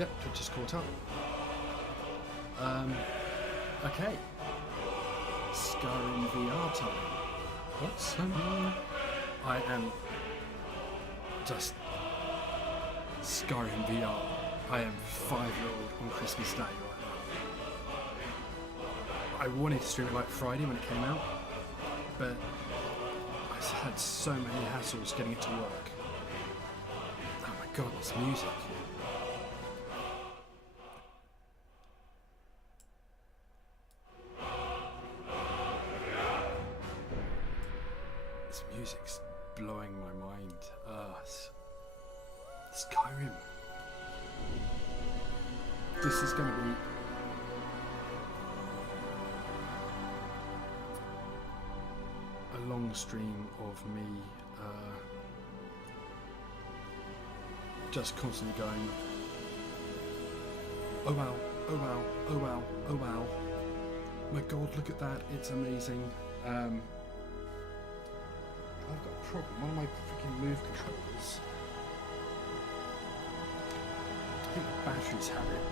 Yep, just caught up. Okay. Skyrim VR time. What's I am just Skyrim VR. I am 5-year-old on Christmas Day right now. I wanted to stream it like Friday when it came out, but I just had so many hassles getting it to work. Oh my god, this music. This music's blowing my mind. Skyrim. This is going to be a long stream of me just constantly going, oh wow, oh wow, oh wow, oh wow, my god, look at that, it's amazing. I've got a problem. One of my freaking move controllers, I think the batteries have it.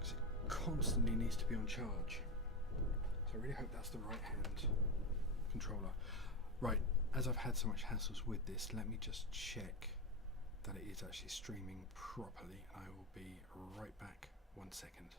Because it constantly needs to be on charge. So I really hope that's the right hand controller. Right, as I've had so much hassles with this, let me just check that it is actually streaming properly. I will be right back. 1 second.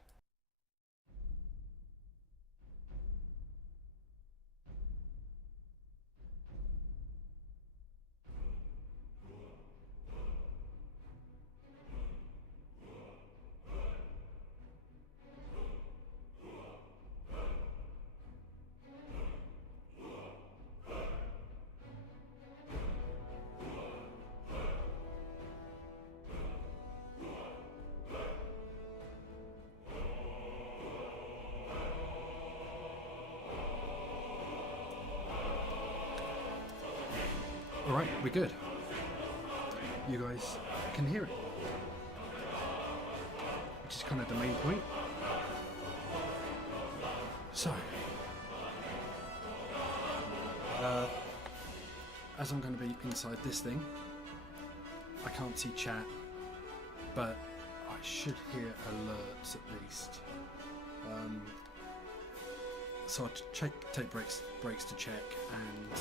Alright, we're good. You guys can hear it. Which is kind of the main point. So, as I'm going to be inside this thing, I can't see chat, but I should hear alerts at least. So I'll take breaks to check, and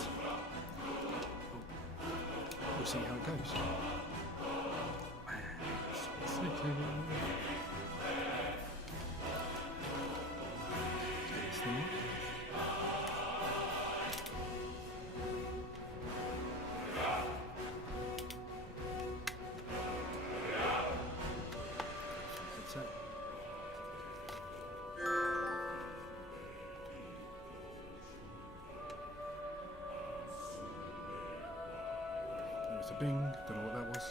we'll see how it goes. There's a bing, don't know what that was.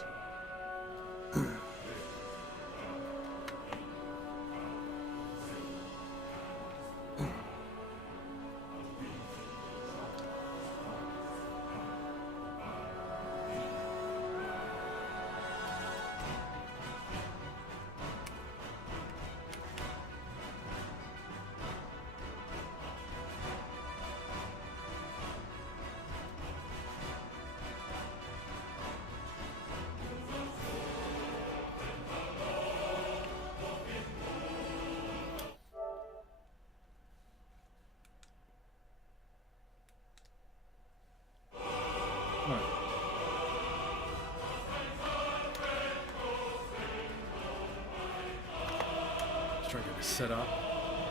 Try to get this set up.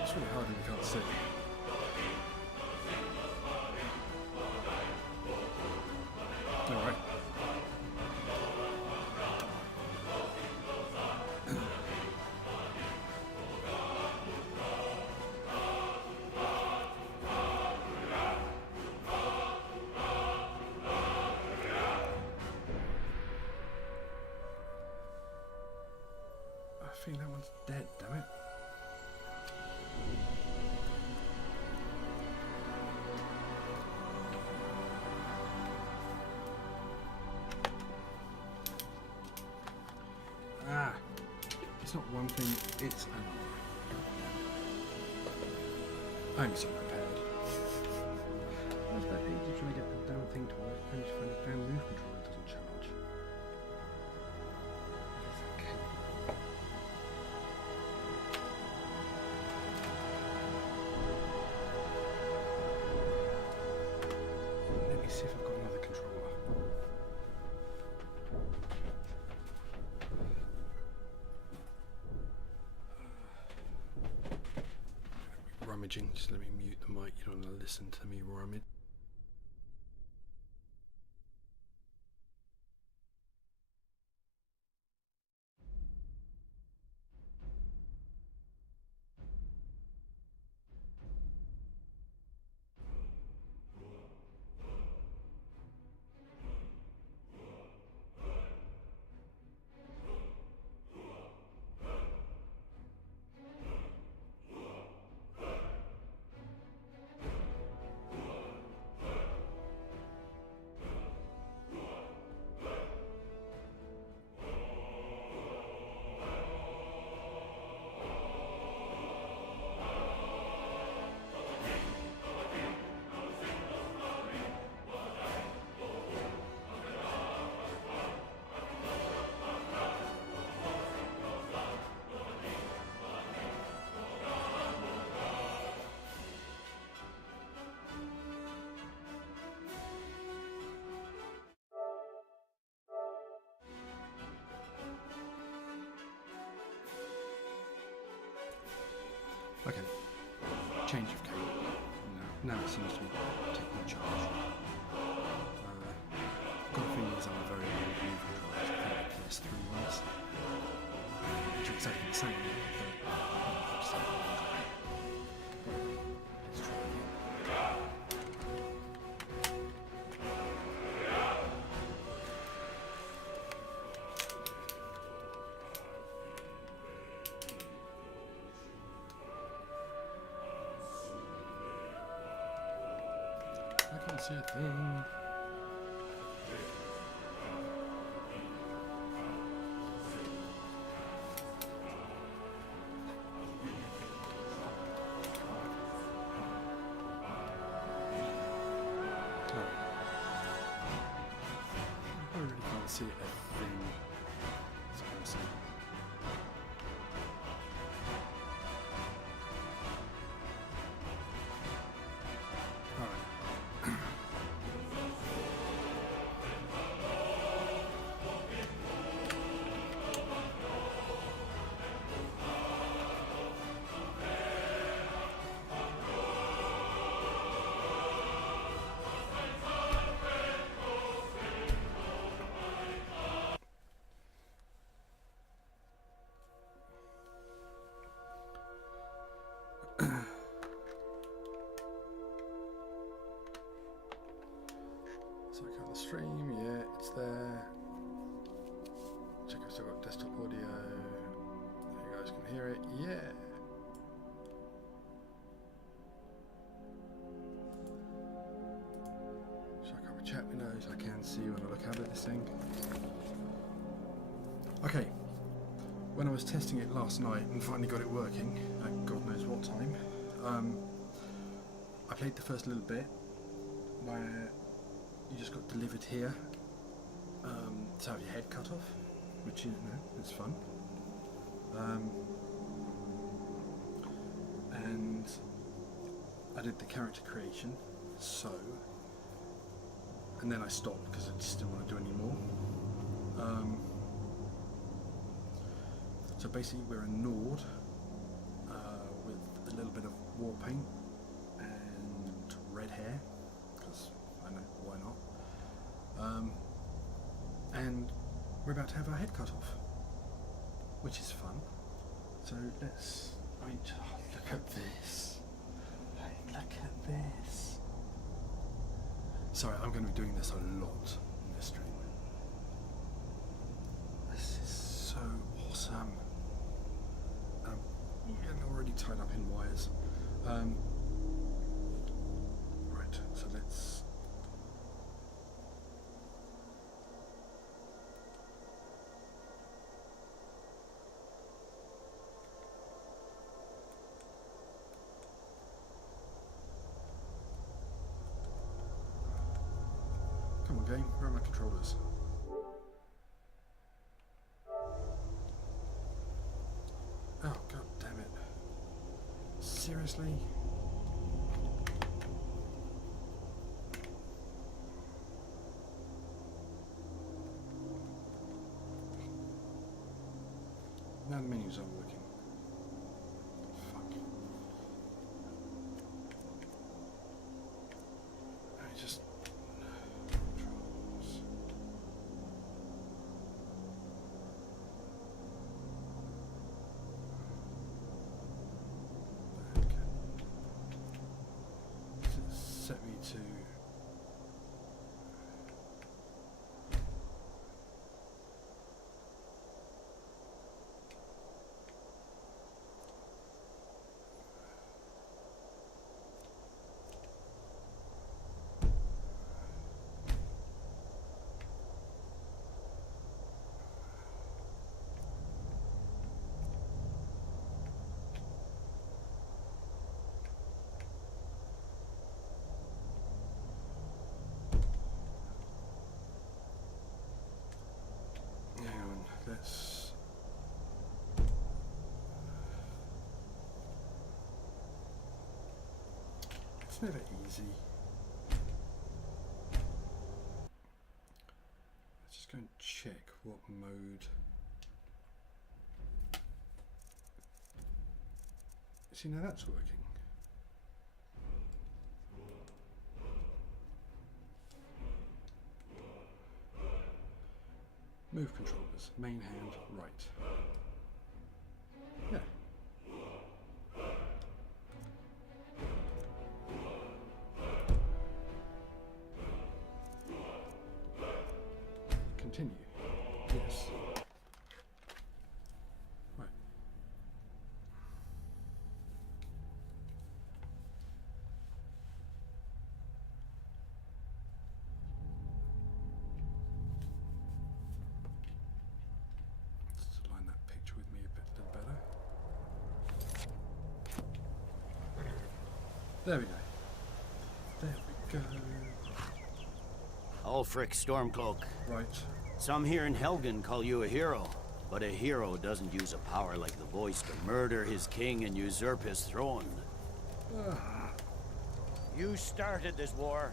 It's really hard when you can't see. Alright. I think that one's dead, damn it. It's not one thing, it's another. I'm so prepared. Where's that ages trying to get the damn thing to work? I just find the damn move controller doesn't charge. Okay. Let me see if I've got another controller. Rummaging, just let me mute the mic, you don't want to listen to me rummage. Okay, change of cable. Now it seems to be taking charge. Got a feeling these are very old new controllers. I think the PS3 ones, which are exactly the same. Let's try again. I can't see a thing. I really can't see a thing. That's what I'm saying. So I got the stream, yeah, it's there. Check if I've still got desktop audio. You guys can hear it, yeah. So I got my chat windows, I can see when I look out at this thing. Okay, when I was testing it last night and finally got it working, at God knows what time, I played the first little bit where you just got delivered here to have your head cut off, which is, it's fun. And I did the character creation, and then I stopped because I just didn't want to do any more. So basically we're a Nord with a little bit of war paint and red hair, because I know, why not? And we're about to have our head cut off, which is fun. So look at this. Look at this. Sorry, I'm going to be doing this a lot in this stream. This is so awesome. I'm getting already tied up in wires. Right, so let's... game? Where are my controllers? Oh, god damn it. Seriously? Now the menus aren't working. Fuck. I just... Controls. Back. Set me to... Let's... It's never easy. Let's just go and check what mode. See, now that's working. Move controllers, main hand, right. Yeah. Continue. Yes. Right. Let's align that picture with me a little better. There we go. There we go. Ulfric Stormcloak. Right. Some here in Helgen call you a hero, but a hero doesn't use a power like the voice to murder his king and usurp his throne. You started this war,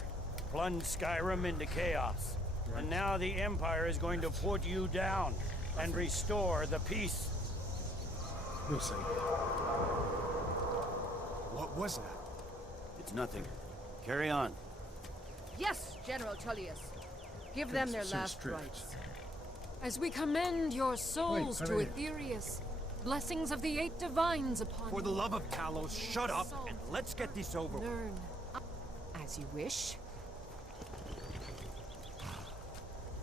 plunged Skyrim into chaos, Right. and now the Empire is going to put you down and restore the peace. We'll see. What was that? It's nothing. Carry on. Yes, General Tullius. Give them their last Drift. rites. As we commend your souls Wait, to wait. Aetherius, blessings of the 8 divines upon For the you. love of Talos, shut up and let's get this over with. Learn as you wish.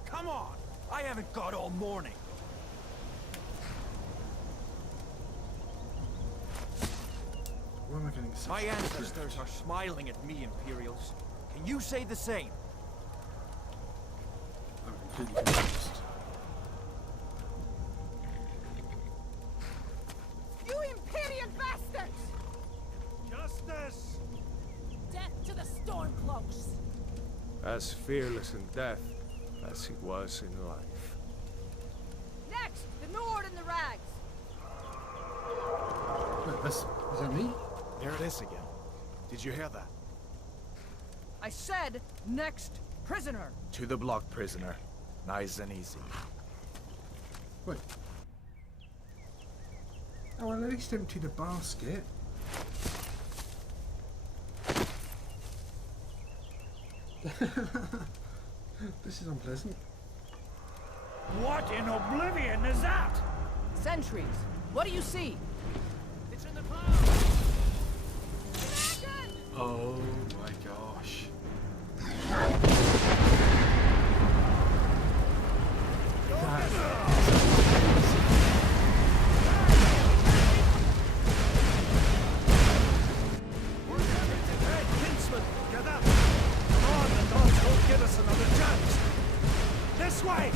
Come on! I haven't got all morning. Why am I getting such My drift? ancestors are smiling at me, Imperials. Can you say the same? I'm completely confused. You Imperial bastards! Justice! Death to the Stormcloaks! As fearless in death as he was in life. Next, the Nord and the Rags. Wait, is that me? There it is again. Did you hear that? I said, next prisoner. To the block, prisoner. Nice and easy. Wait. Oh, well, at least empty the basket. This is unpleasant. What in oblivion is that? Sentries, what do you see? It's in the clouds. Oh my gosh. Hey, Kinsman, get up! Come on, the dogs won't give us another chance! This way!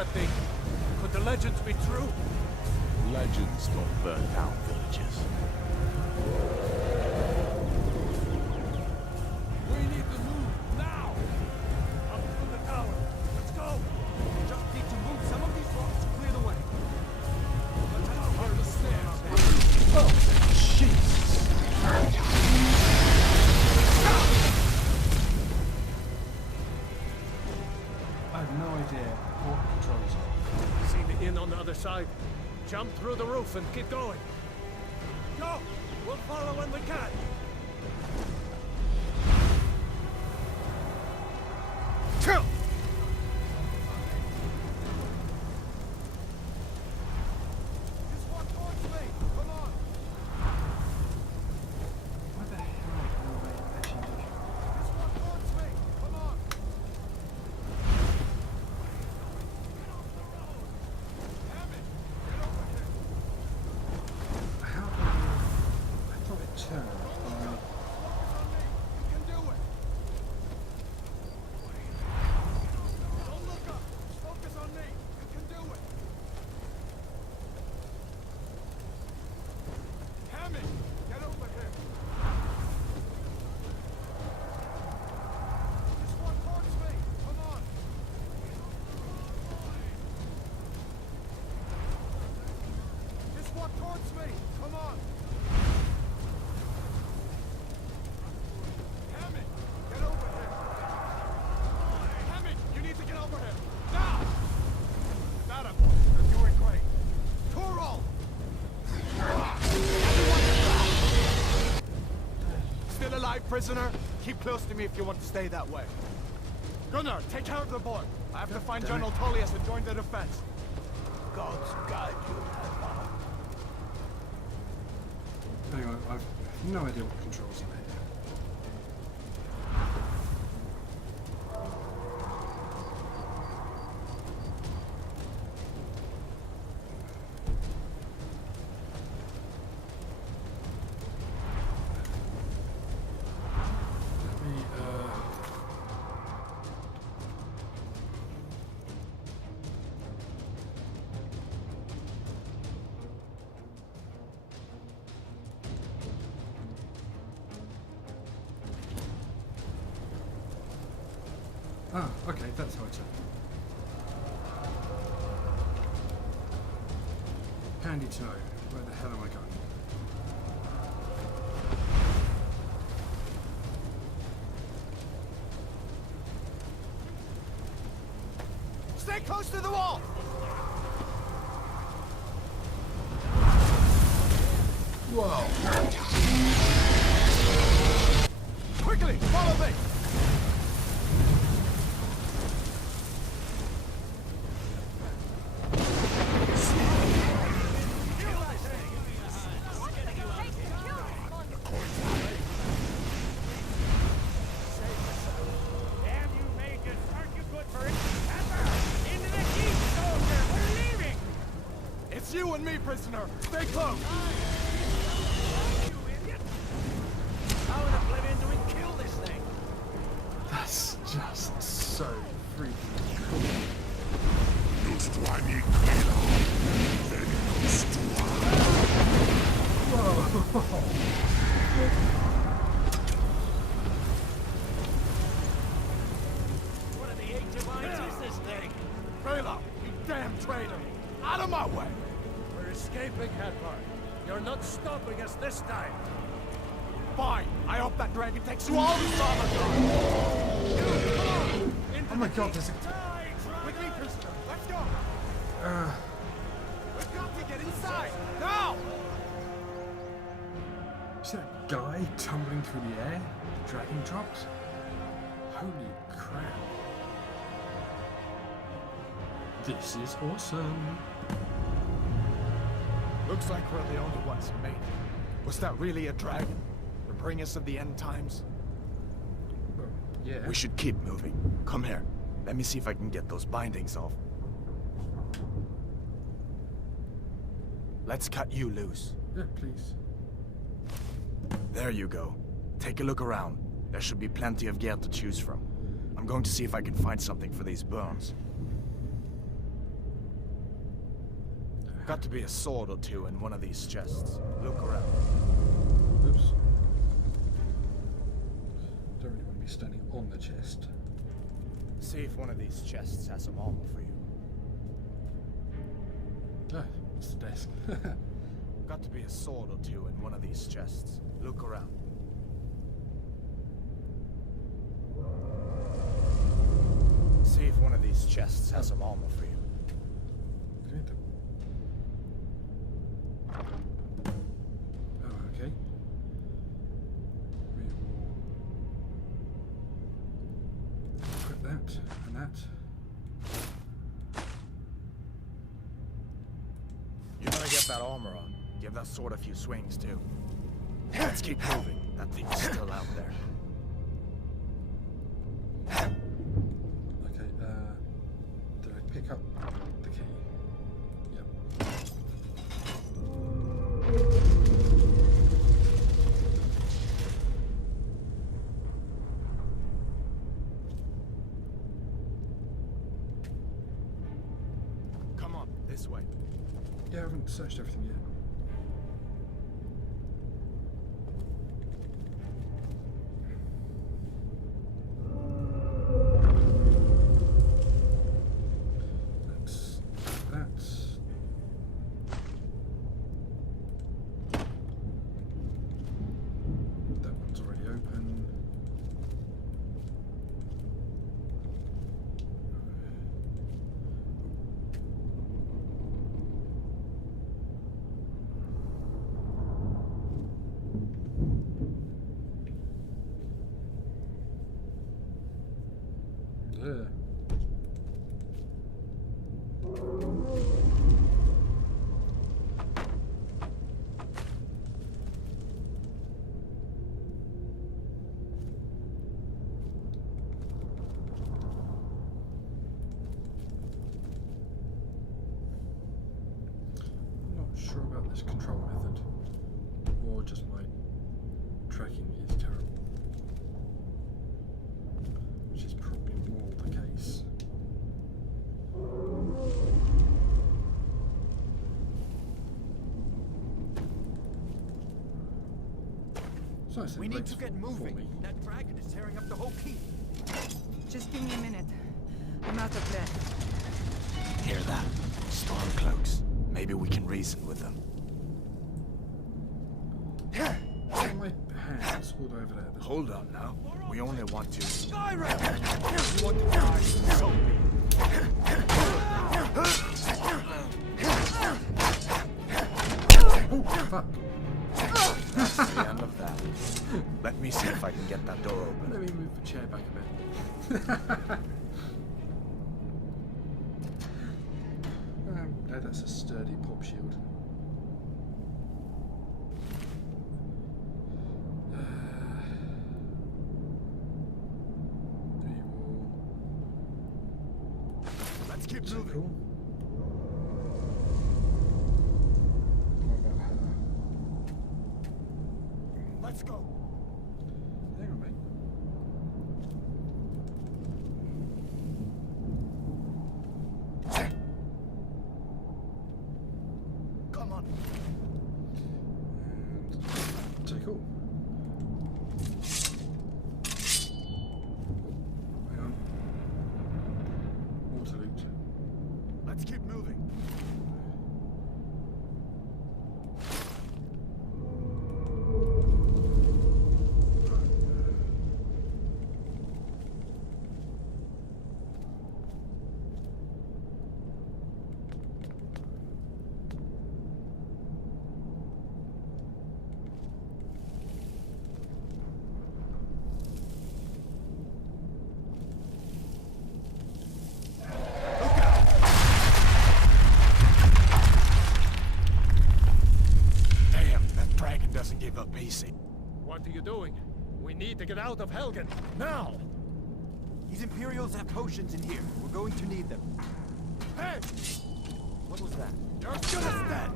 that thing? Could the legends be true? Legends don't burn down villages. We need to move now! Up through the tower. Let's go! Just need to move some of these rocks to clear the way. Let's go up the stairs. Oh, Jesus! I have no idea what controls are. See the inn on the other side? Jump through the roof and keep going. Go! We'll follow when we can. Chill! Just walk towards me. Come on. What the hell am I actually doing? Just walk towards me. Come on. How? I thought it turned. You can do it. Don't look up. Just focus on me. You can do it. Hammy, get over here. Just walk towards me. Come on. Just walk towards me. Come on. Hammy, get over here. Hammy, you need to get over here. Now! That a boy. You're doing great. Toro! Still alive, prisoner? Keep close to me if you want to stay that way. Gunnar, take care of the boy. I have to find General Tullius and join the defense. Gods guide you. Anyway, I've no idea what controls are here. Let me, Ah, okay, that's how it's done. Handy to know. Where the hell am I going? Stay close to the wall! Whoa! Quickly, follow me! Damn you, Magus! Aren't you good for it? Into the keep, soldier! We're leaving! It's you and me, prisoner! Stay close! You idiot! How in oblivion do we kill this thing? That's just so freaking cool. Whoa! What are the eight divines is this thing? Bela, you damn traitor! Out of my way! We're escaping, Hadvar. You're not stopping us this time. Fine. I hope that dragon takes you all to Samagar. Oh my god, there's a... With me, prisoner. Let's go. We've got to get inside now. Is that a guy tumbling through the air? The dragon drops? Holy crap. This is awesome. Looks like we're the only ones who made it. Was that really a dragon? The bringers of the end times? Well, yeah. We should keep moving. Come here. Let me see if I can get those bindings off. Let's cut you loose. Yeah, please. There you go. Take a look around. There should be plenty of gear to choose from. I'm going to see if I can find something for these burns. Got to be a sword or two in one of these chests. Look around. Oops. Don't really want to be standing on the chest. See if one of these chests has some armor for you. Ah, it's the desk. Got to be a sword or two in one of these chests. Look around. See if one of these chests has some armor for you. Oh, okay. We will put that and that. You gotta get that armor on. Give that sword a few swings too. Let's keep moving. That thing's still out there. Okay, did I pick up the key? Yep. Come on, this way. Yeah, I haven't searched everything yet. That's that. That one's already open. There. I'm not sure about this control method, or just my tracking is terrible. Which is probably more the case. It's nice that We it need waits to get for moving. me. That dragon is tearing up the whole keep. Just give me a minute. I'm out of breath. Hear that? Stormcloaks. Maybe we can reason with them. Why are my hands all over there? Hold on now. We only want to... Skyrim! You want to die? So Oh, fuck. that's the end of that. Let me see if I can get that door open. Let me move the chair back a bit. No, that's a sturdy pop shield. We will... Let's keep So moving. cool. What about her? Let's go. Hang on, mate. Come on. And so cool. Hang on. Water loop. Let's keep moving. Damn, that dragon doesn't give up easy. What are you doing? We need to get out of Helgen. Now! These Imperials have potions in here. We're going to need them. Hey! What was that? You're as good as dead!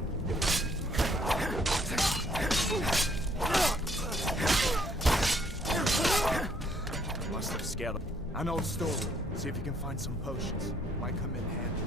Must have scared him. An old storeroom. See if you can find some potions. Might come in handy.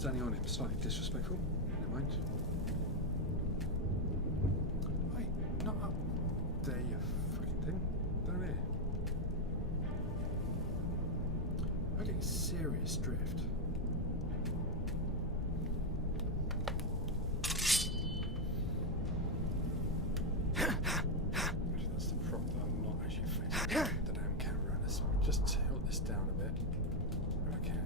standing on him, slightly disrespectful. Never mind. Wait, not up there, you fucking thing. Down here. I'm getting serious drift. Actually, that's the prop that I'm not actually facing the damn camera. Let's just tilt this down a bit if I can.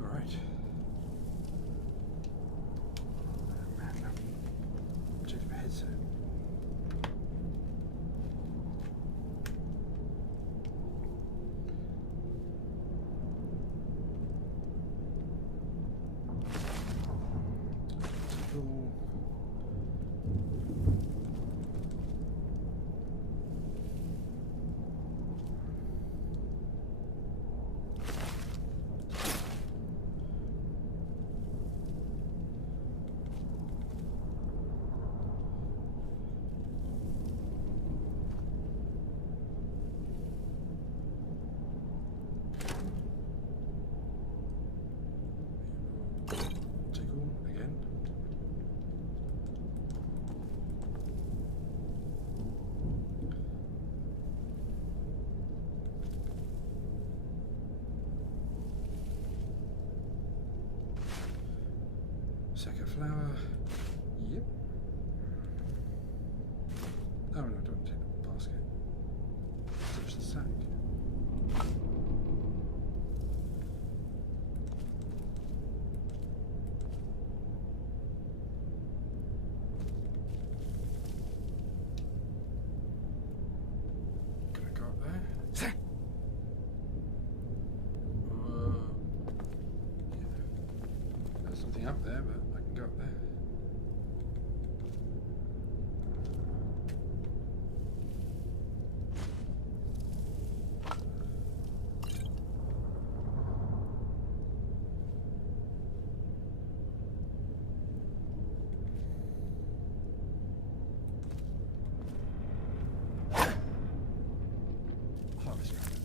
Alright. Man, I'm checking my headset. Cool. Tickle again. Second flower. Yep. Oh no, don't take the basket. Touch the sack. Can I go up there? Yeah. There's something up there, but I can go up there. Harvest rabbit.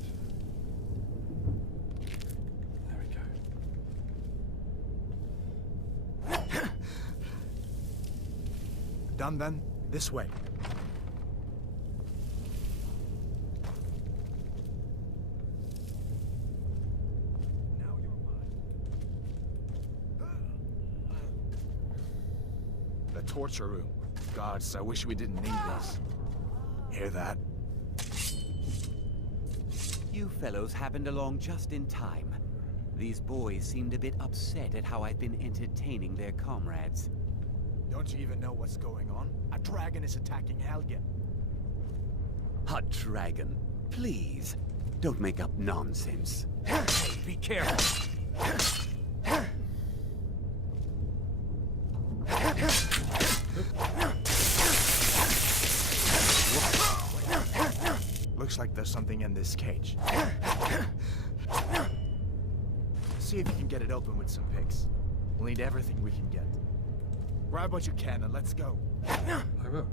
There we go. Done then? This way. Now you're mine. The torture room. Gods, I wish we didn't need this. Hear that? You fellows happened along just in time. These boys seemed a bit upset at how I've been entertaining their comrades. Don't you even know what's going on? A dragon is attacking Helgen. A dragon? Please, don't make up nonsense. Be careful. Looks like there's something in this cage. See if you can get it open with some picks. We'll need everything we can get. Grab what you can and let's go. I will.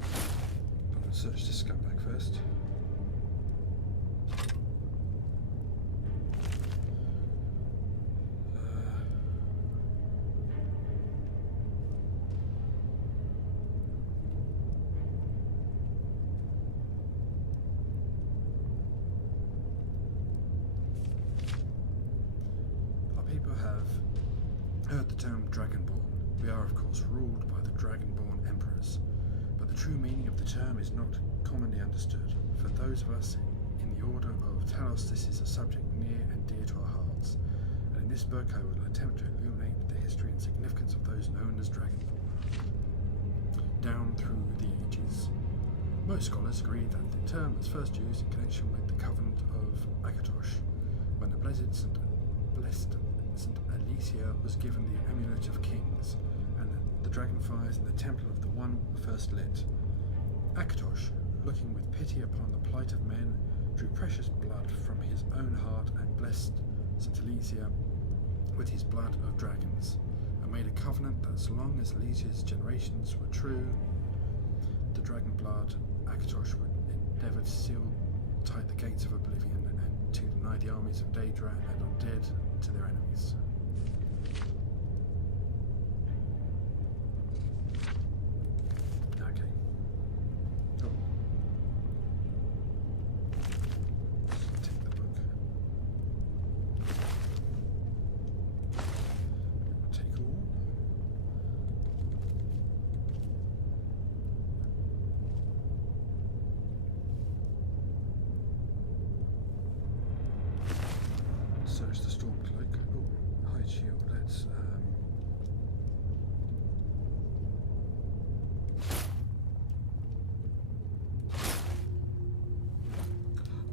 I'm gonna search this scumbag first. Our people have heard the term Dragonborn. We are, of course, ruled by the Dragonborn Emperors, but the true meaning of the term is not commonly understood. For those of us in the Order of Talos, this is a subject near and dear to our hearts, and in this book I will attempt to illuminate the history and significance of those known as Dragonborn, down through the ages. Most scholars agree that the term was first used in connection with the Covenant of Akatosh, when the blessed St. Alicia was given the Amulet of Kings, and the dragonfires in the Temple of the One were first lit. Akatosh, looking with pity upon the plight of men, drew precious blood from his own heart and blessed St. Alicia with his blood of dragons. A made a covenant that as long as Lysia's generations were true, the dragon blood Akatosh would endeavour to seal tight the gates of oblivion and to deny the armies of Daedra and undead to their enemies. Okay. Oh. Take the book. Take all. Search the storm cloak. Oh, hide shield. Let's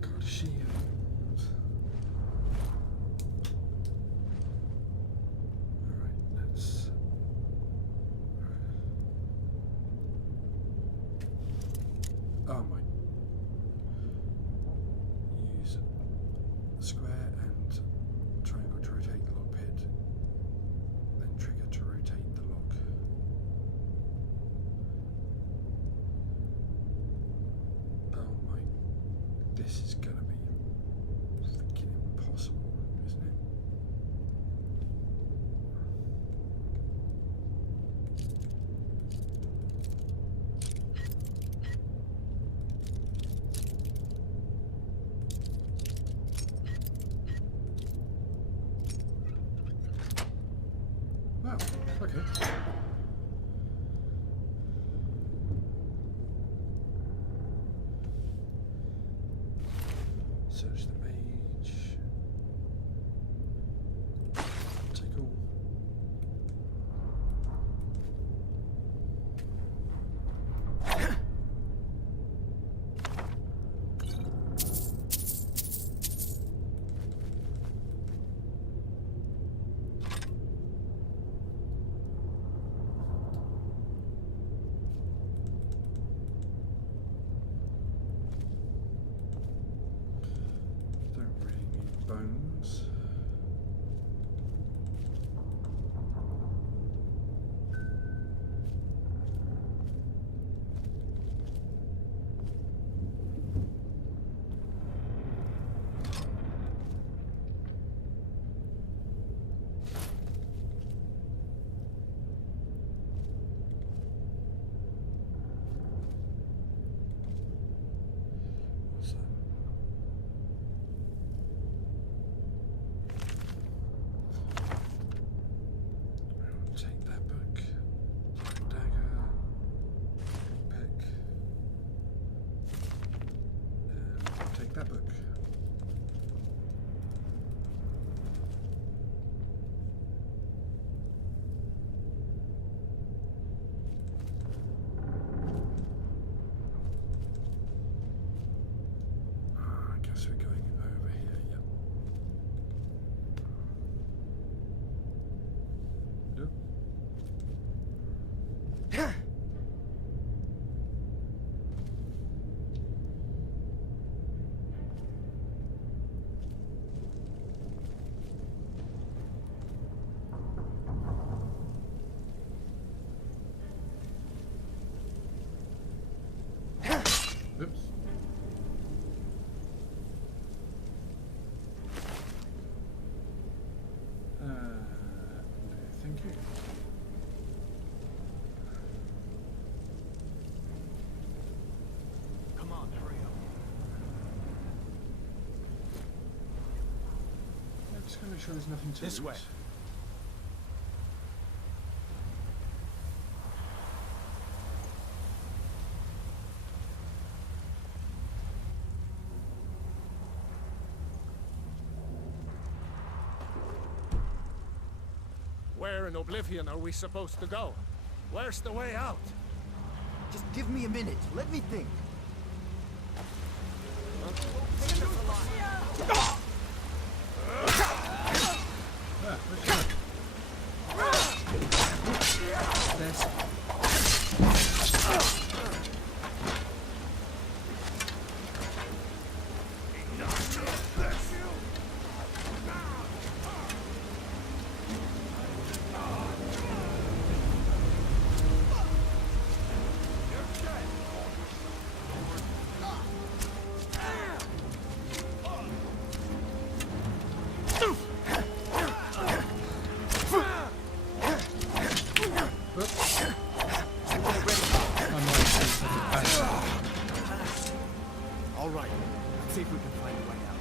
got a shield. Alright, let's oh my, use square and triangle to rotate the lock pit, then trigger to rotate the lock. Oh my, this is gonna be freaking impossible, isn't it? Wow, okay. Search the mage. Take all. Don't really need bones. What's that? I'll take that book. Dagger. Pick. And take that book. I guess we're going over here, yep. Yep. Oops. No, thank you. Come on, hurry up. I'm just gonna make sure there's nothing to This it. way. Where in Oblivion are we supposed to go? Where's the way out? Just give me a minute. Let me think. Ah, okay. There's Oops. I might see such a bad. All right. Let's see if we can find a way out.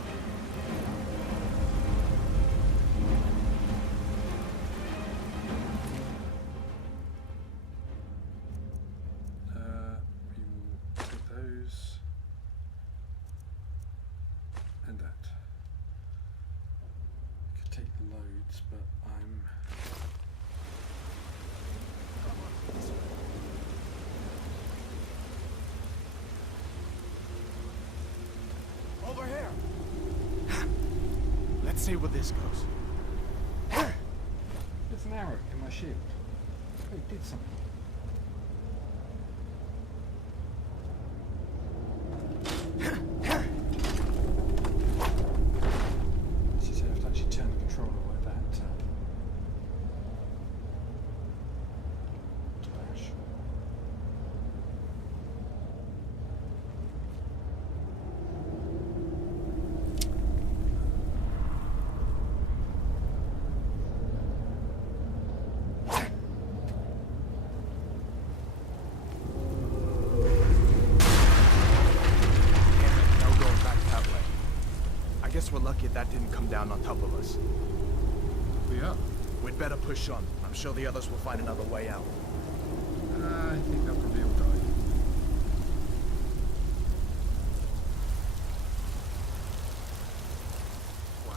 We will put those and that. Could take loads, but I'm. Over here. Let's see where this goes. There's an arrow in my shield. Oh, it did something. She said I have to actually turn the controller like that. To bash. No going back that way. I guess we're lucky that didn't come down on top of us. We are. We'd better push on. I'm sure the others will find another way out. I think they'll probably all die. Wow.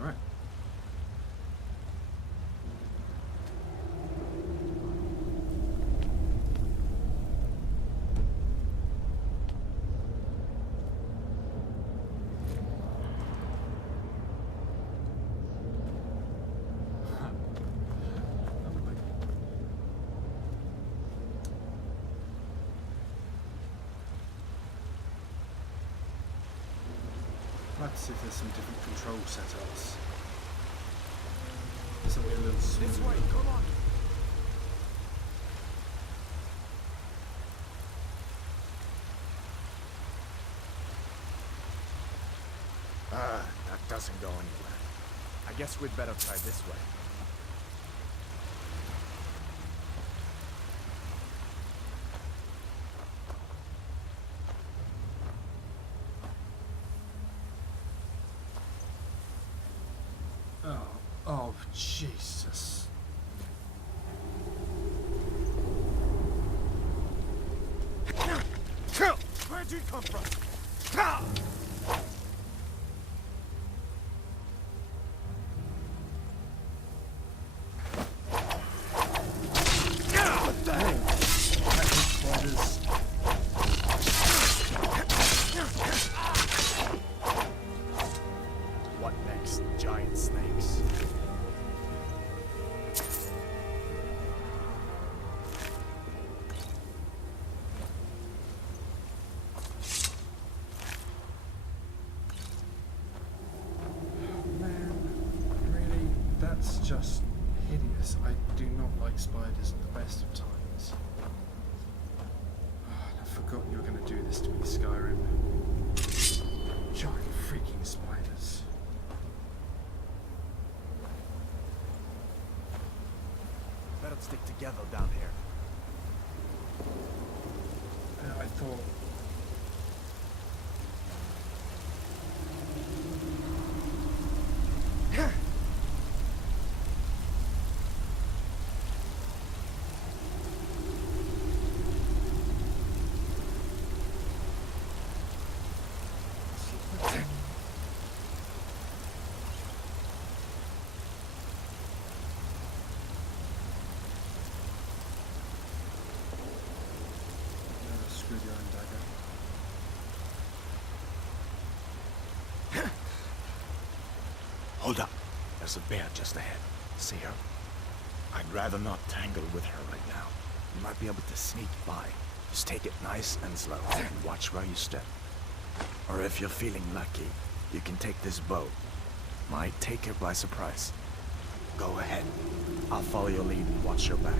Alright. Let's see if there's some different control setups. Something a little This smooth. way, come on. That doesn't go anywhere. I guess we'd better try this way. Oh, Jesus. Where'd you come from? What the hell? That is spiders. What next? Giant snakes. Man, really? That's just hideous. I do not like spiders at the best of times. I forgot you were going to do this to me, Skyrim. Giant freaking spiders. Better stick together down here. I thought... Hold up. There's a bear just ahead. See her? I'd rather not tangle with her right now. You might be able to sneak by. Just take it nice and slow, and watch where you step. Or if you're feeling lucky, you can take this bow. Might take her by surprise. Go ahead. I'll follow your lead and watch your back.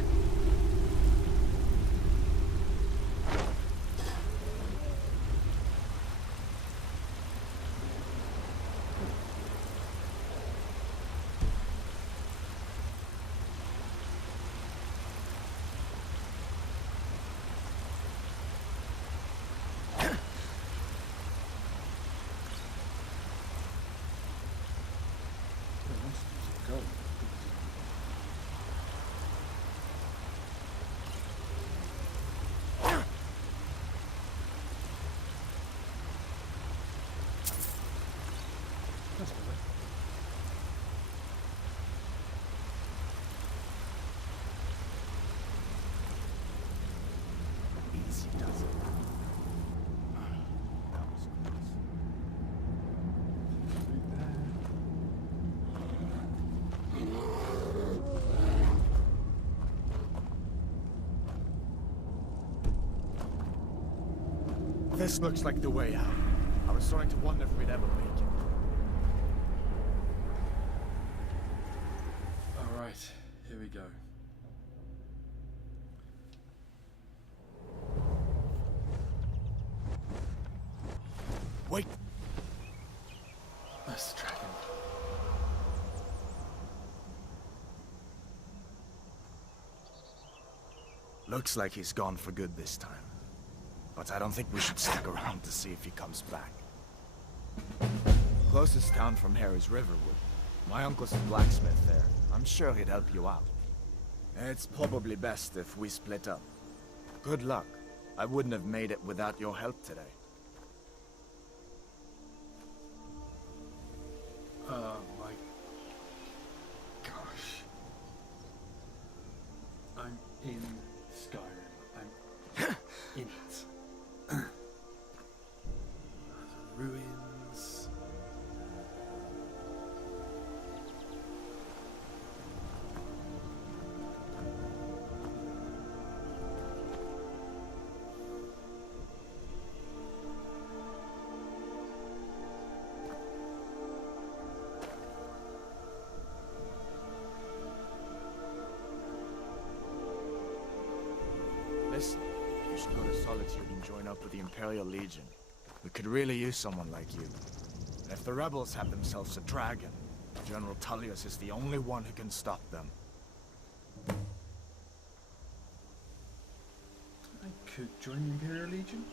Go. That's good. Easy does it. That was close. This looks like the way out. I was starting to wonder if we'd ever make it. Alright, here we go. Wait! That's the dragon. Looks like he's gone for good this time. But I don't think we should stick around to see if he comes back. Closest town from here is Riverwood. My uncle's a blacksmith there. I'm sure he'd help you out. It's probably best if we split up. Good luck. I wouldn't have made it without your help today. Oh my gosh. I'm in Skyrim. I'm in it. The ruins. Listen, you should go to Solitude and join up with the Imperial Legion. We could really use someone like you. And if the rebels have themselves a dragon, General Tullius is the only one who can stop them. I could join the Imperial Legion.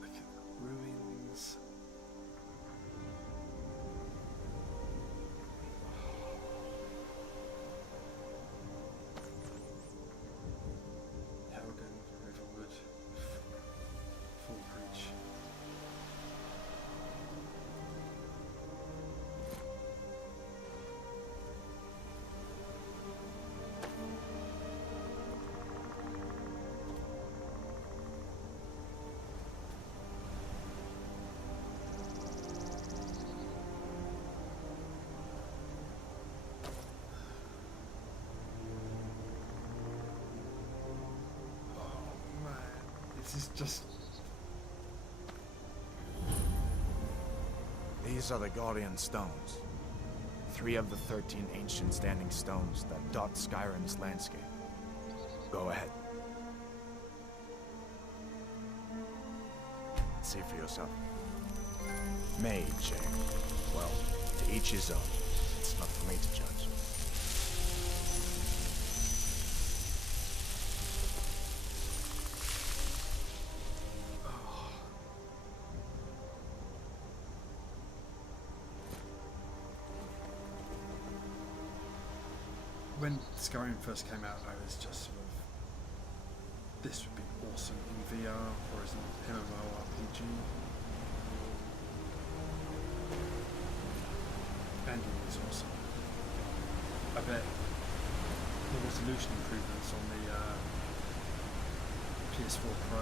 Look at the ruins. Helgen, Riverwood, Fallbridge. Oh man, this is just. These are the Guardian Stones. 3 of the 13 ancient standing stones that dot Skyrim's landscape. Go ahead. See for yourself. Mage, eh? Well, to each his own. It's not for me to judge. When Skyrim first came out, I was just sort of, this would be awesome in VR or as an MMORPG. And it was awesome. I bet the resolution improvements on the PS4 Pro.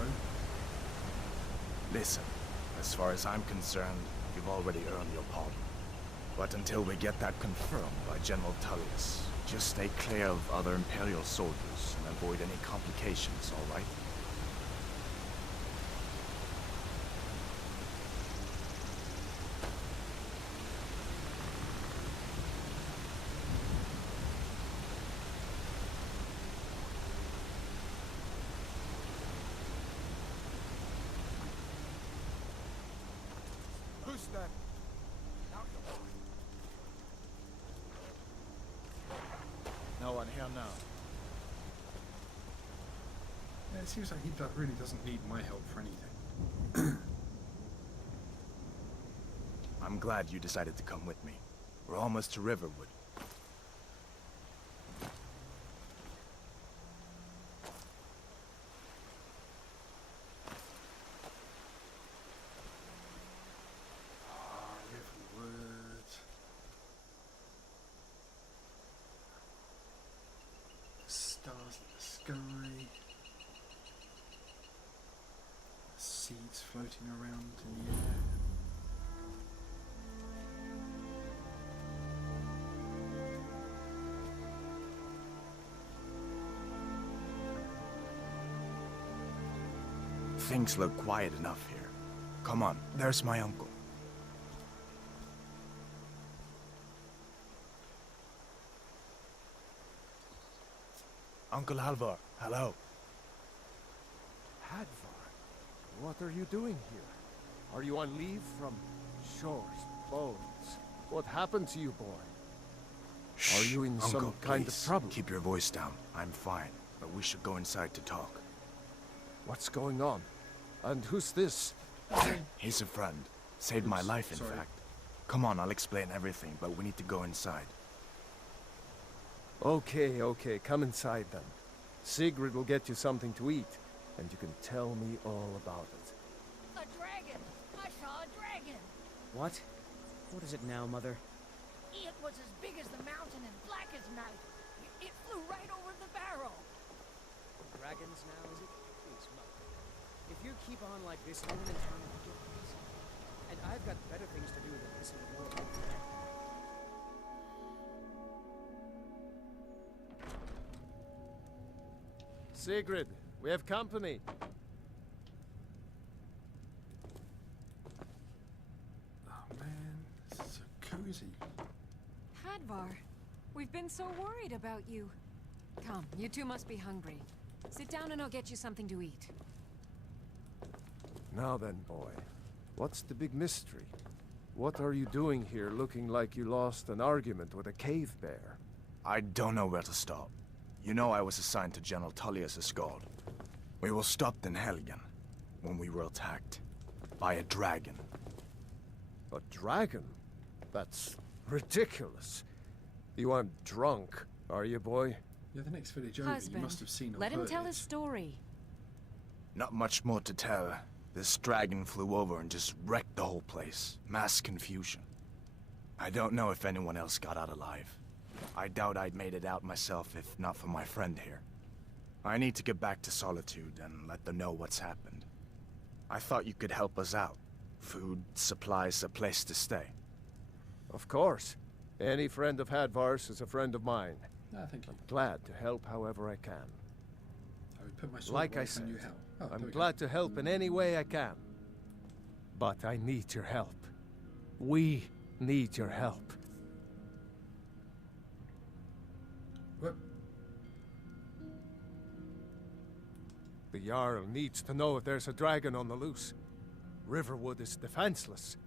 Listen, as far as I'm concerned, you've already earned your pardon. But until we get that confirmed by General Tullius, just stay clear of other Imperial soldiers and avoid any complications, all right? Who's that? No one here now. Yeah, it seems like he really doesn't need my help for anything. I'm glad you decided to come with me. We're almost to Riverwood. Riverwood. Stars in the sky. Seeds floating around in the air. Things look quiet enough here. Come on, there's my uncle. Uncle Halvar, hello. Hadvar, what are you doing here? Are you on leave from shores, bones? What happened to you, boy? Are you in Uncle, some kind of please, trouble? keep your voice down. I'm fine, but we should go inside to talk. What's going on? And who's this? He's a friend. Saved my life, in sorry. fact. Come on, I'll explain everything, but we need to go inside. Okay, come inside then. Sigrid will get you something to eat, and you can tell me all about it. A dragon! I saw a dragon! What? What is it now, Mother? It was as big as the mountain and black as night. It flew right over the barrel. Dragons now, is it? Please, Mother. If you keep on like this, I'm gonna turn into crazy. And I've got better things to do than listen to more about that. Sigrid, we have company. Oh man, this is so cozy. Hadvar, we've been so worried about you. Come, you two must be hungry. Sit down and I'll get you something to eat. Now then, boy, what's the big mystery? What are you doing here looking like you lost an argument with a cave bear? I don't know where to start. You know I was assigned to General Tullius' guard. We were stopped in Helgen when we were attacked by a dragon. A dragon? That's ridiculous. You aren't drunk, are you, boy? Yeah, the next village over, you Husband, must have seen or let him heard tell it. his story. Not much more to tell. This dragon flew over and just wrecked the whole place. Mass confusion. I don't know if anyone else got out alive. I doubt I'd made it out myself if not for my friend here. I need to get back to Solitude and let them know what's happened. I thought you could help us out. Food, supplies, a place to stay. Of course. Any friend of Hadvar's is a friend of mine. Ah, thank you. Glad to help however I can. I would put my sword Like away I if said, knew how. Oh, there I'm we glad to help in any way I can. But I need your help. We need your help. go. Whoop. The Jarl needs to know if there's a dragon on the loose. Riverwood is defenseless.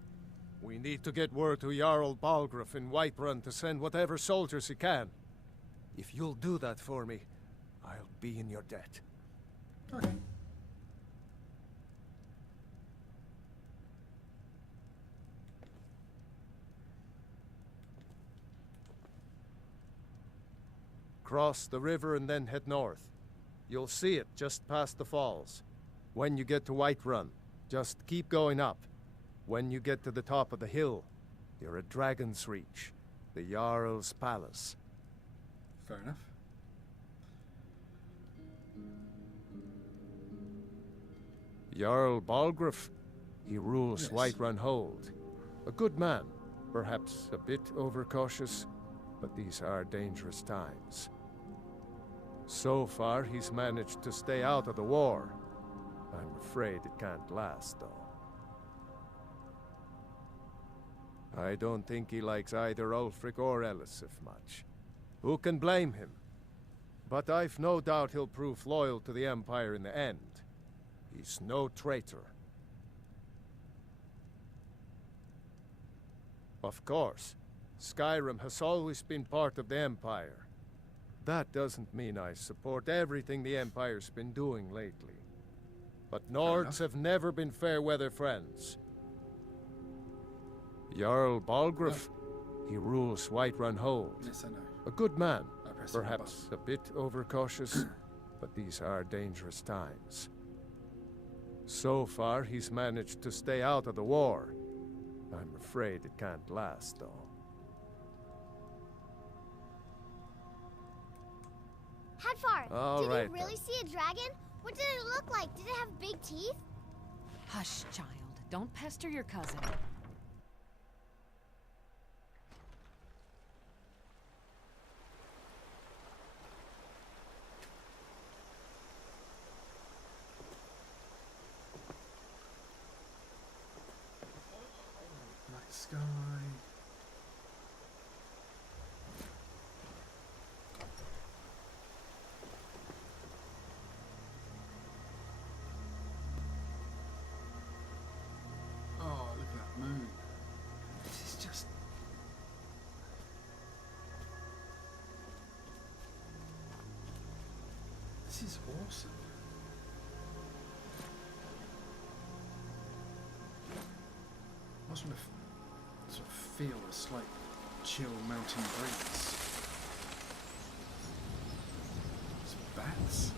We need to get word to Jarl Balgruuf in Whiterun to send whatever soldiers he can. If you'll do that for me, I'll be in your debt. Okay. Cross the river and then head north. You'll see it just past the falls. When you get to Whiterun, just keep going up. When you get to the top of the hill, you're at Dragon's Reach, the Jarl's palace. Fair enough. Jarl Balgruuf. He rules Yes. Whiterun Hold. A good man, perhaps a bit overcautious, but these are dangerous times. So far, he's managed to stay out of the war. I'm afraid it can't last, though. I don't think he likes either Ulfric or Elisif much. Who can blame him? But I've no doubt he'll prove loyal to the Empire in the end. He's no traitor. Of course, Skyrim has always been part of the Empire. That doesn't mean I support everything the Empire's been doing lately. But Nords have never been fair-weather friends. Jarl Balgruuf, he rules Whiterun Hold. Yes, I know. A good man, I press the perhaps a bit overcautious, but these are dangerous times. So far, he's managed to stay out of the war. I'm afraid it can't last, though. Hadvar, All did right, you really see a dragon? What did it look like? Did it have big teeth? Hush, child. Don't pester your cousin. Night sky. Oh, look at that moon. This is just... This is awesome. I just want to sort of feel a slight chill mountain breeze. Some bats.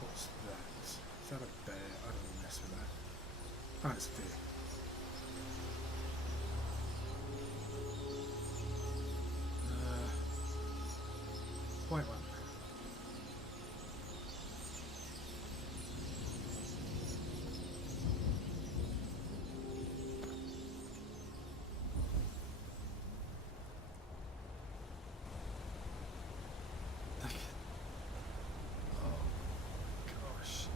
What's that? Is that a bear? I don't want to mess with that. Oh, it's a deer. White one. Oh gosh.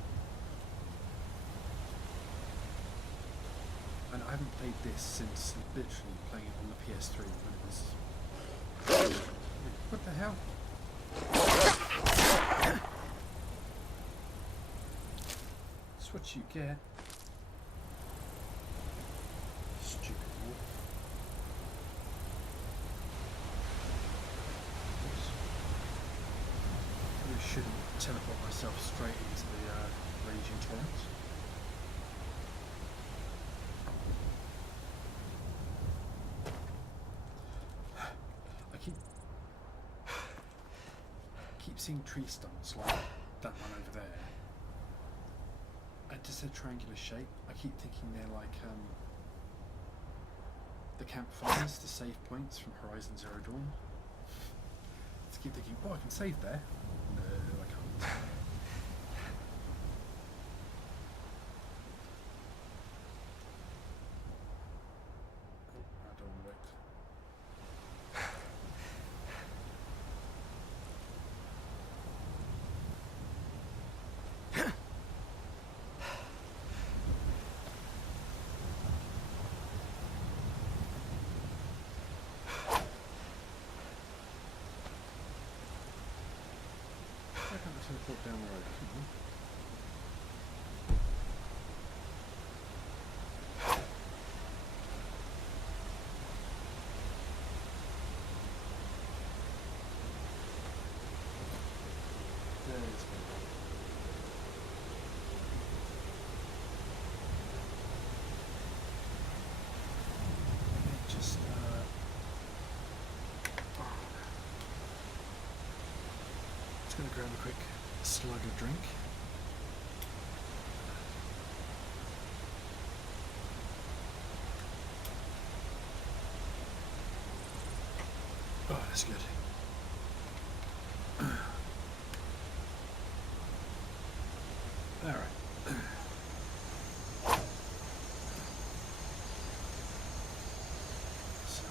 And I haven't played this since literally playing it on the PS3 when it was... What the hell? That's what you get. Stupid wolf. Oops. Probably shouldn't teleport myself straight into the raging torrents. I keep seeing tree stumps like that one over there. Just a triangular shape. I keep thinking they're like the campfires, the save points from Horizon Zero Dawn. Just keep thinking, oh, I can save there. No, I can't. Oh, I don't want to wait. I can't teleport down the road. There's one. Just just gonna grab a quick slug of drink. That's good. All right. So,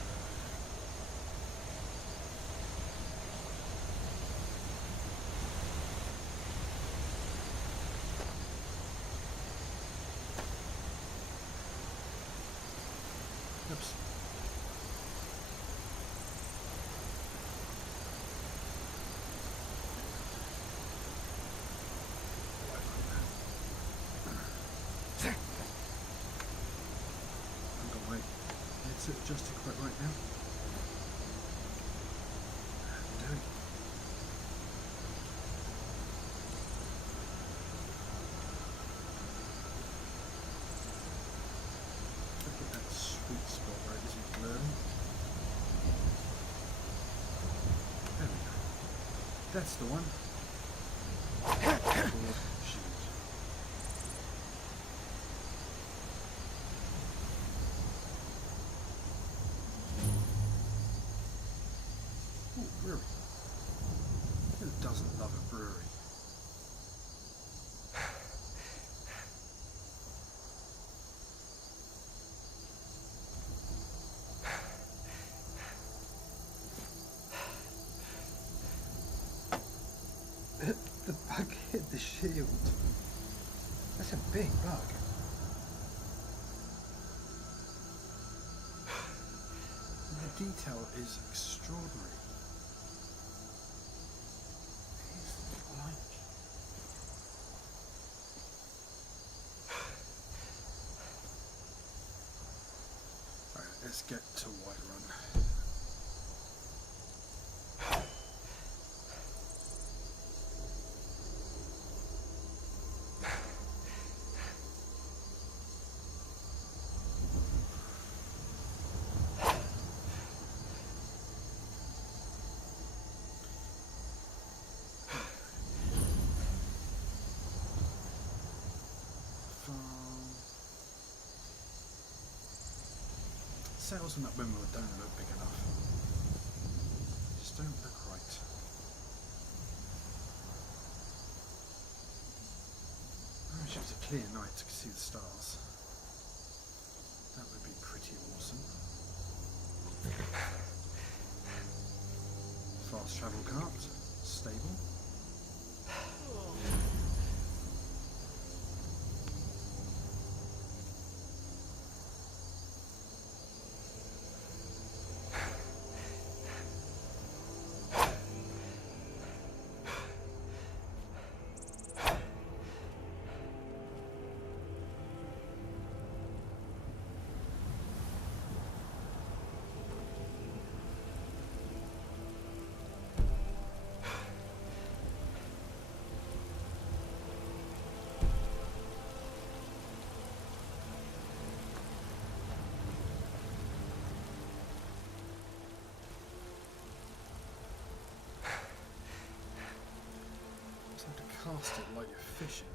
oops. It's adjusted quite right now. Doing. Look at that sweet spot where it isn't blurry. There we go. That's the one. Forward, shoot. Brewery. Who doesn't love a brewery? The bug hit the shield. That's a big bug. The detail is extraordinary. Let's get to Whiterun. Sails on that windmill don't look big enough. Just don't look right. I wish it was a clear night to see the stars. That would be pretty awesome. Fast travel cart, stable. Cast it like you're fishing.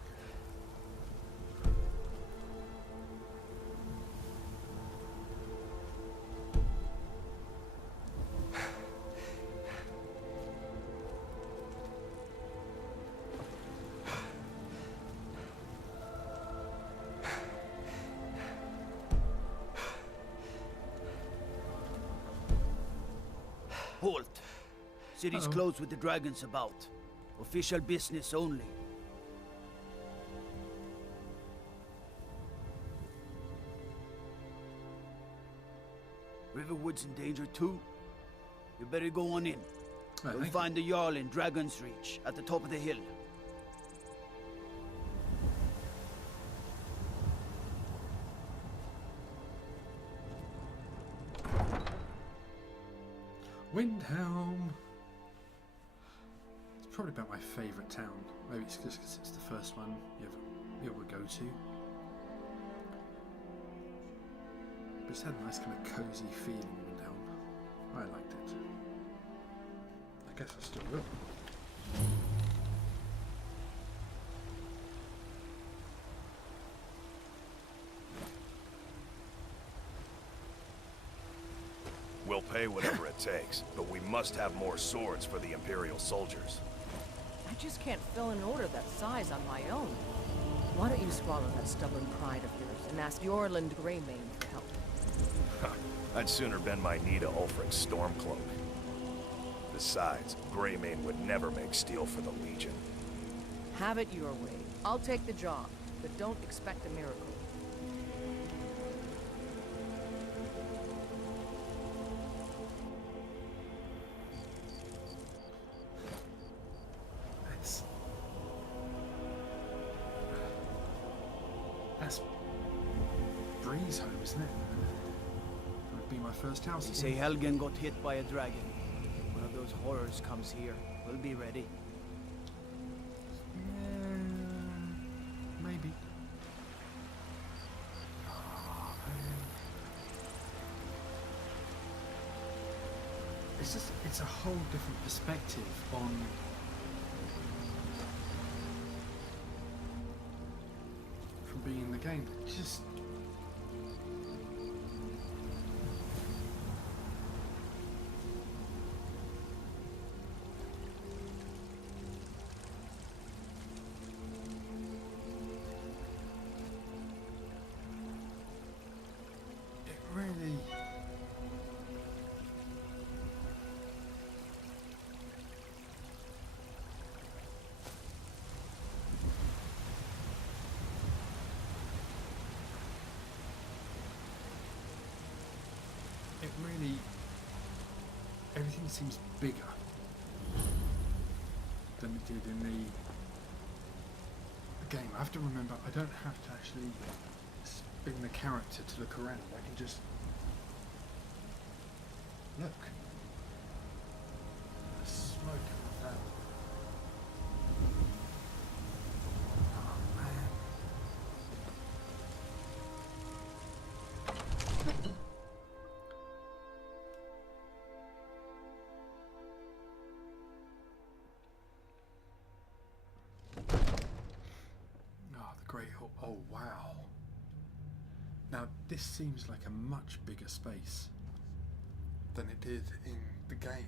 Halt! City's closed with the dragons about. Official business only. Riverwood's in danger too. You better go on in. You'll find the Jarl in Dragon's Reach, at the top of the hill. Windhelm. It's probably about my favourite town. Maybe it's just because it's the first one you ever go to. But it's had a nice kind of cosy feeling, Windhelm. I liked it. I guess I still will. We'll pay whatever it takes, but we must have more swords for the Imperial soldiers. I just can't fill an order that size on my own. Why don't you swallow that stubborn pride of yours and ask Yorland Greymane for help? I'd sooner bend my knee to Ulfric's Stormcloak. Besides, Greymane would never make steel for the Legion. Have it your way. I'll take the job, but don't expect a miracle. That's Bree's home, isn't it? Would be my first house. They say Helgen got hit by a dragon. One of those horrors comes here. We'll be ready. Maybe. It's a whole different perspective on from being in the game. Just it really everything seems bigger than it did in the game. I have to remember, I don't have to actually spin the character to look around. I can just look. The smoke of that. Oh man. Oh wow. Now this seems like a much bigger space than it did in the game.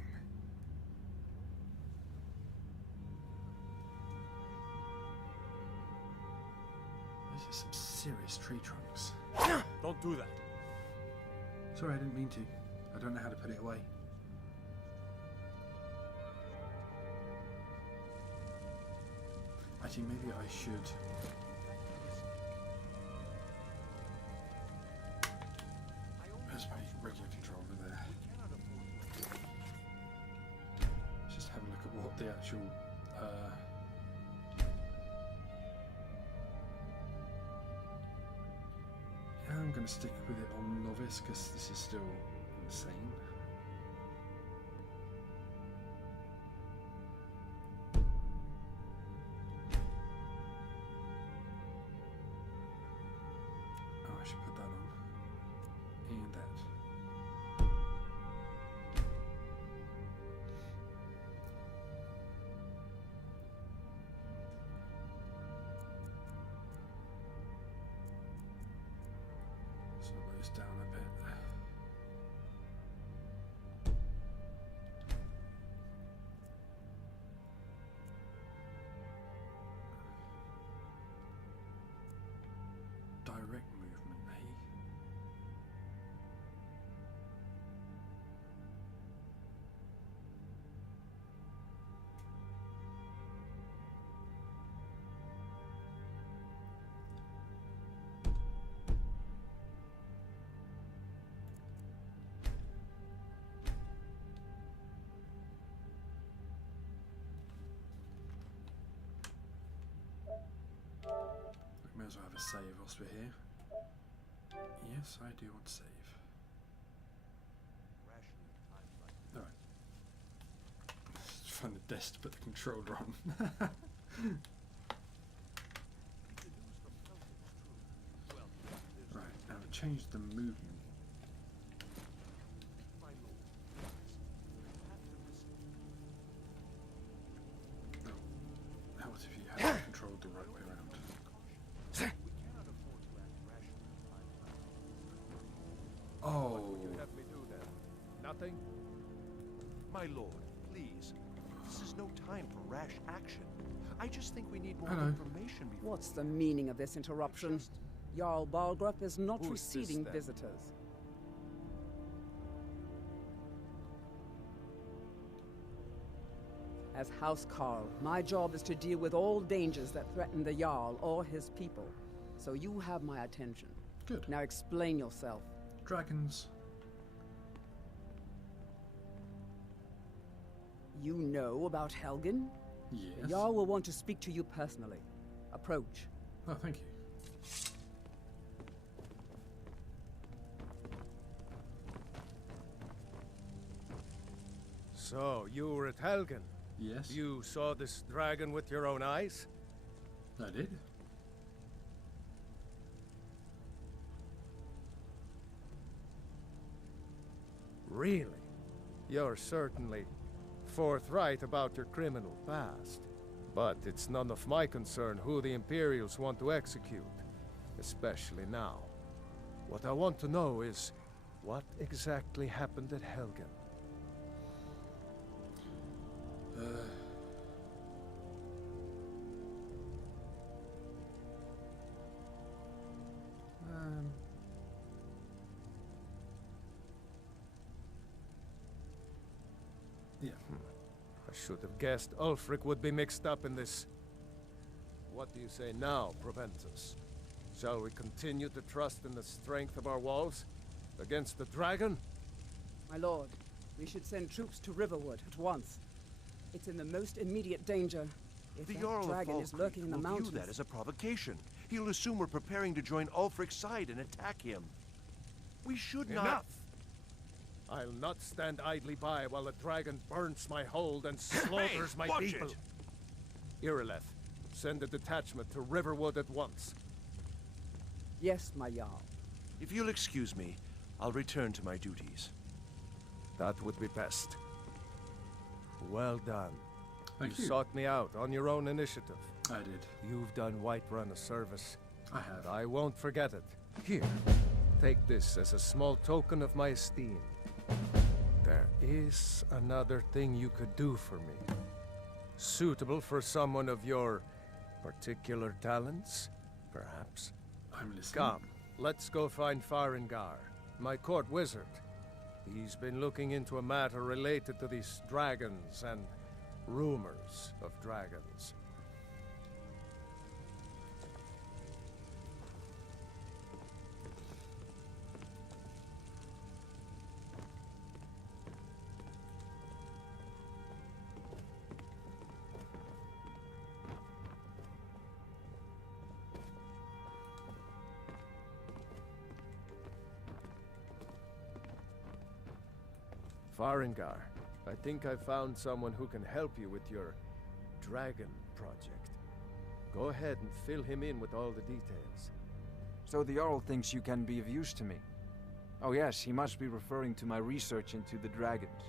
These are some serious tree trunks. Don't do that. Sorry, I didn't mean to. I don't know how to put it away. Actually, maybe I should. There's my regular controller there. Let's just have a look at what the actual yeah, I'm going to stick with it on novice because this is still insane. Oh, I should put that on. And that. Slow those down a bit. Direct movement, eh? We may as well have a save whilst we're here. Yes, I do want to save. Alright. Find the desk to put the controller on. Right, now change the movement. No. How if you had it controlled the right way around? Oh. Nothing? My lord, please. This is no time for rash action. I just think we need more Hello. information before... What's the meaning of this interruption? Jarl Balgrup is not Who's receiving this, then? visitors. As House Carl, my job is to deal with all dangers that threaten the Jarl or his people. So you have my attention. Good. Now explain yourself. Dragons. You know about Helgen? Yes. The Jarl will want to speak to you personally. Approach. Oh, thank you. So, you were at Helgen? Yes. You saw this dragon with your own eyes? I did. Really? You're certainly forthright about your criminal past. But it's none of my concern who the Imperials want to execute, especially now. What I want to know is, what exactly happened at Helgen? Yeah. I should have guessed Ulfric would be mixed up in this. What do you say now, Proventus? Shall we continue to trust in the strength of our walls? Against the dragon? My lord, we should send troops to Riverwood at once. It's in the most immediate danger. If The that Jarl of dragon is Falkreath lurking in the will mountains... view that as a provocation. He'll assume we're preparing to join Ulfric's side and attack him. We should not... Enough! I'll not stand idly by while the dragon burns my hold and slaughters my watch people. it. Irileth, send a detachment to Riverwood at once. Yes, my Jarl. If you'll excuse me, I'll return to my duties. That would be best. Well done. Thank you. Sought me out on your own initiative. I did. You've done Whiterun a service. I have. And I won't forget it. Here, take this as a small token of my esteem. There is another thing you could do for me. Suitable for someone of your particular talents, perhaps. I'm listening. Come, let's go find Farengar, my court wizard. He's been looking into a matter related to these dragons and rumors of dragons. Farengar, I think I found someone who can help you with your dragon project. Go ahead and fill him in with all the details. So the Jarl thinks you can be of use to me. Oh yes, he must be referring to my research into the dragons.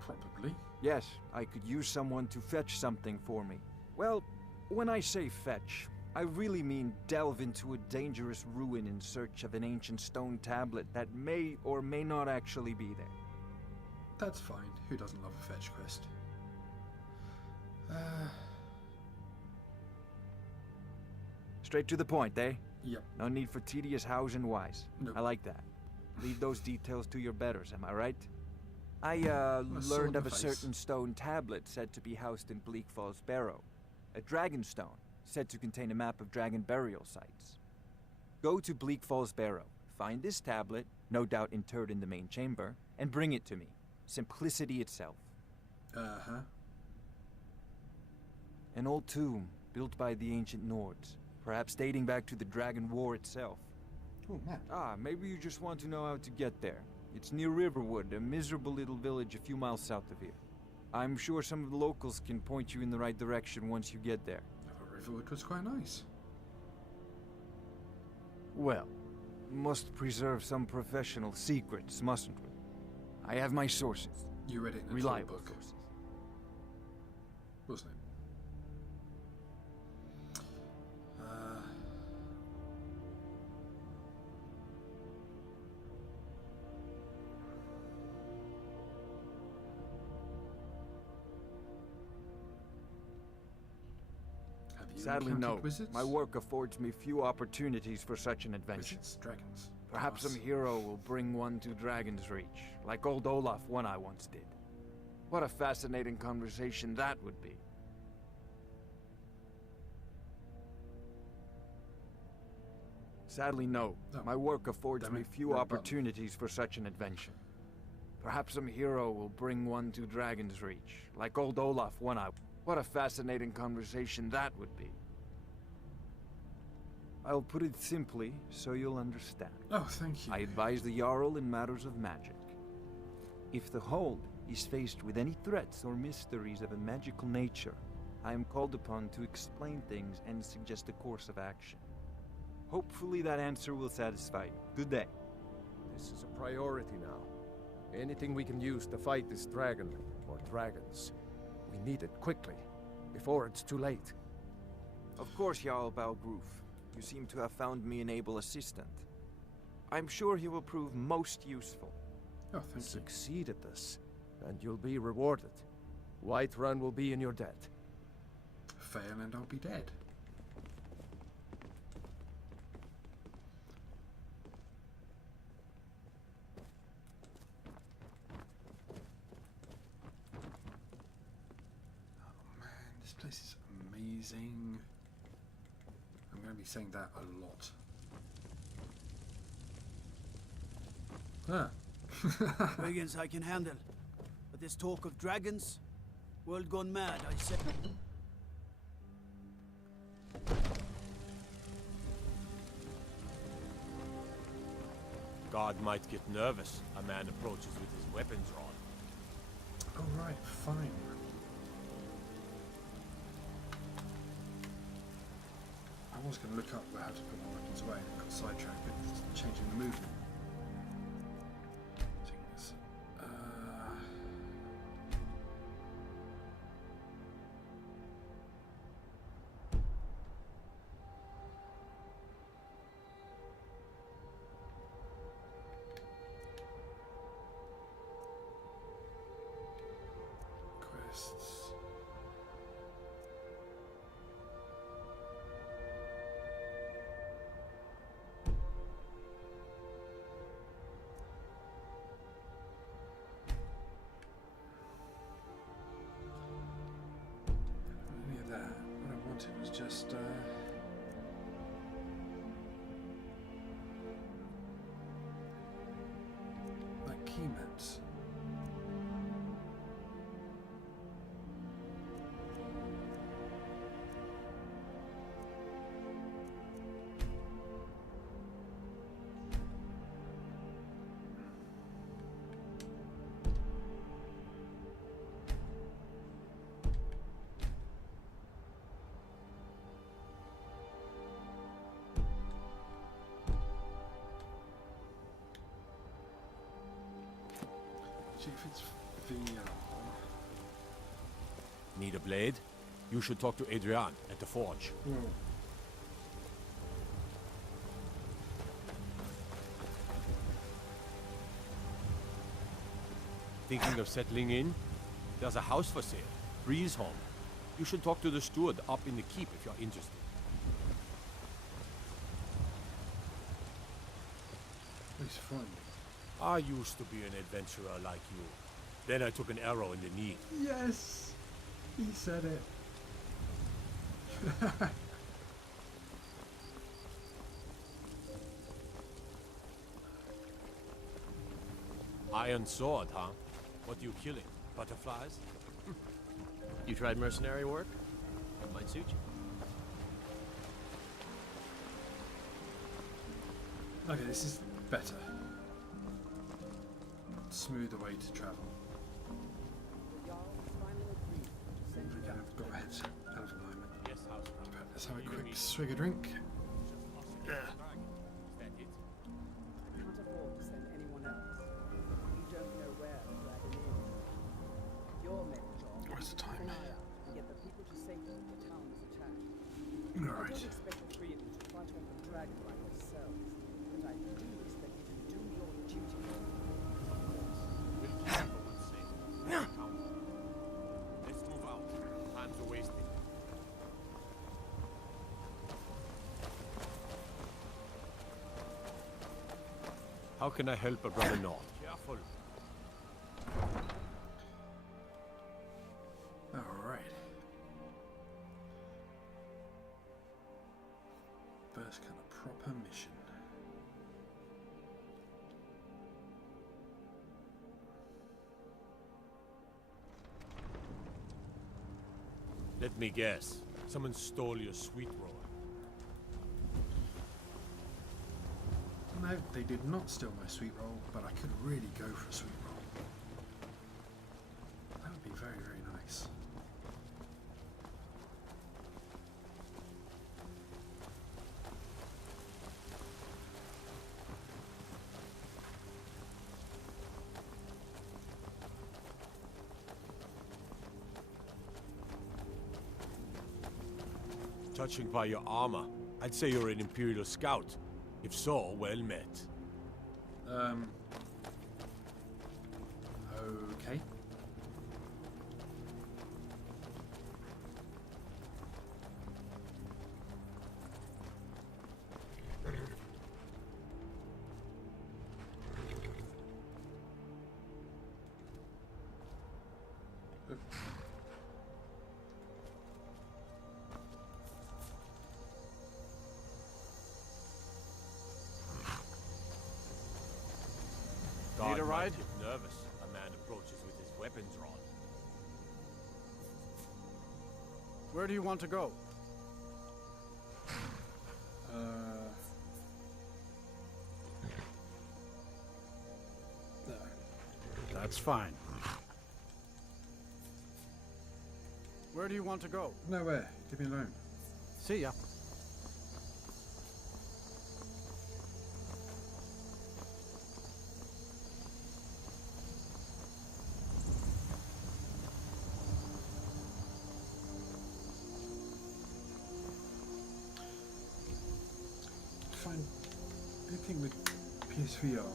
Probably. Yes, I could use someone to fetch something for me. Well, when I say fetch, I really mean delve into a dangerous ruin in search of an ancient stone tablet that may or may not actually be there. That's fine. Who doesn't love a fetch quest? Straight to the point, eh? Yep. No need for tedious hows and whys. Nope. I like that. Leave those details to your betters, am I right? I saw learned the of a face. certain stone tablet said to be housed in Bleak Falls Barrow. A dragon stone, said to contain a map of dragon burial sites. Go to Bleak Falls Barrow, find this tablet, no doubt interred in the main chamber, and bring it to me. Simplicity itself. Uh-huh. An old tomb, built by the ancient Nords, perhaps dating back to the Dragon War itself. Oh, man. Ah, maybe you just want to know how to get there. It's near Riverwood, a miserable little village a few miles south of here. I'm sure some of the locals can point you in the right direction once you get there. Riverwood was quite nice. Well, must preserve some professional secrets, mustn't we? I have my sources. You read it in a reliable book, sources. wasn't it? Sadly, encountered no. wizards? My work affords me few opportunities for such an adventure. Wizards, dragons. Perhaps some hero will bring one to Dragon's Reach, like old Olaf one I once did. What a fascinating conversation that would be. Sadly, no. Oh, My work affords damn me it, few wrong button. opportunities for such an adventure. Perhaps some hero will bring one to Dragon's Reach, like old Olaf one I... What a fascinating conversation that would be. I'll put it simply, so you'll understand. Oh, thank you. I advise the Jarl in matters of magic. If the Hold is faced with any threats or mysteries of a magical nature, I am called upon to explain things and suggest a course of action. Hopefully that answer will satisfy you. Good day. This is a priority now. Anything we can use to fight this dragon, or dragons, we need it quickly, before it's too late. Of course, Jarl Balgruf. You seem to have found me an able assistant. I'm sure he will prove most useful. Oh, thank you. Succeed at this, and you'll be rewarded. Whiterun will be in your debt. Fail and I'll be dead. Oh man, this place is amazing. I'm going to be saying that a lot. Brigands I can handle. But this talk of dragons? World gone mad, I said. Guard might get nervous. A man approaches with his weapons drawn. Oh right, fine. I was going to look up how to put my weapons away and got sidetracked with changing the movement. Things. Quests. Any of that. What I wanted was just like key maps. See if it's VR. Need a blade? You should talk to Adrian at the forge. Thinking of settling in? There's a house for sale. Breeze Home. You should talk to the steward up in the keep if you're interested. It's fun. I used to be an adventurer like you. Then I took an arrow in the knee. Yes! He said it. Iron sword, huh? What are you killing? Butterflies? You tried mercenary work? It might suit you. Okay, this is better. Smoother way to travel. Okay, I've got my head out of alignment. Let's have a quick swig of drink. Yeah. I can't afford to send anyone else. You don't know where the dragon is. Your main job Where's the time? keep an eye out and get the people to safety if the town is attacked. Alright. I don't expect three of you to fight off a dragon by yourselves, but I do expect you to do your duty. Let's move out. Time's wasting. How can I help a brother not? Careful. Alright. First kind of proper mission. Let me guess. Someone stole your sweet roll. No, they did not steal my sweet roll, but I could really go for a sweet roll. That would be very, very nice. Judging by your armor, I'd say you're an Imperial scout. If so, well met. Okay. Need a ride? Get nervous. A man approaches with his weapons drawn. Where do you want to go? That's fine. Where do you want to go? Nowhere. Leave me alone. See ya. Fine. Big thing with PSVR,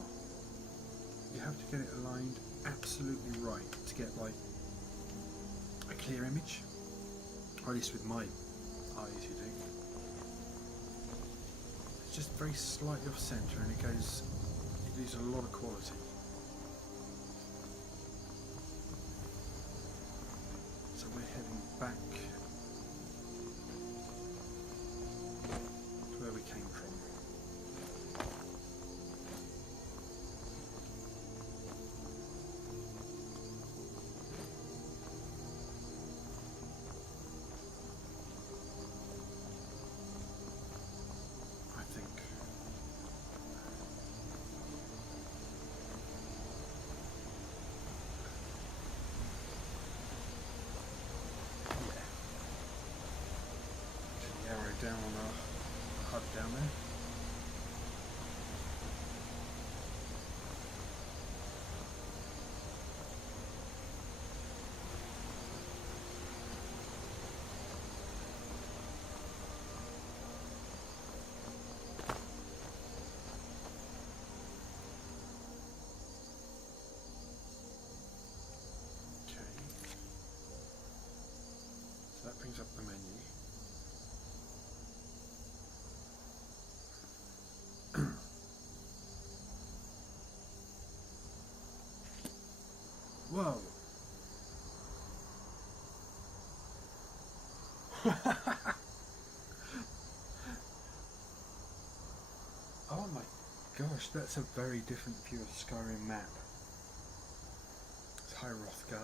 you have to get it aligned absolutely right to get like a clear image, or at least with my eyes you do. It's just very slightly off center and you lose a lot of quality. So we're heading back to where we came from. Down on our hut down there. Okay. So that brings up the menu. Whoa. Oh my gosh, that's a very different view of the Skyrim map. It's High Hrothgar.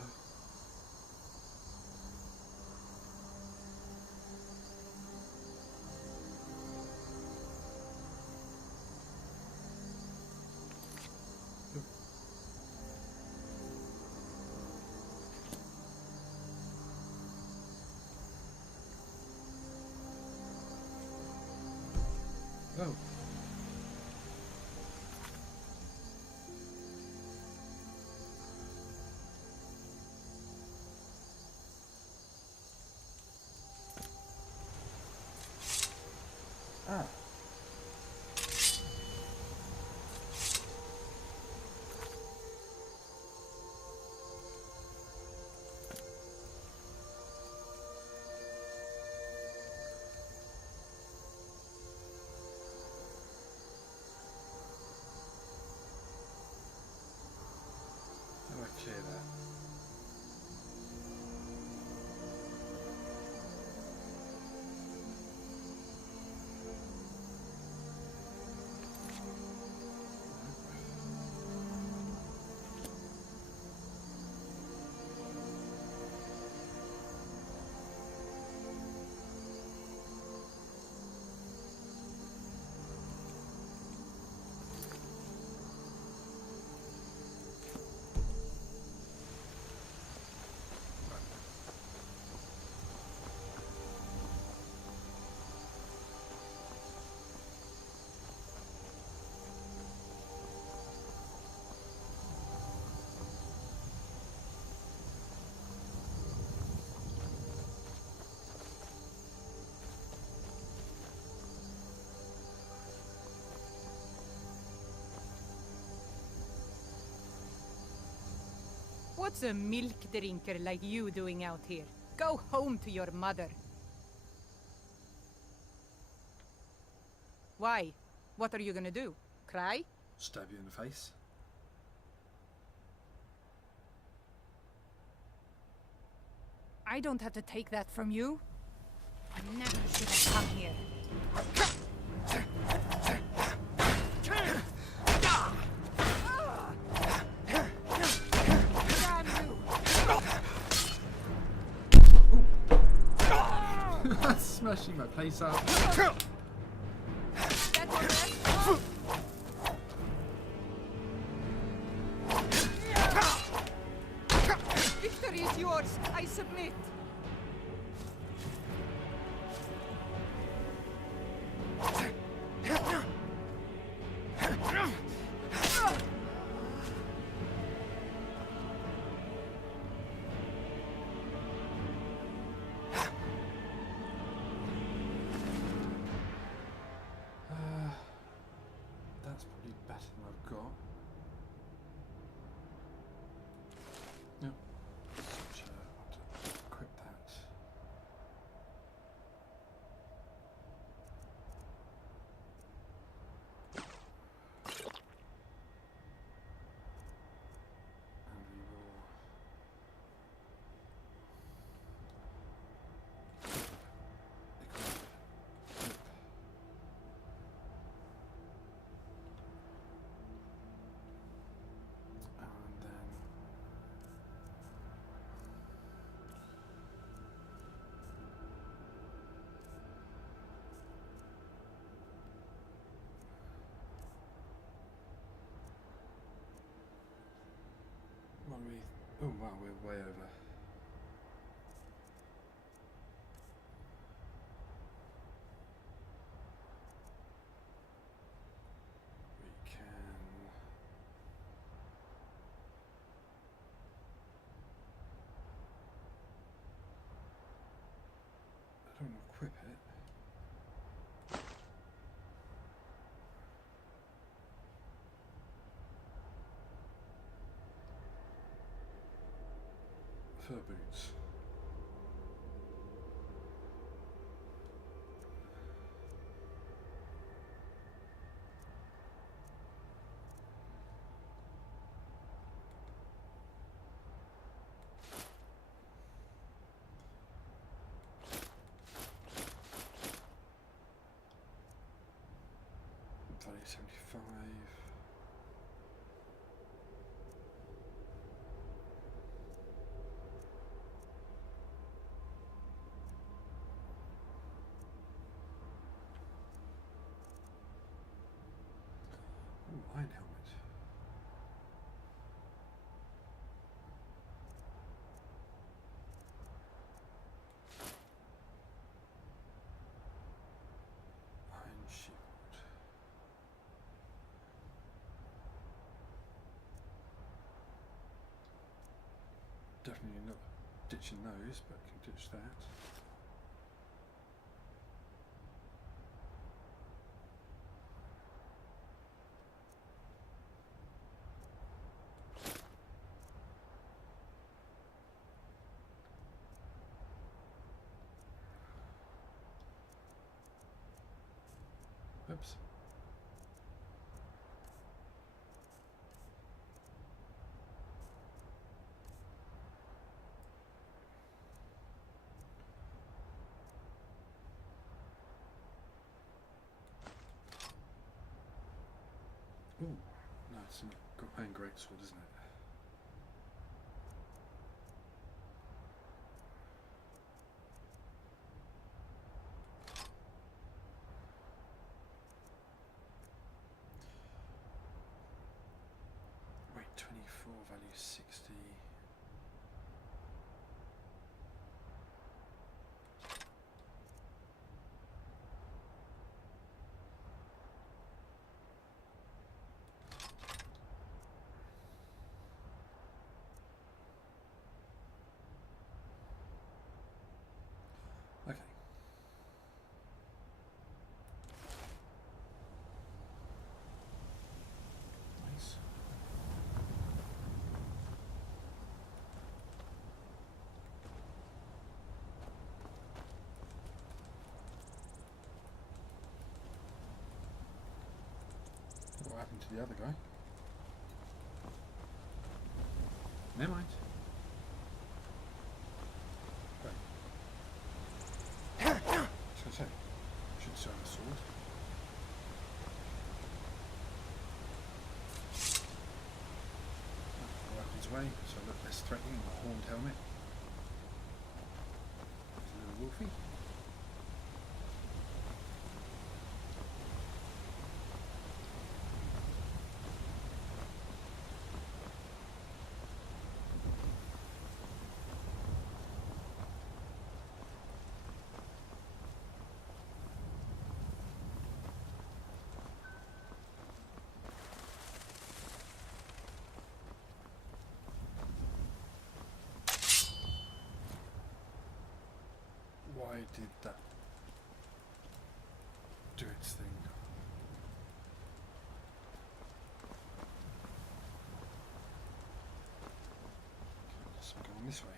Oh. Ah. What's a milk drinker like you doing out here? Go home to your mother. Why? What are you gonna do? Cry? Stab you in the face. I don't have to take that from you. I never should have come here. Smashing my place up. Victory is yours. I submit. That's probably better than I've got. Yep. Switch, equip that. And we will oh wow, we're way over. We can... I don't equip it. Fur boots. Value 75. Iron helmet. Iron shield. Definitely not ditching those, but can ditch that. Oops. Ooh, no, it's not got iron greatsword, isn't it? Weight 24, value 60. the other guy. Never mind. Right. So I say, should serve a sword. Weapons way, so I look less threatening than a horned helmet. There's a little wolfie. Why did that do its thing? So I'm going this way.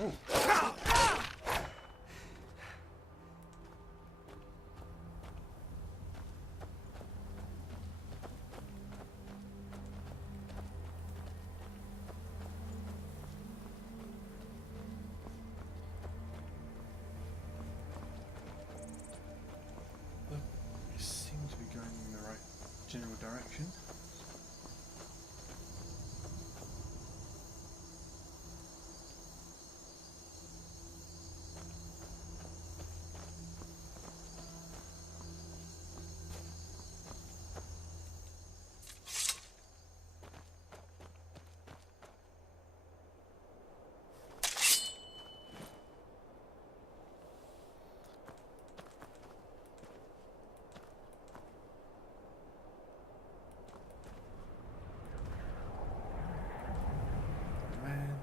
Oh. Well, we seem to be going in the right general direction.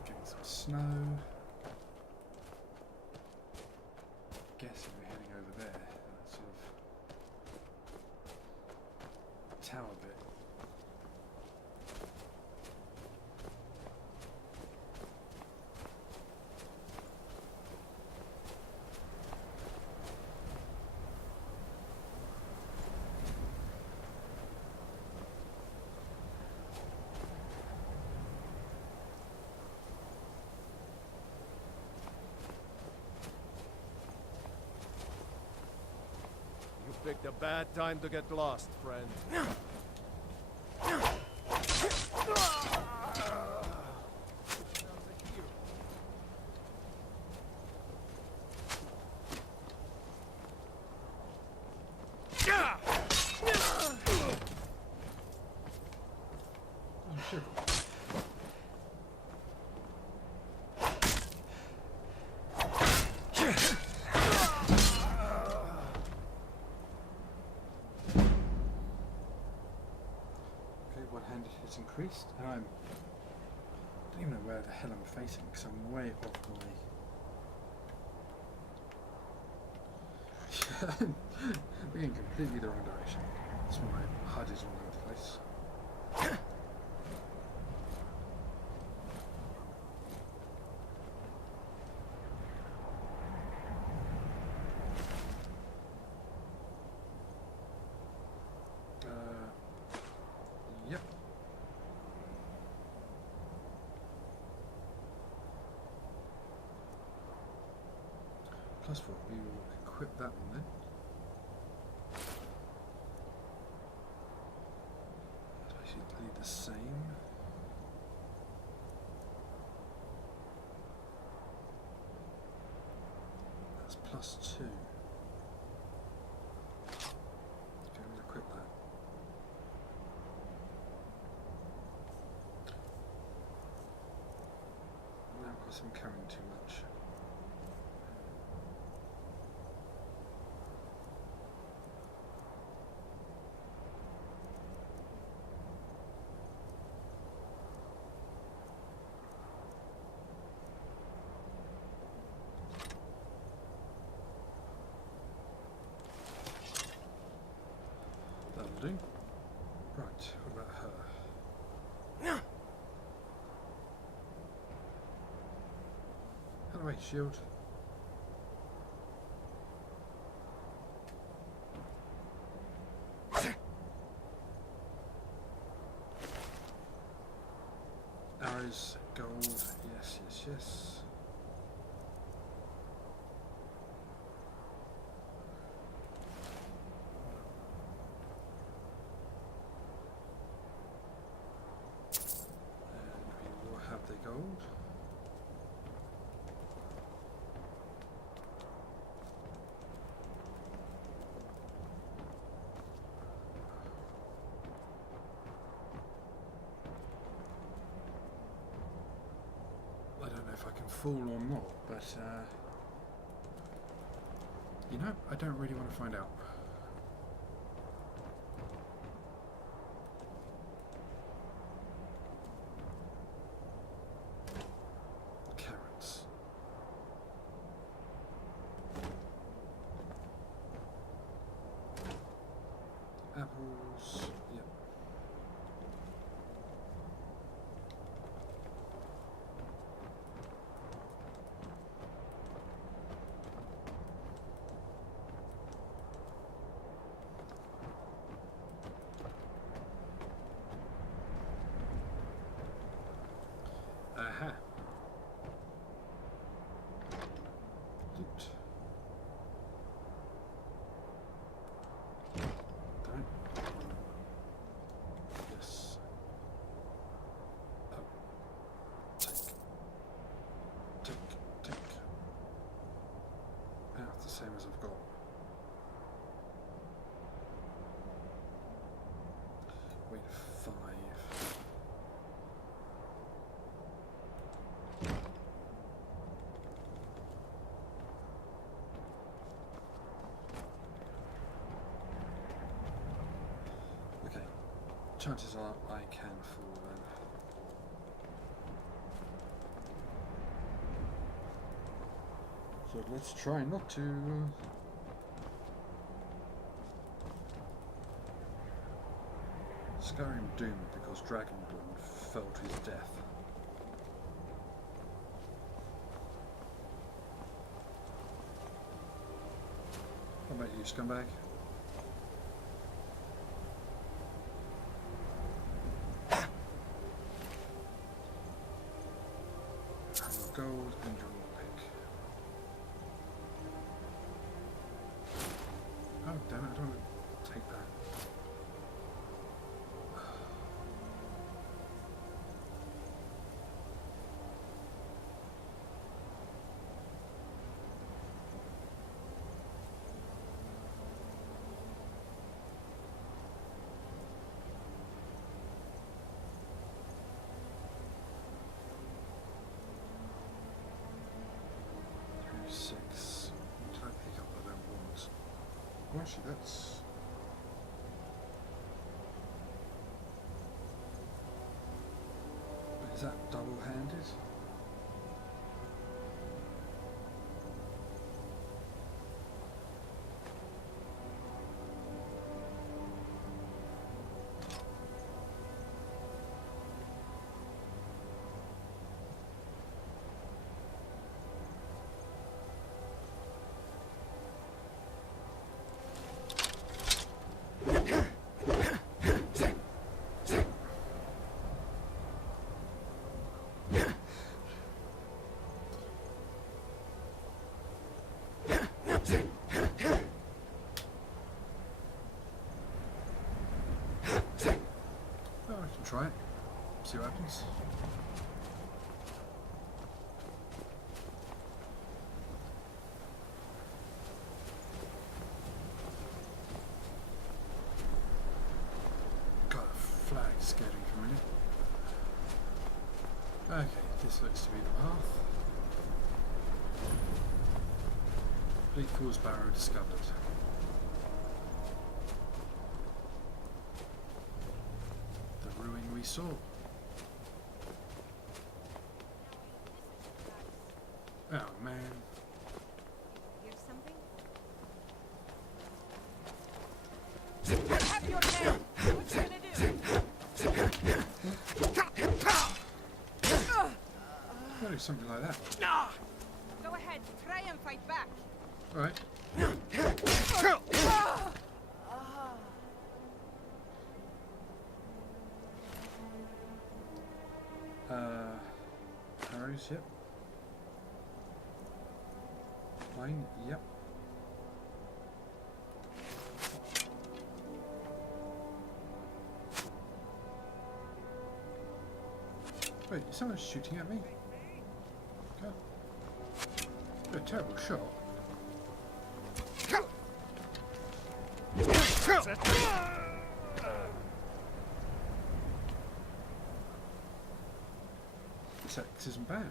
Getting some snow. Guessing we're heading over there. That sort of tower bit. Picked a bad time to get lost, friend. Oh, sure. It's increased, and I don't even know where the hell I'm facing because I'm way off my. We're in completely the wrong direction. That's why my HUD is all over the place. Yep. +4, we will equip that one then. It's basically the same. That's +2. Okay, I'm going to equip that. Now, of course, I'm carrying too much. do. Right, what about her? How do I shield? Arrows, gold, yes, yes, yes. The gold. I don't know if I can fool or not, but you know, I don't really want to find out. Apples, yep. Aha. Loot. Yes. Oh. Take. That's the same as I've got. Wait, 5. Okay. Chances are I can fall then. So let's try not to. Skyrim doomed because Dragonborn fell to his death. How about you, scumbag? Gold and your pick. Oh damn it, I don't want to take that. Six. What did I pick up that I don't want? Well, actually, that's. Is that double-handed? Oh, I can try it. See what happens. Got a flag scaring for a minute. Okay, this looks to be the path. Bleak Falls Barrow discovered. The ruin we saw. Oh man. Here's something. Have your name. something like that. Go ahead, try and fight back. All right. Arrows, yep. Plane, yep. Wait, someone's shooting at me? God. You're a terrible shot. This X isn't bad.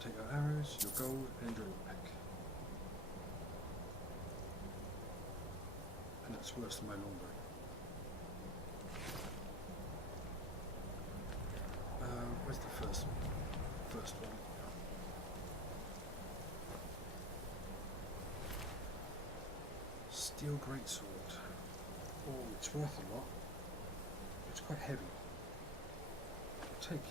Take our arrows, your gold, and your pack. And that's worse than my longbow. Where's the first one? First one. Steel greatsword. Oh, it's worth a lot. It's quite heavy. I'll take it.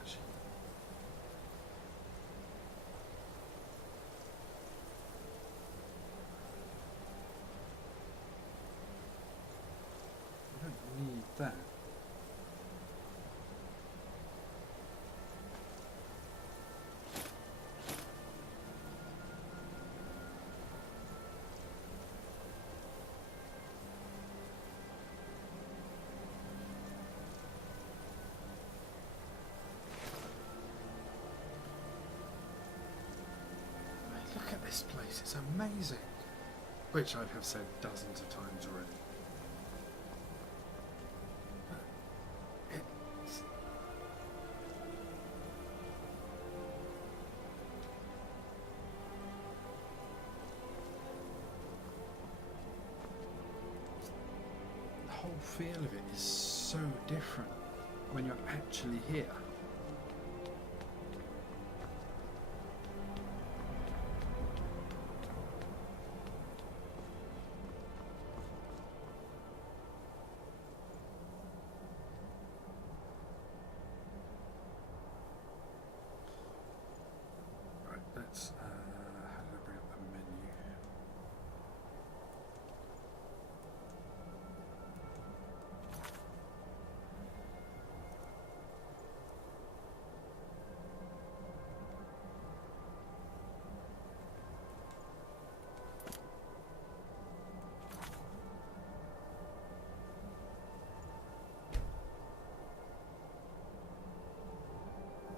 Actually. I don't need that. Look at this place, it's amazing. Which I have said dozens of times already. It's... The whole feel of it is so different when you're actually here. Let's, how did I bring up the menu?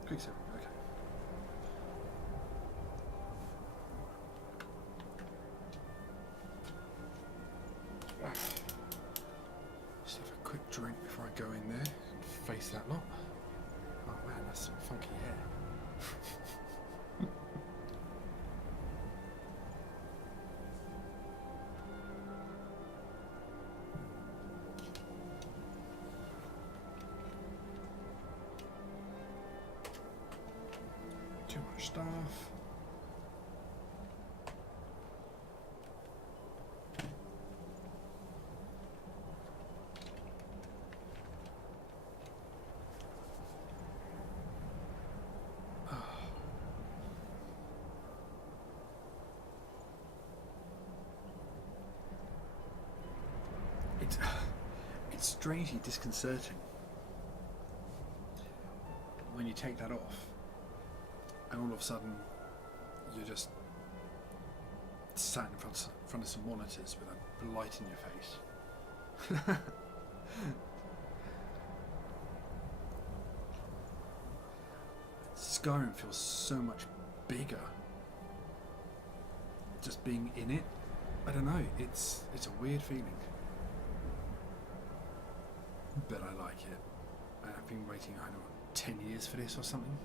Quick save, okay. Just have a quick drink before I go in there and face that lot. Oh man, that's some funky hair. Too much stuff. It's strangely disconcerting when you take that off and all of a sudden you're just sat in front of some monitors with a light in your face. Skyrim feels so much bigger just being in it. I don't know, it's a weird feeling. But I like it. And I've been waiting, I don't know, 10 years for this or something.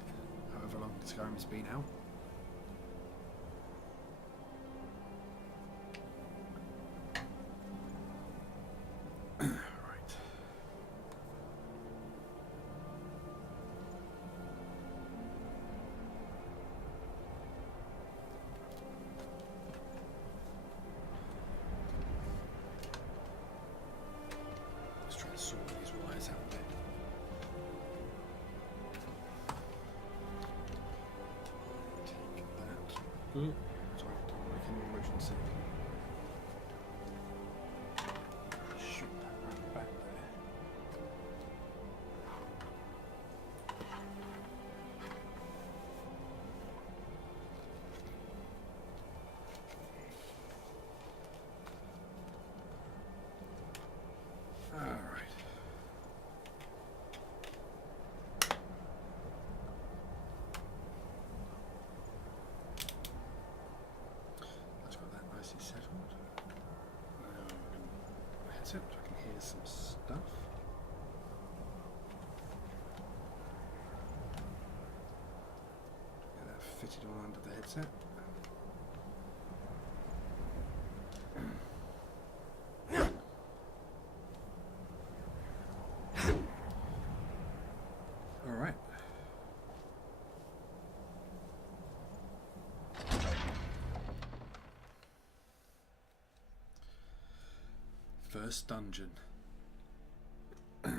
However long Skyrim has been out. Right. Ooh, sorry, making an motion sick. Shoot that right back there. Alright. That's got that nicely settled. Now we're going to headset so I can hear some stuff. Get that fitted on under the headset. Alright. First dungeon. Oh,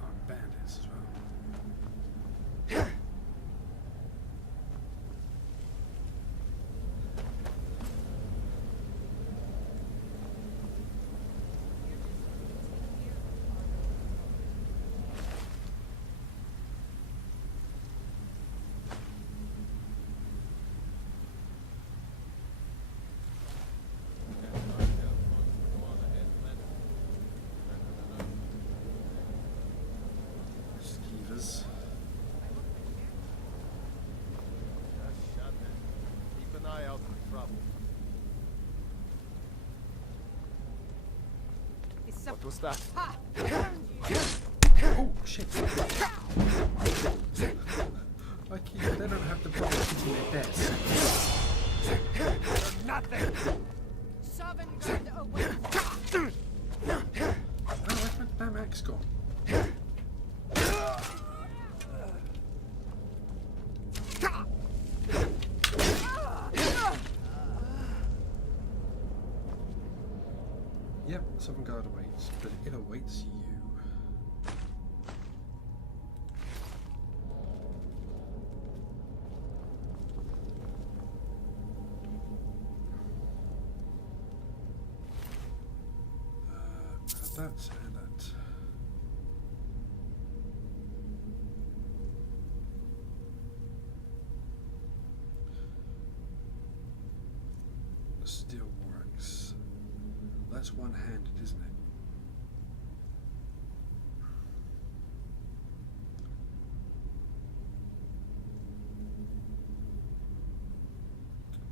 and bandits as well. Skeevers. Keep an eye out for trouble. What was that? Oh shit! Like they don't have the problem hitting their desk. Nothing! Sovngarde away! Oh, where's my damn axe gone? Yep, Sovngarde awaits, but it awaits you. That and that. The steel works. That's one-handed, isn't it?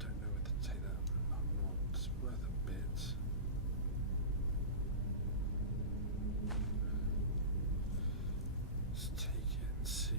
Don't know whether to take that or not. It's worth a bit. Let's take it and see.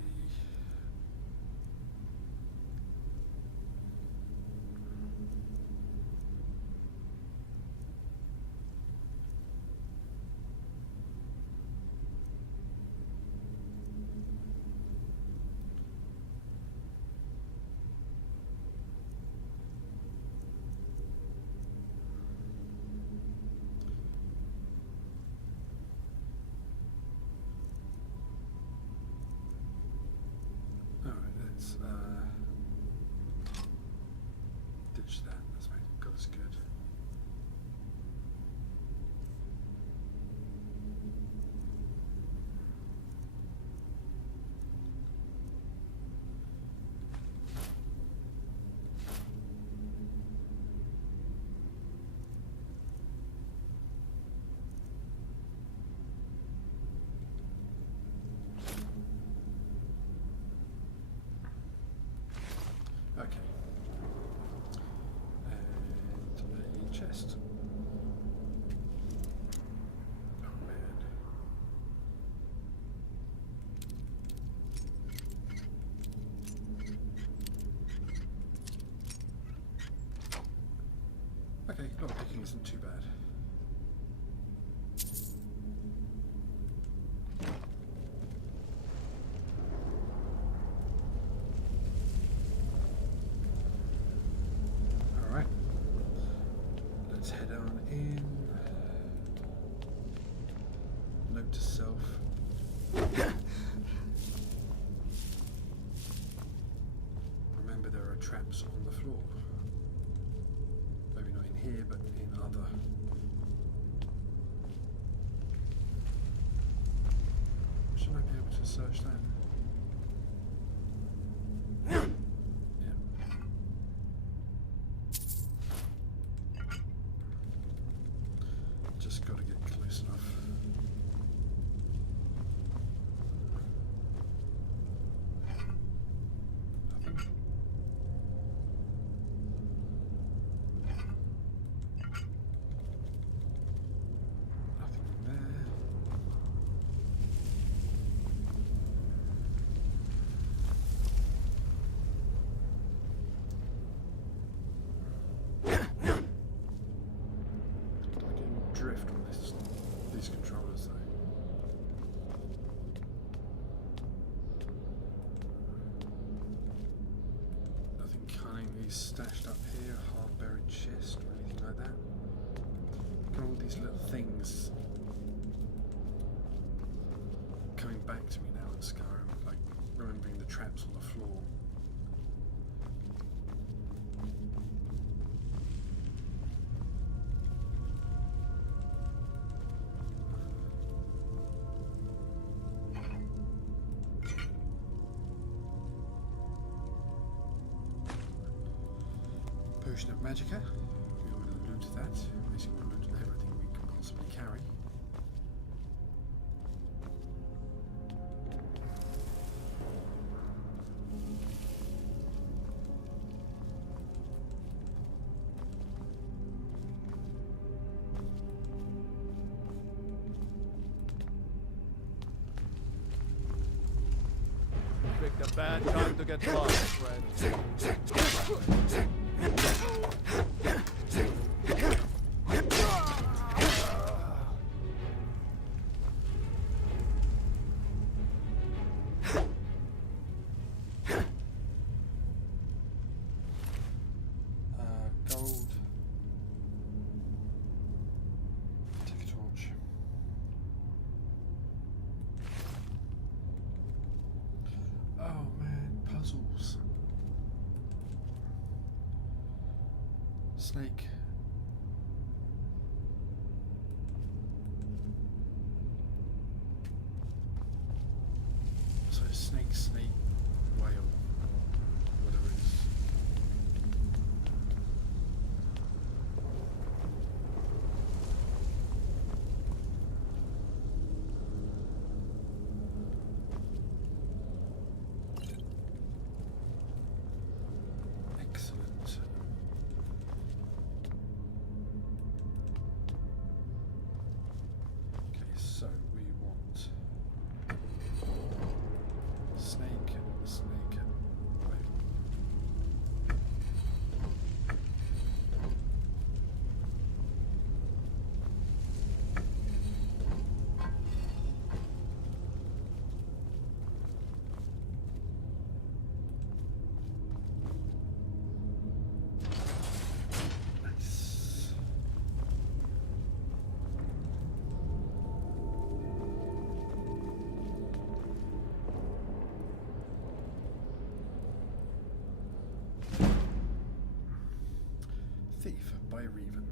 to search that? Yeah. Just got to get close enough. Nothing. Nothing in there. Like getting drift on these controllers though. Nothing cunningly stashed up here, half buried chest or anything like that. Look at all these little things coming back to me now in Skyrim, like remembering the traps on the floor. Potion of Magicka. We will loot that. Basically, we'll loot everything we can possibly carry. Picked a bad time to get lost, friend. Gold. Take a torch. Oh man, puzzles. Snake. So snake, whale, whatever it is. Excellent. Okay, so we want snake, wait. Nice. Thief by Reven.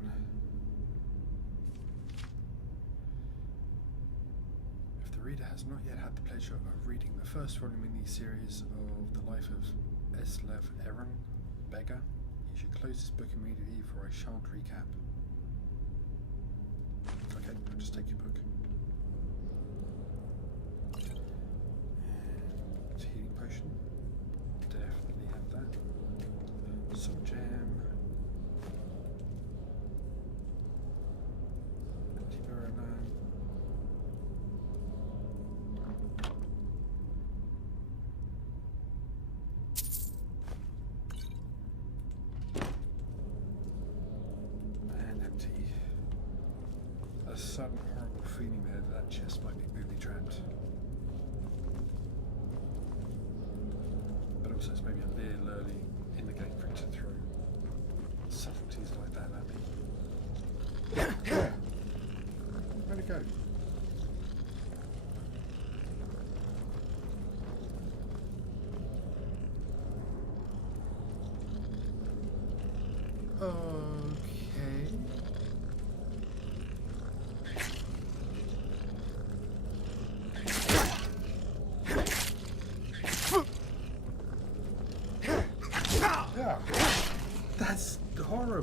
If the reader has not yet had the pleasure of reading the first volume in the series of the life of Eslev Eren, Beggar, he should close this book immediately, for I shan't recap. Okay, I'll just take your book. And healing potion. Definitely have that. Some jam. Anti-Paradigm. And empty. A sudden horrible feeling there that chest might be booby-trapped. But also it's maybe a little early in the game for it to throw subtleties like that at me. Where'd it go? Okay.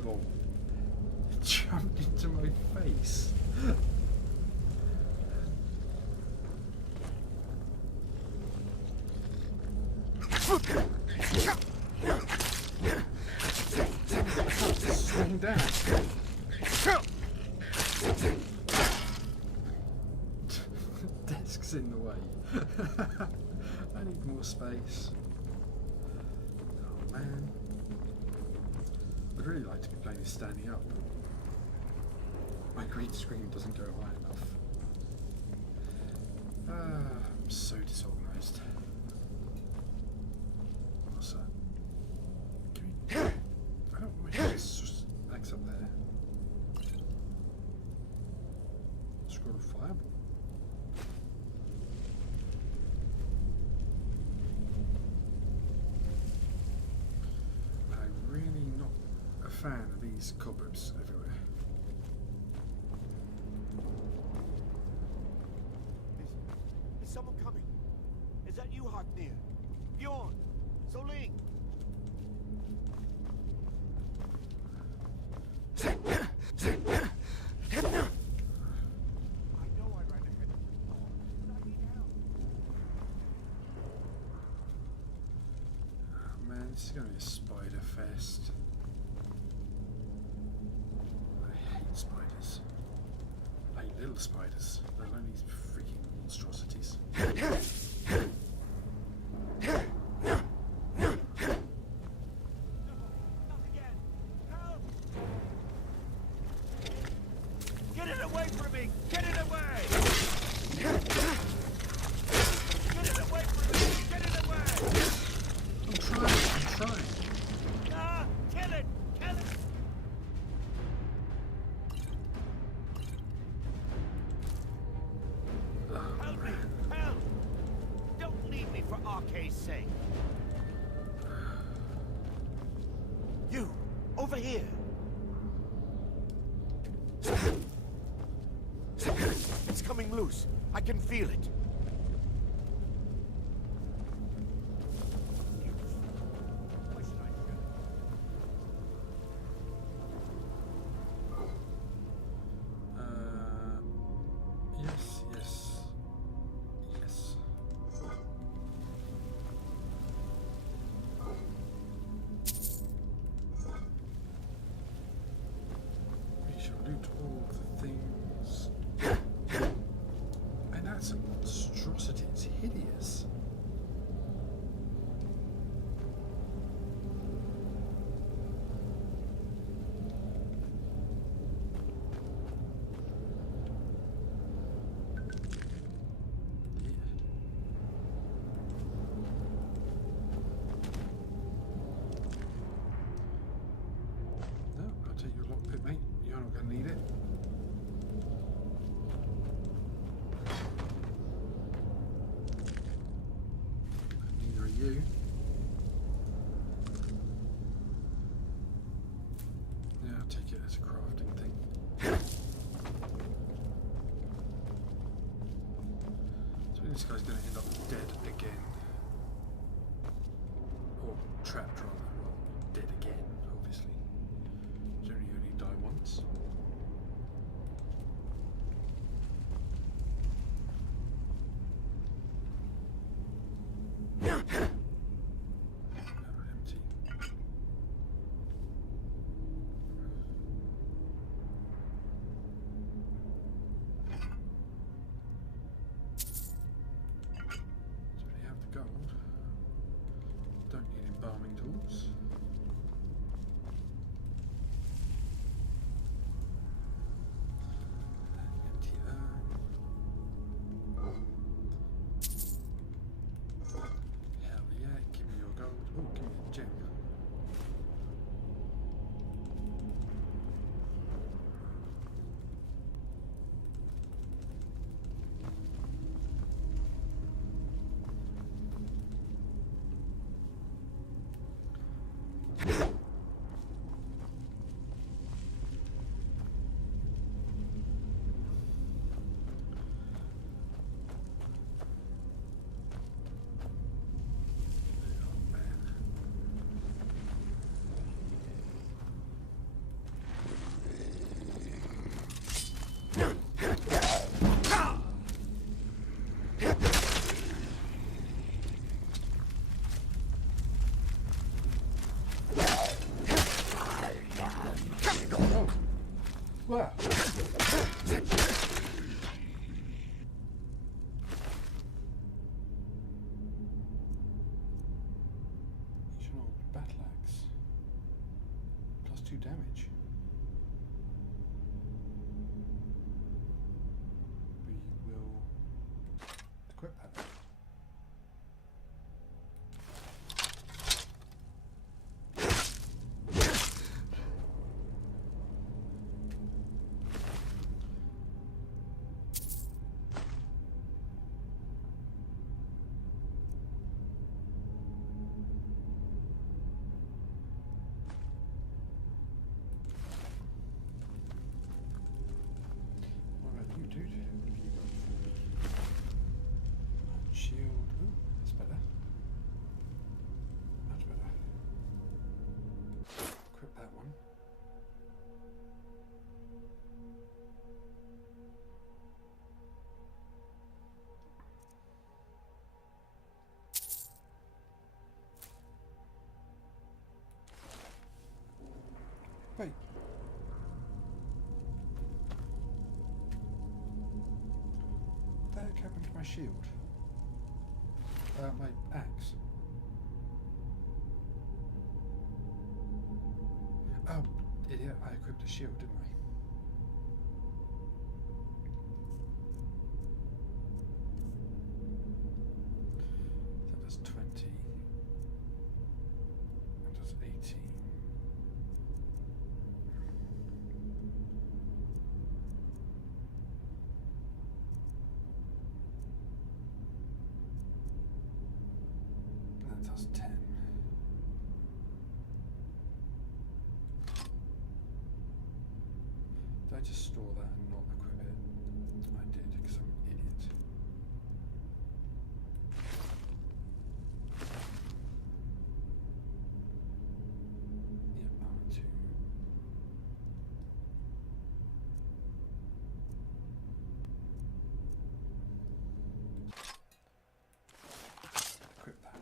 fireball. It jumped into my face. Swing down. Desk's in the way. I need more space. Oh man. I'd really like to be playing this standing up. My green screen doesn't go high enough. I'm so disorganized. What's that? I don't want my axe up there. Scroll of fireball. I'm really not a fan of these cobwebs everywhere. Is someone coming? Is that you, Haknir? Bjorn? Soling? Man, this is going to be a spider fest. I hate spiders. I hate little spiders, let alone these freaking monstrosities. Get it away from me! Get it away! Get it away from me! Get it away! I'm trying. Ah! Kill it! Kill it! Help me! Help! Don't leave me for Arcade's sake! You! Over here! It's coming loose. I can feel it. Yes. We shall loot all the things. And that's a monstrosity. It's hideous. No, I'll take your lockpick, mate. You're not going to need it. Neither are you. Yeah, I'll take it as a crafting thing. So this guy's going to end up dead again. Or trapped rather. Well, dead again, obviously. Generally you only die once. Empty. So we have the gold. Don't need embalming tools. Empty urn. Hell yeah, give me your gold. Oh, give me a gem. damage. We will equip that. Wait. What the heck happened to my shield? My axe. Oh, idiot, I equipped a shield, didn't I? That does 20. That does 18. That does 10. Did I just store that and not equip it? I did, because I'm an idiot. Yep, armor 2. Equip that.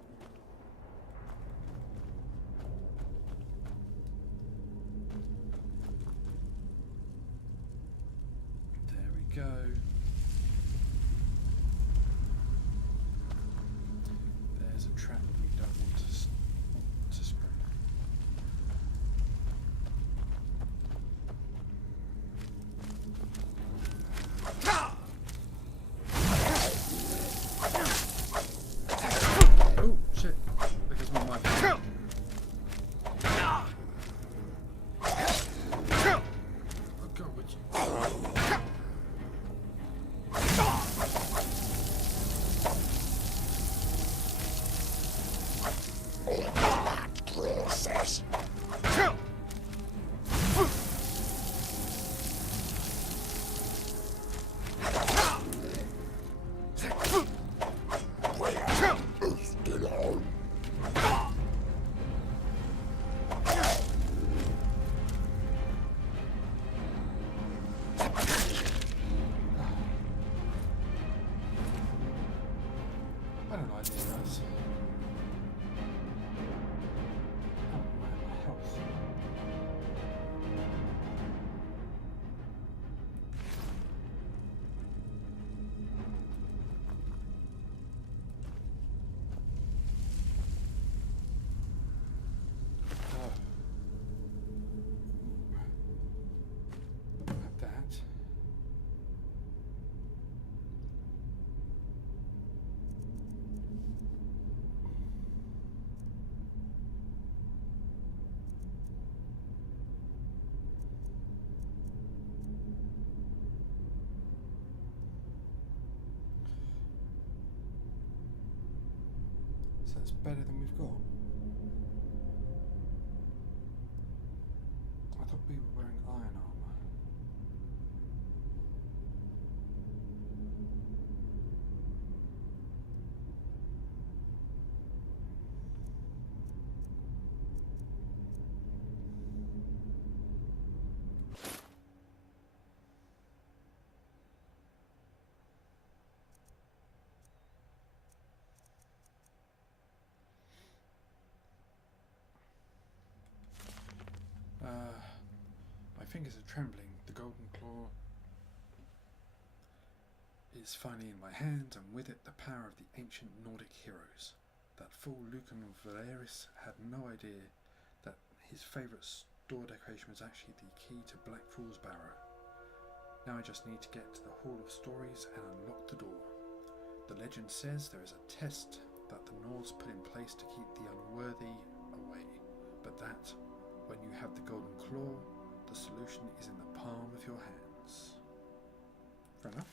There we go. There's a trap we don't want to spread. Oh shit! Because my mic. Oh god, would you? Process. I don't like these guys. Oh, my health. Oh. Have that. So that's better than we've got. I thought we were wearing iron armor. My fingers are trembling. The golden claw is finally in my hand, and with it the power of the ancient Nordic heroes. That fool Lucan of Valeris had no idea that his favourite door decoration was actually the key to Black Fool's Barrow. Now I just need to get to the Hall of Stories and unlock the door. The legend says there is a test that the Nords put in place to keep the unworthy away, but that, when you have the Golden Claw, the solution is in the palm of your hands. Fair enough.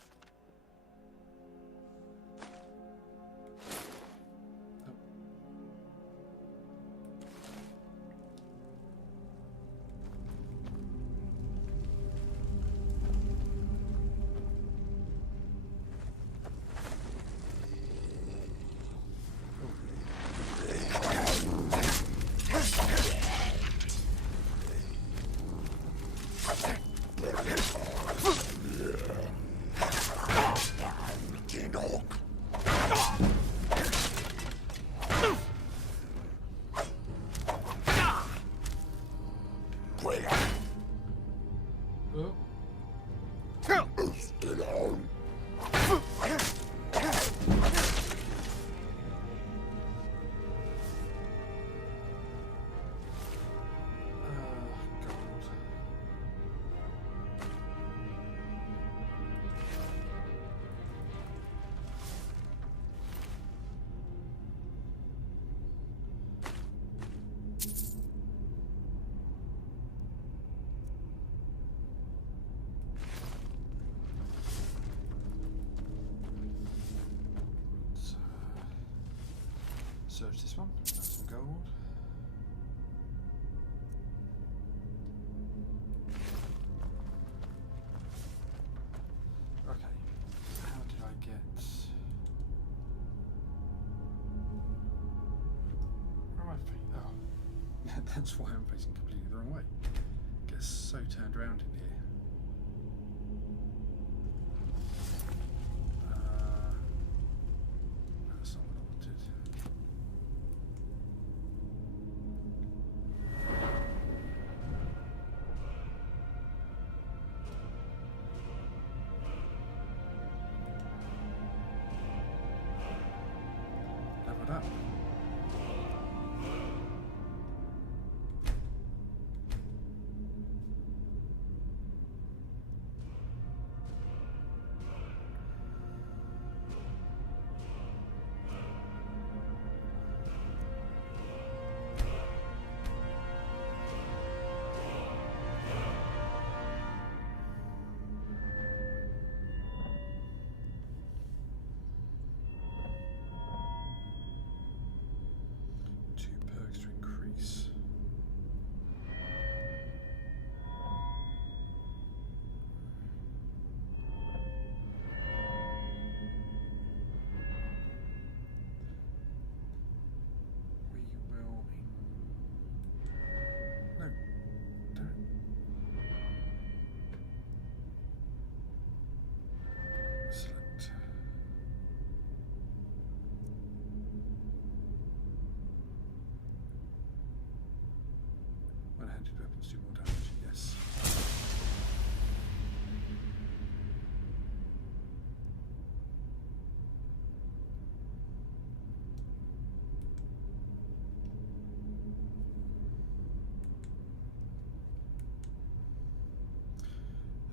Search this one, that's some gold. Okay, how did I get... Where am I facing? Oh, that's why I'm facing completely the wrong way. Get so turned around in here. That's not what I wanted. Leveled up. One-handed weapons do more damage, yes.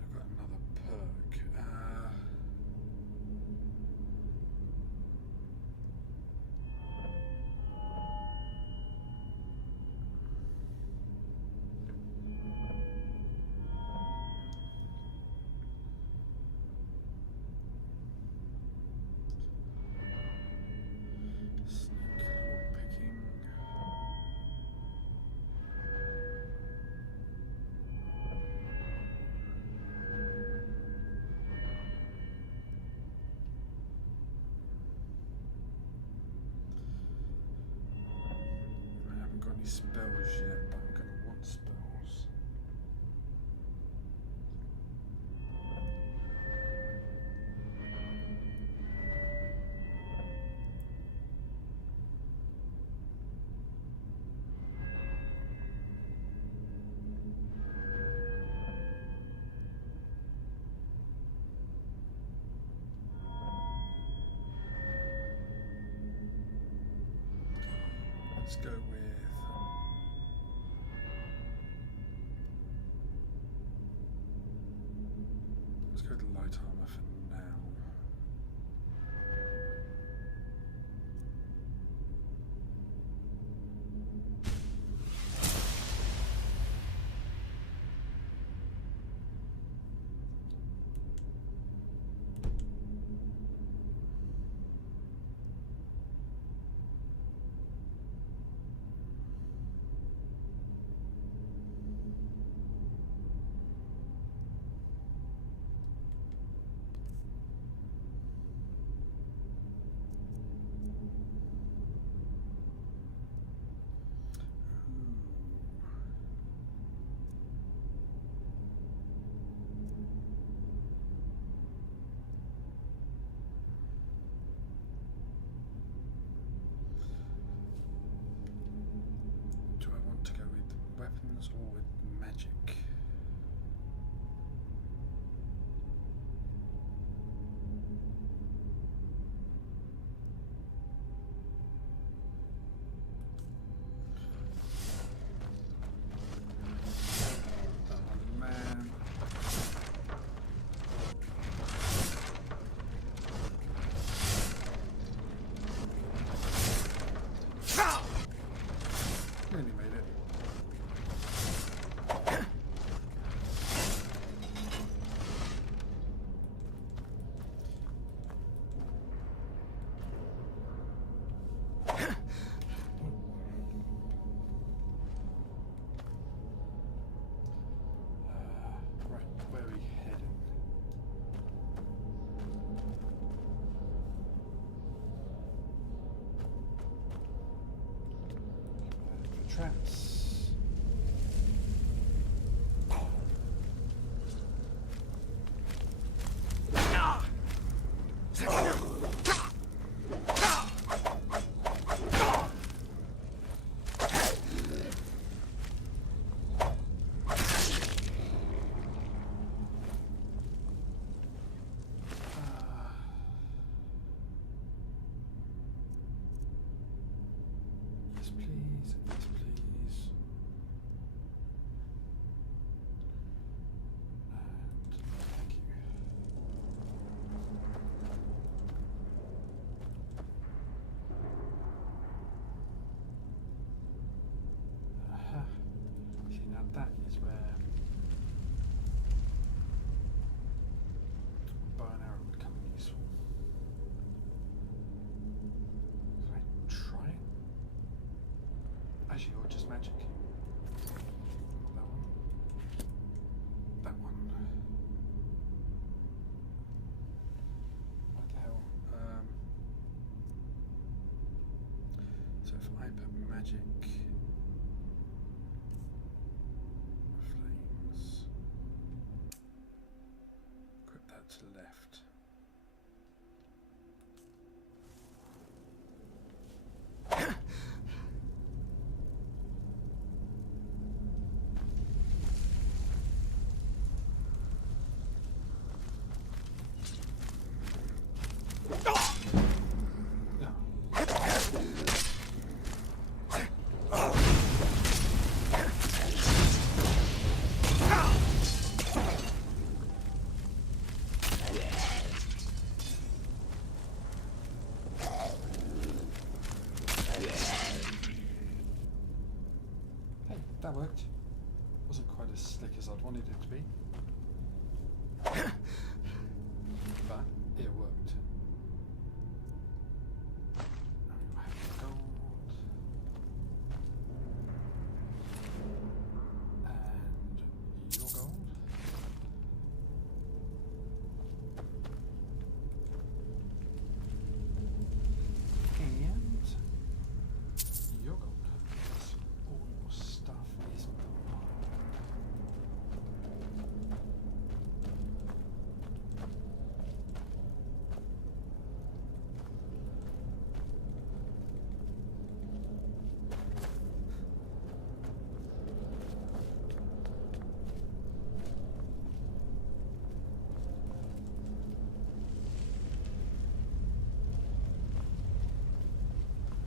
I've got another perk. I haven't got any spells yet, but I'm going to want spells. Let's go with all with magic. Nearly made it. Right, where are we heading? For traps. Yes, please. Yes, please. And thank you. Aha. See, now that is where bow and arrow would come in useful. Can I try it? Actually, or just magic. That one. That one. What the hell? So if I put magic flames, equip that to the left. Hey, that worked. Wasn't quite as slick as I'd wanted it to be. But it worked. I have gold. And your gold. And your gold. Yes, all your stuff is mine.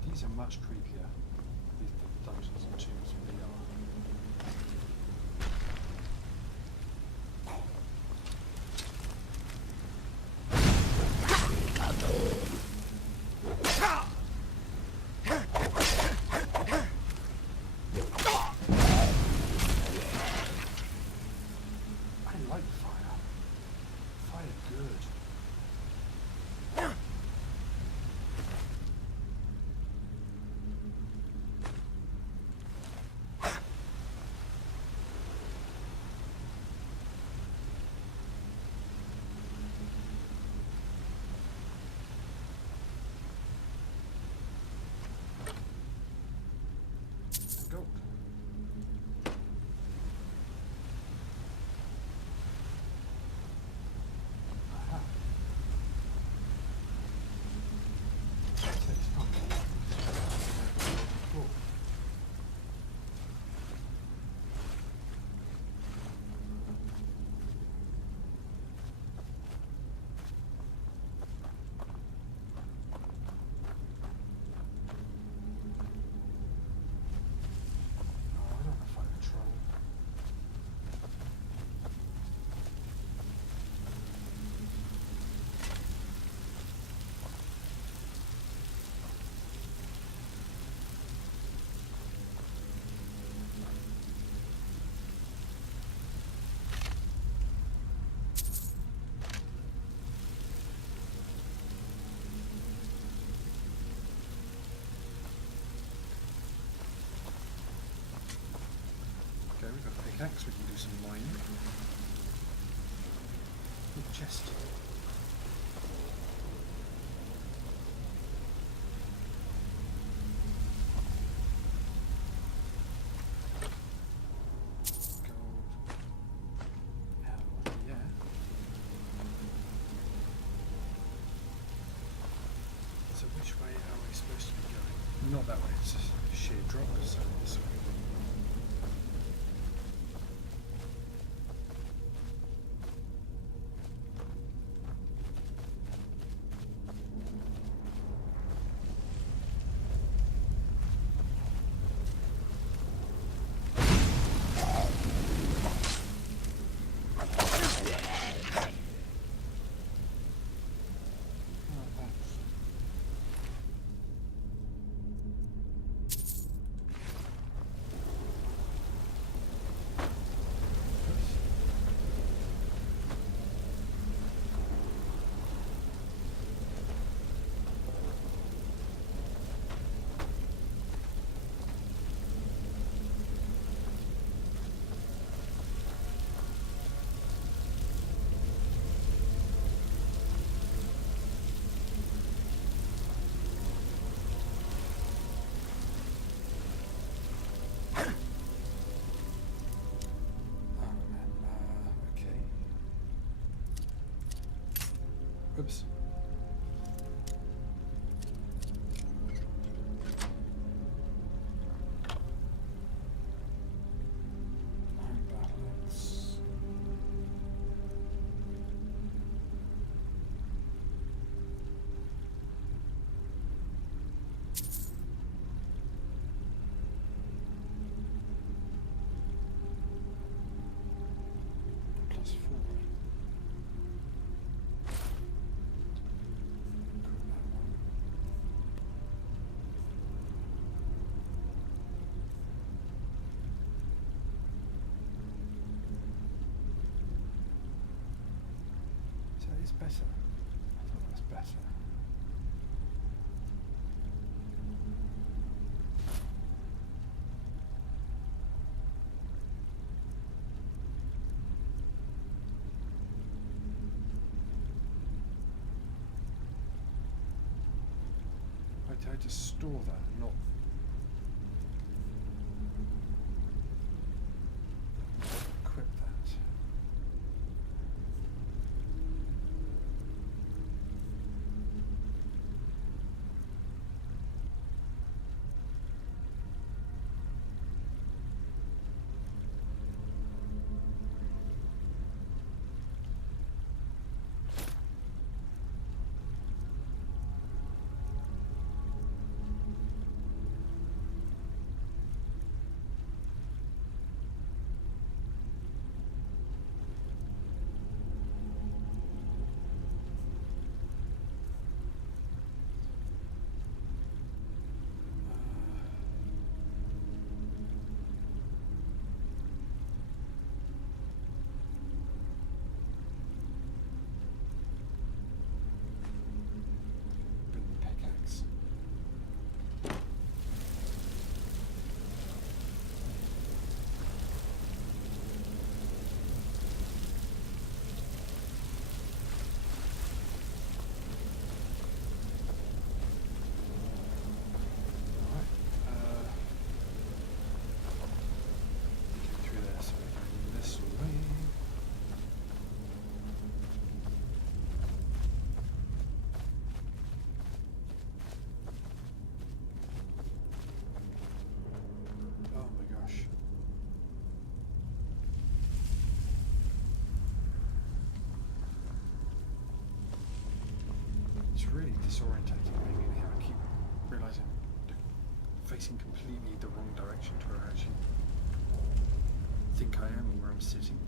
These are much creepier, these dungeons and tombs really are. I like fire. Fire good. chest. Not that way, it's just a sheer drop, so this way. Oops. Balance. +4. It's better. I thought it was better. I just store that, not equip that. It's really disorientating being in here. I keep realising I'm facing completely the wrong direction to where I actually think I am and where I'm sitting.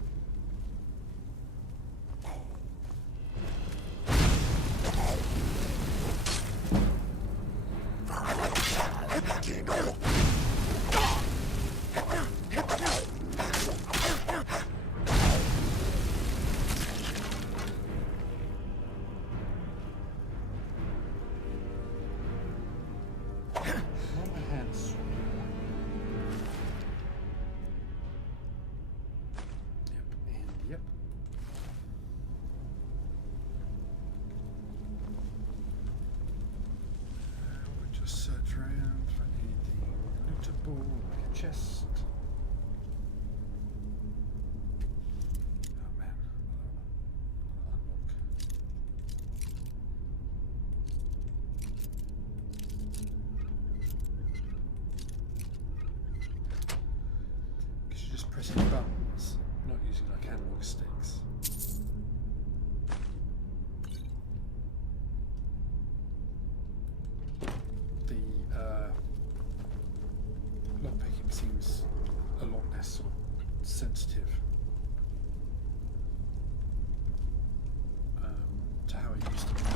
search around for anything lootable, like a chest. Oh man, unlock. Because you're just pressing buttons, not using like analog sticks. Lockpicking seems a lot less sort of sensitive to how it used to be. You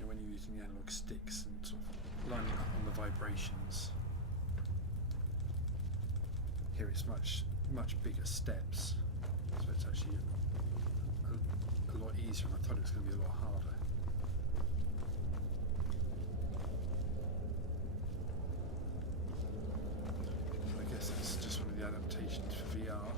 know, when you're using the analog sticks and sort of lining up on the vibrations. Here it's much bigger steps, so it's actually a lot easier, and I thought it was going to be a lot harder. I guess it's just one of the adaptations for VR.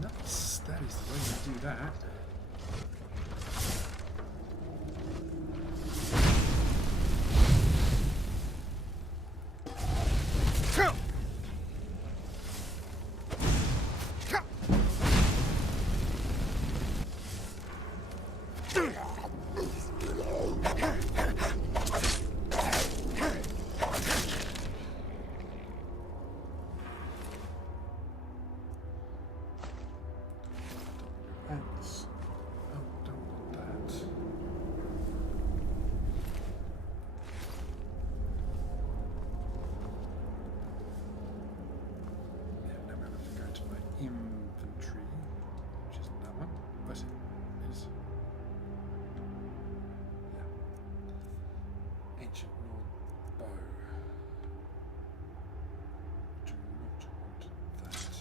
Nice, that is the way to do that. That's don't want that. Yeah, now I'm going to go into my inventory, which isn't that one. Where's it? Is yeah. Ancient Nord bow. Do not want that.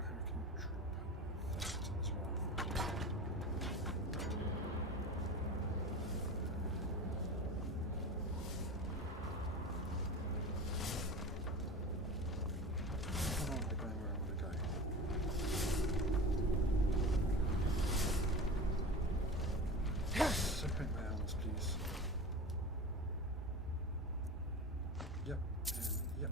I can drop that as well. Come on, we're going where I want to go. Separate my arms, please. Yep, and yep.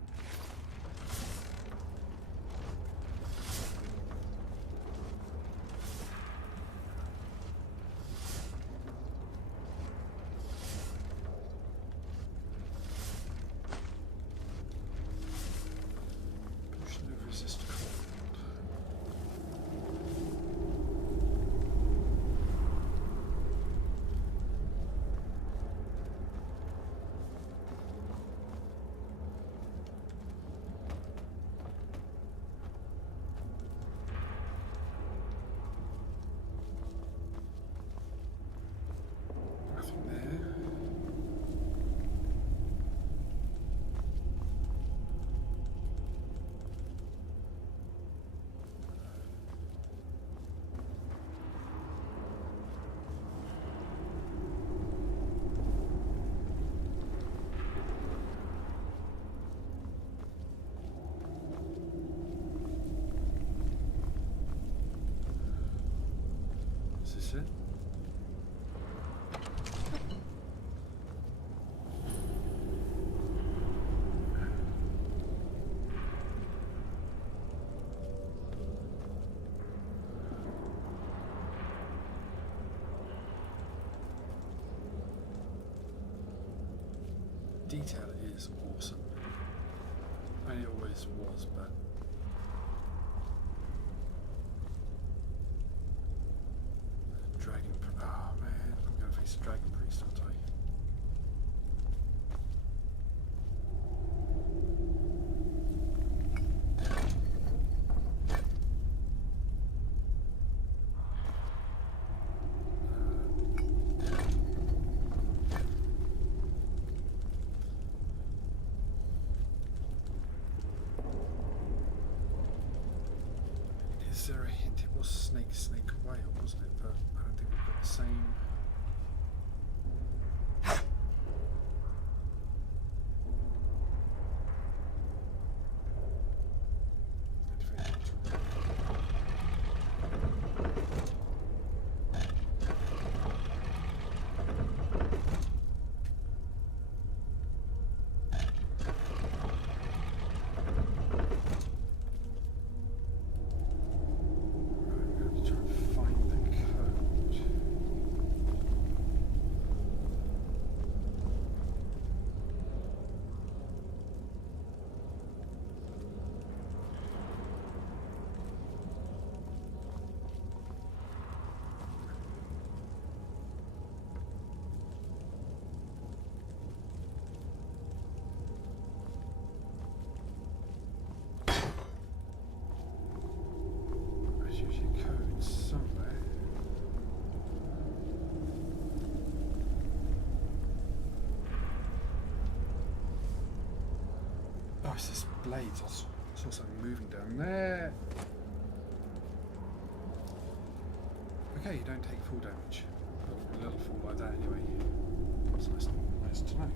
Potion of resist cold. Nothing there. Is this it? Detail is awesome. And it always was, but dragon. Oh man, I'm gonna face a dragon priest, aren't I? is there a hint? It was snake, whale, wasn't it? But I don't think we've got the same. Oh, it's this blades. I saw something moving down there. Okay, you don't take full damage. Not for a little fall like that anyway. It's nice to know.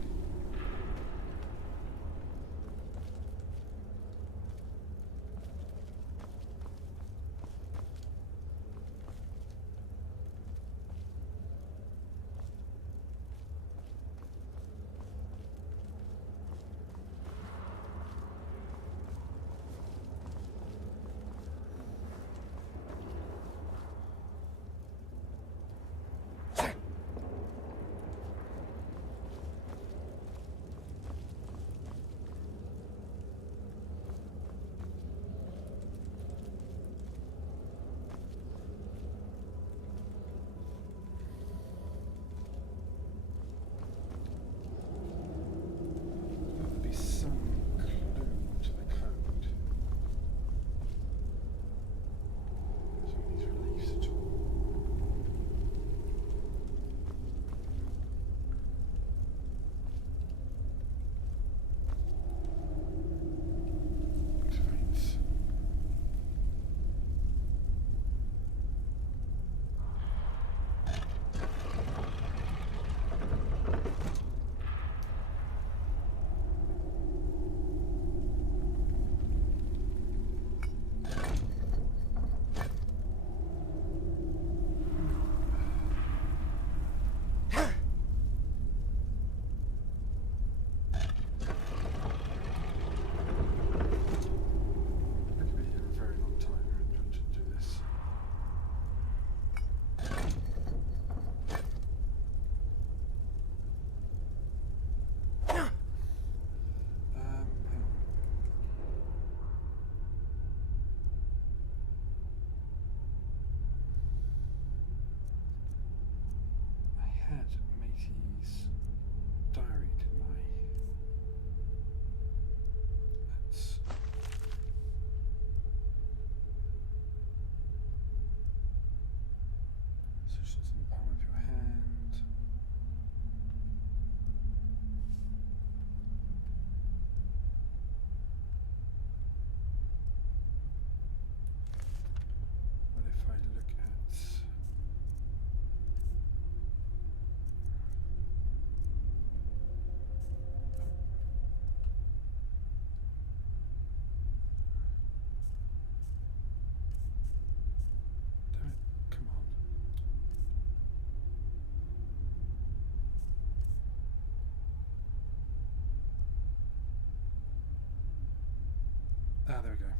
Ah, there we go.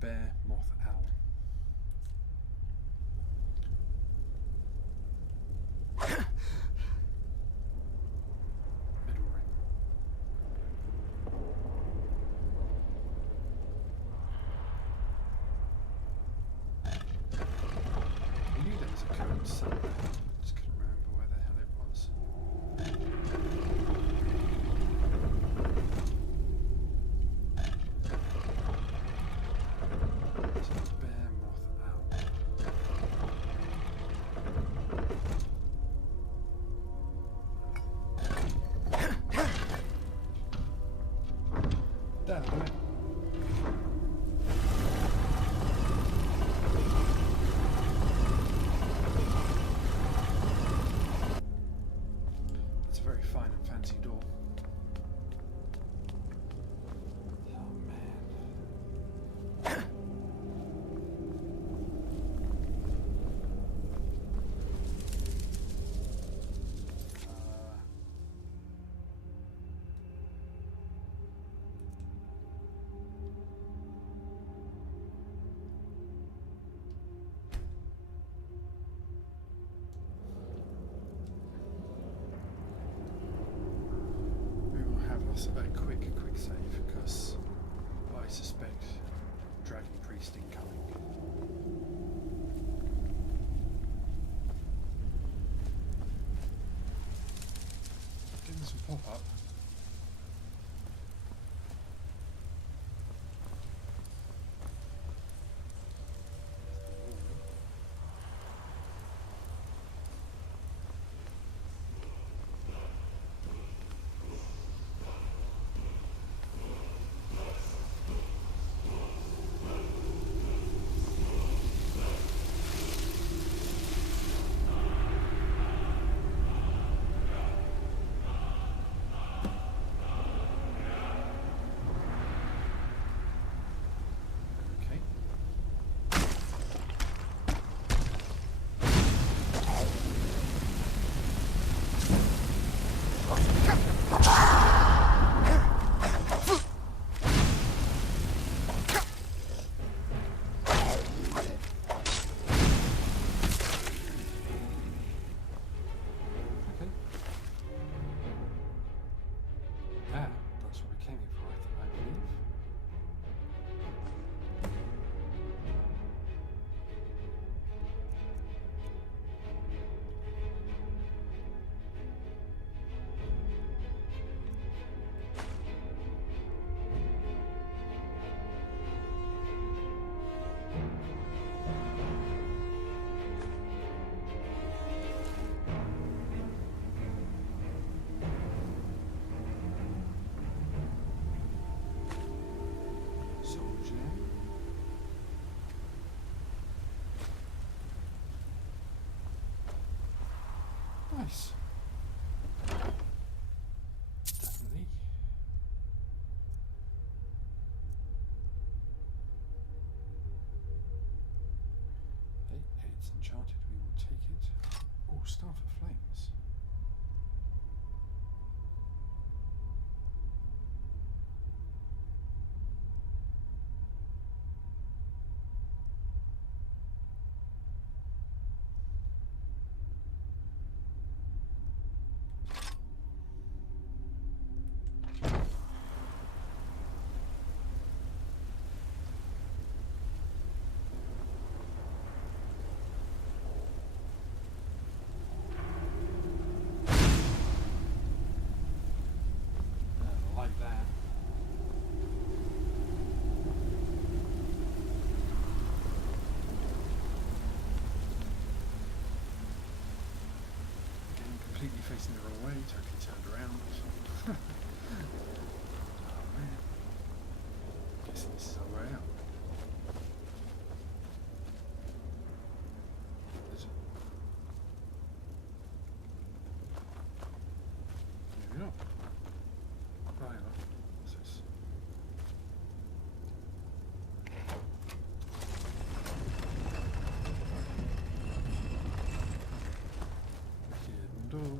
Bear, moth, owl. Middle ring. I knew there was a code somewhere. Just couldn't remember where the hell it was. check a quick save because I suspect Dragon Priest incoming. Getting some pop up. Nice. Definitely. Hey, it's enchanted. We will take it. Oh, Staff of Flames. Completely facing the wrong way, totally turned around. Oh man. Guessing this is our way out. Is it? Maybe not. Right, what's this? Door.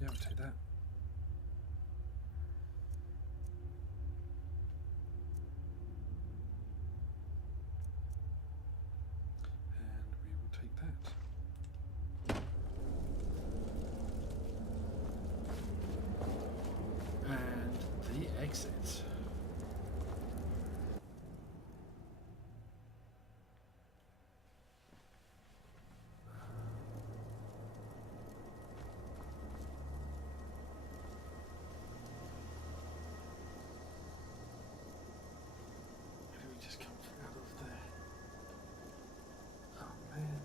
Yeah, I'll take that. And we will take that. And the exit. Just come out of there. Oh man.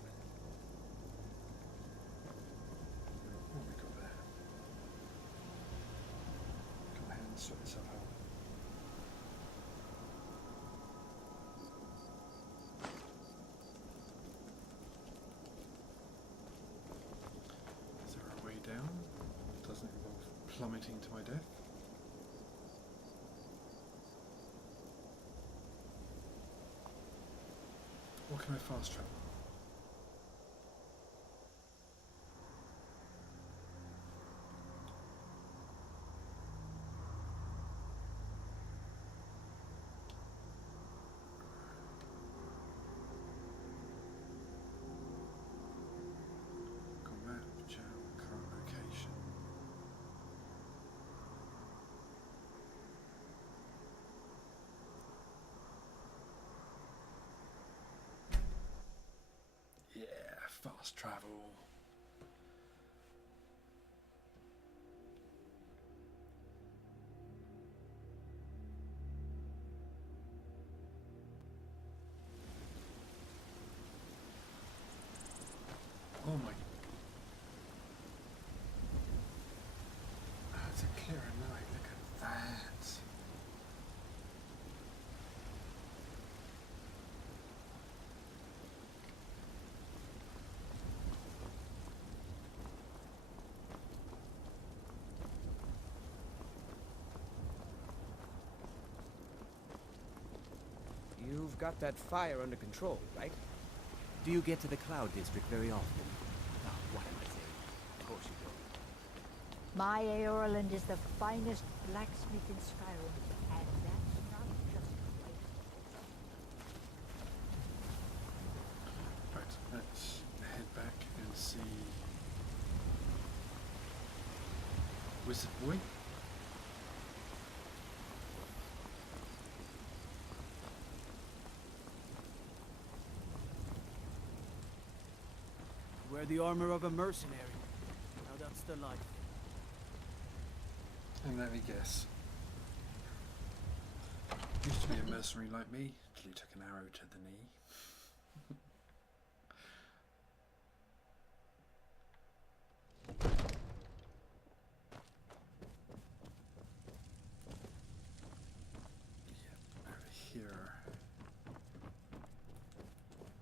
What have we got there? Go ahead and sort yourself out. plummeting to my death. Or can I fast travel? Fast travel. Oh my. That's a clearer night. Look at that. You've got that fire under control, right? Do you get to the Cloud District very often? Oh, what am I saying? Of course you don't. My Aeorland is the finest blacksmith in Skyrim, and that's not just white. Right, let's head back and see Wizard Boy. Wear the armor of a mercenary. Now that's the life. And let me guess. Used to be a mercenary like me, till he took an arrow to the knee.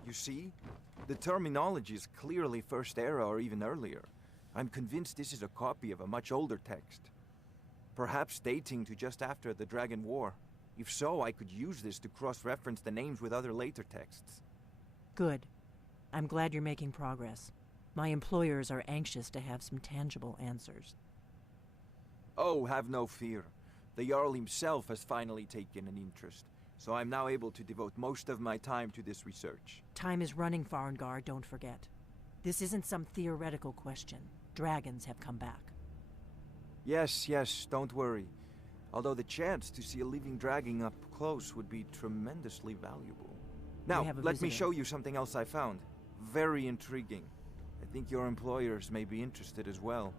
You see? The terminology is clearly First Era or even earlier. I'm convinced this is a copy of a much older text. Perhaps dating to just after the Dragon War. If so, I could use this to cross-reference the names with other later texts. Good. I'm glad you're making progress. My employers are anxious to have some tangible answers. Oh, have no fear. The Jarl himself has finally taken an interest, so I'm now able to devote most of my time to this research. Time is running, Farengar, don't forget. This isn't some theoretical question. Dragons have come back. Yes, don't worry. Although the chance to see a living dragon up close would be tremendously valuable. Now, let me show you something else I found. Very intriguing. I think your employers may be interested as well.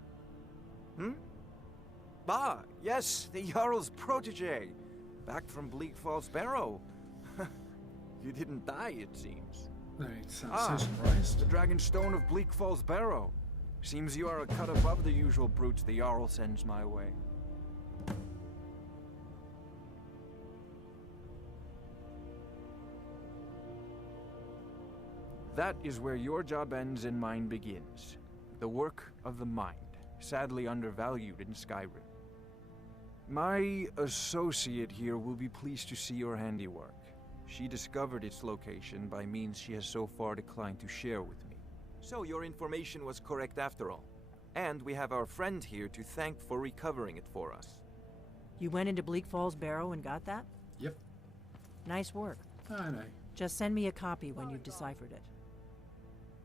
Ah, yes, the Jarl's protege. Back from Bleak Falls Barrow. You didn't die, it seems. No, it sounds so surprised. The Dragon Stone of Bleak Falls Barrow. Seems you are a cut above the usual brutes the Jarl sends my way. That is where your job ends and mine begins. The work of the mind, sadly undervalued in Skyrim. My associate here will be pleased to see your handiwork. She discovered its location by means she has so far declined to share with me. So your information was correct after all. And we have our friend here to thank for recovering it for us. You went into Bleak Falls Barrow and got that? Yep. Nice work. I know. Just send me a copy when you've deciphered it.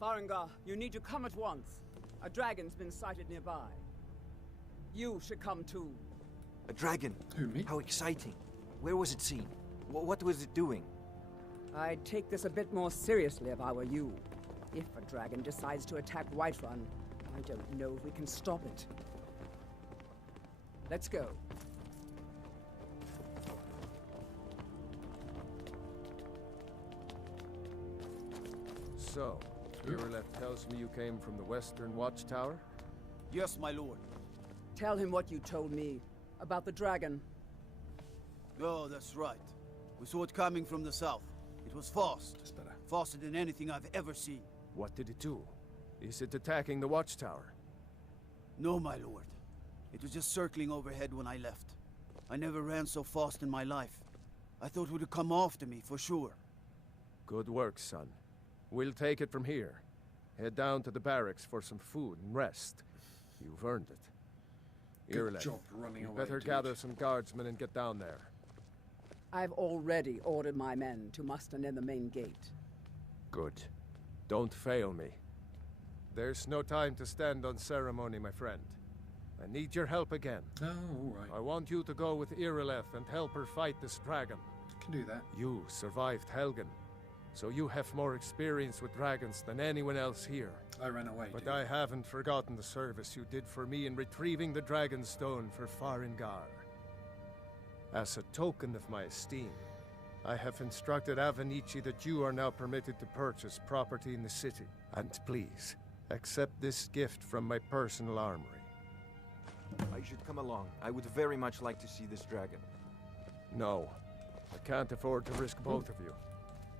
Farengar, you need to come at once. A dragon's been sighted nearby. You should come too. A dragon? Who, me? How exciting. Where was it seen? What was it doing? I'd take this a bit more seriously if I were you. If a dragon decides to attack Whiterun, I don't know if we can stop it. Let's go. So, Irileth tells me you came from the Western Watchtower? Yes, my lord. Tell him what you told me about the dragon. Oh, that's right. We saw it coming from the south. It was fast. That's better. Faster than anything I've ever seen. What did it do? Is it attacking the Watchtower? No, my lord. It was just circling overhead when I left. I never ran so fast in my life. I thought it would come after me, for sure. Good work, son. We'll take it from here. Head down to the barracks for some food and rest. You've earned it. Good Irileth, job running you away, better dude. gather some guardsmen and get down there. I've already ordered my men to muster near the main gate. Good. Don't fail me. There's no time to stand on ceremony, my friend. I need your help again. Oh, all right. I want you to go with Irileth and help her fight this dragon. Can do that. You survived Helgen, so you have more experience with dragons than anyone else here. I ran away, But dude. I haven't forgotten the service you did for me in retrieving the dragon stone for Farengar. As a token of my esteem, I have instructed Avenici that you are now permitted to purchase property in the city. And please, accept this gift from my personal armory. I should come along. I would very much like to see this dragon. No, I can't afford to risk both of you.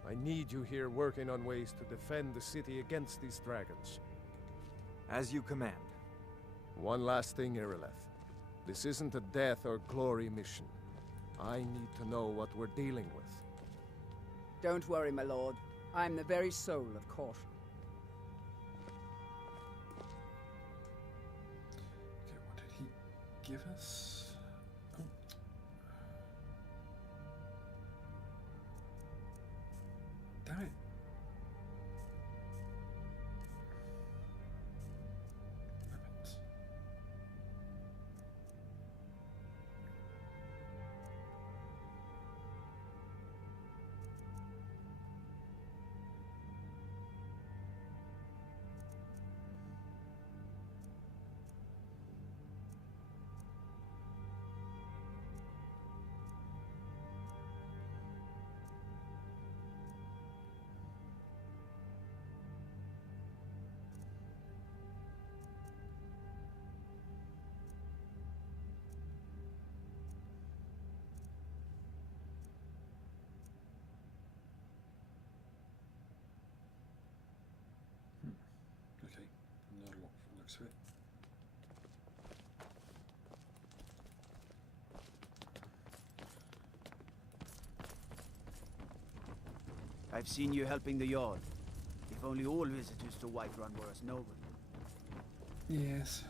I need you here working on ways to defend the city against these dragons. As you command. One last thing, Irileth. This isn't a death or glory mission. I need to know what we're dealing with. Don't worry, my lord. I'm the very soul of caution. Okay, what did he give us? Oh. Damn it. Weapons. Okay, not a lot from the looks of it. I've seen you helping the Yard. If only all visitors to Whiterun were as noble. Yes.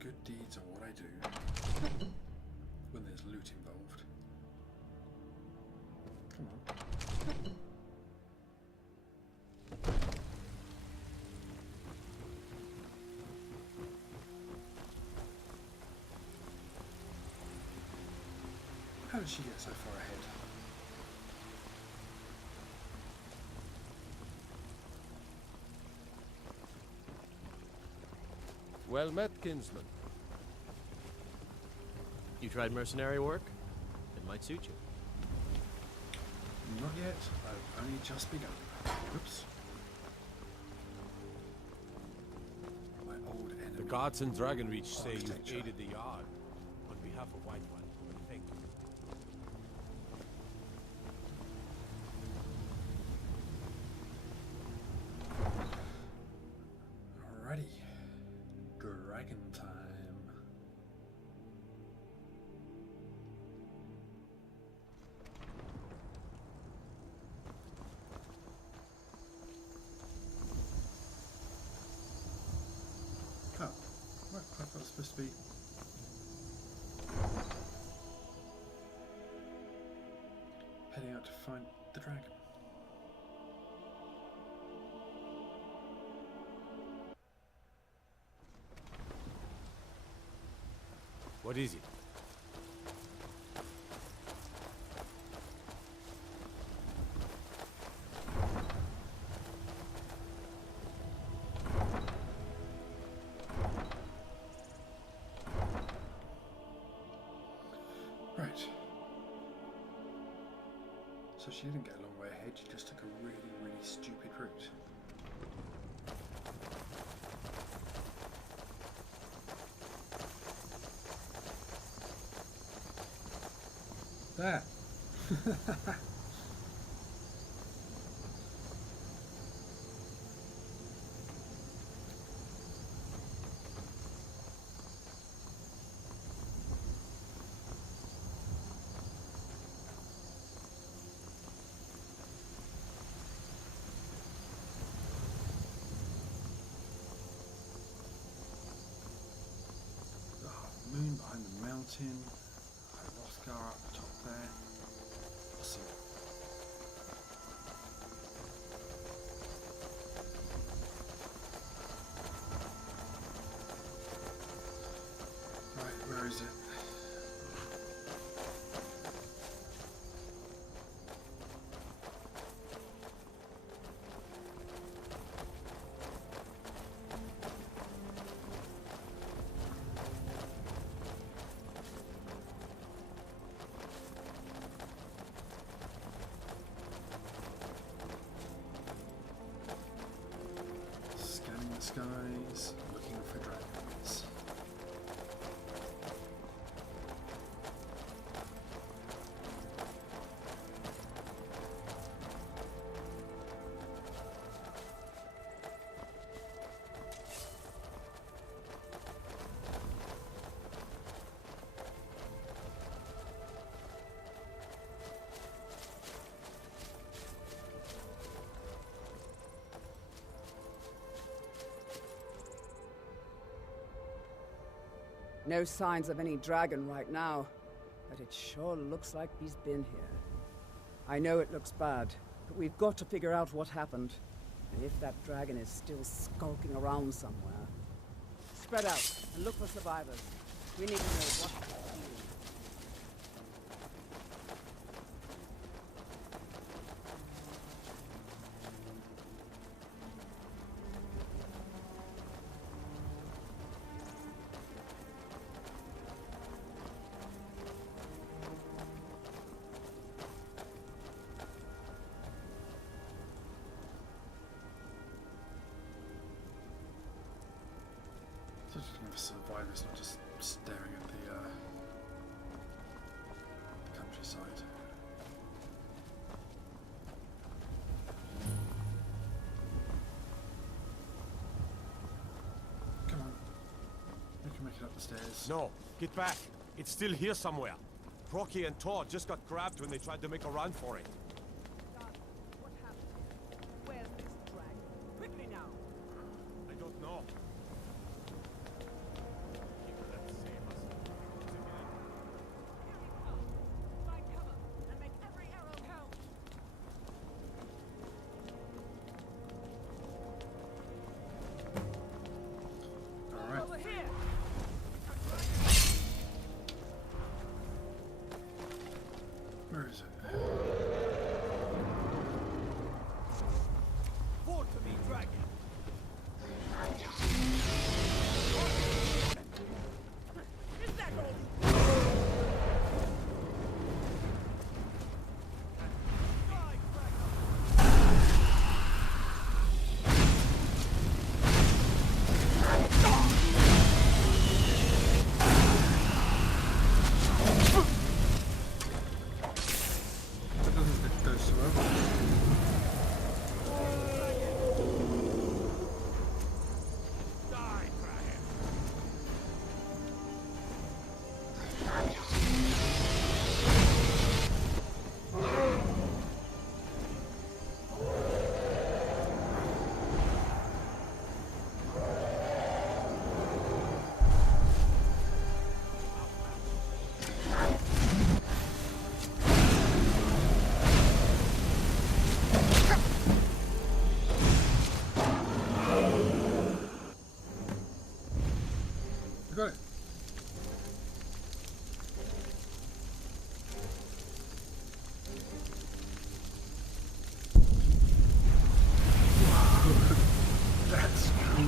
Good deeds are what I do. When there's loot involved. Come on. How did she get so far ahead? Well met, kinsman. You tried mercenary work? It might suit you. Not yet. I've only just begun. Oops. My old enemy. The guards in Dragonreach say you've Architecture. aided the Yard on behalf of Whiterun. What do you think? Alrighty. Dragon time. Oh, right, I thought it was supposed to be. Heading out to find the dragon. What is it? Right. So she didn't get a long way ahead, she just took a really, really stupid route. There. guys looking for dragons. No signs of any dragon right now, but it sure looks like he's been here. I know it looks bad, but we've got to figure out what happened. And if that dragon is still skulking around somewhere. Spread out and look for survivors. We need to know what they're doing. So just looking for survivors, not just staring at the countryside. Come on. We can make it up the stairs. No, get back. It's still here somewhere. Procky and Todd just got grabbed when they tried to make a run for it. What happened? Where's this dragon? Quickly now! I don't know. Find cover and make every arrow count. Alright. Over here. Where is it? Fall to me, dragon. Is that all? That doesn't go so well. Die, dragon. I got it. That's cool.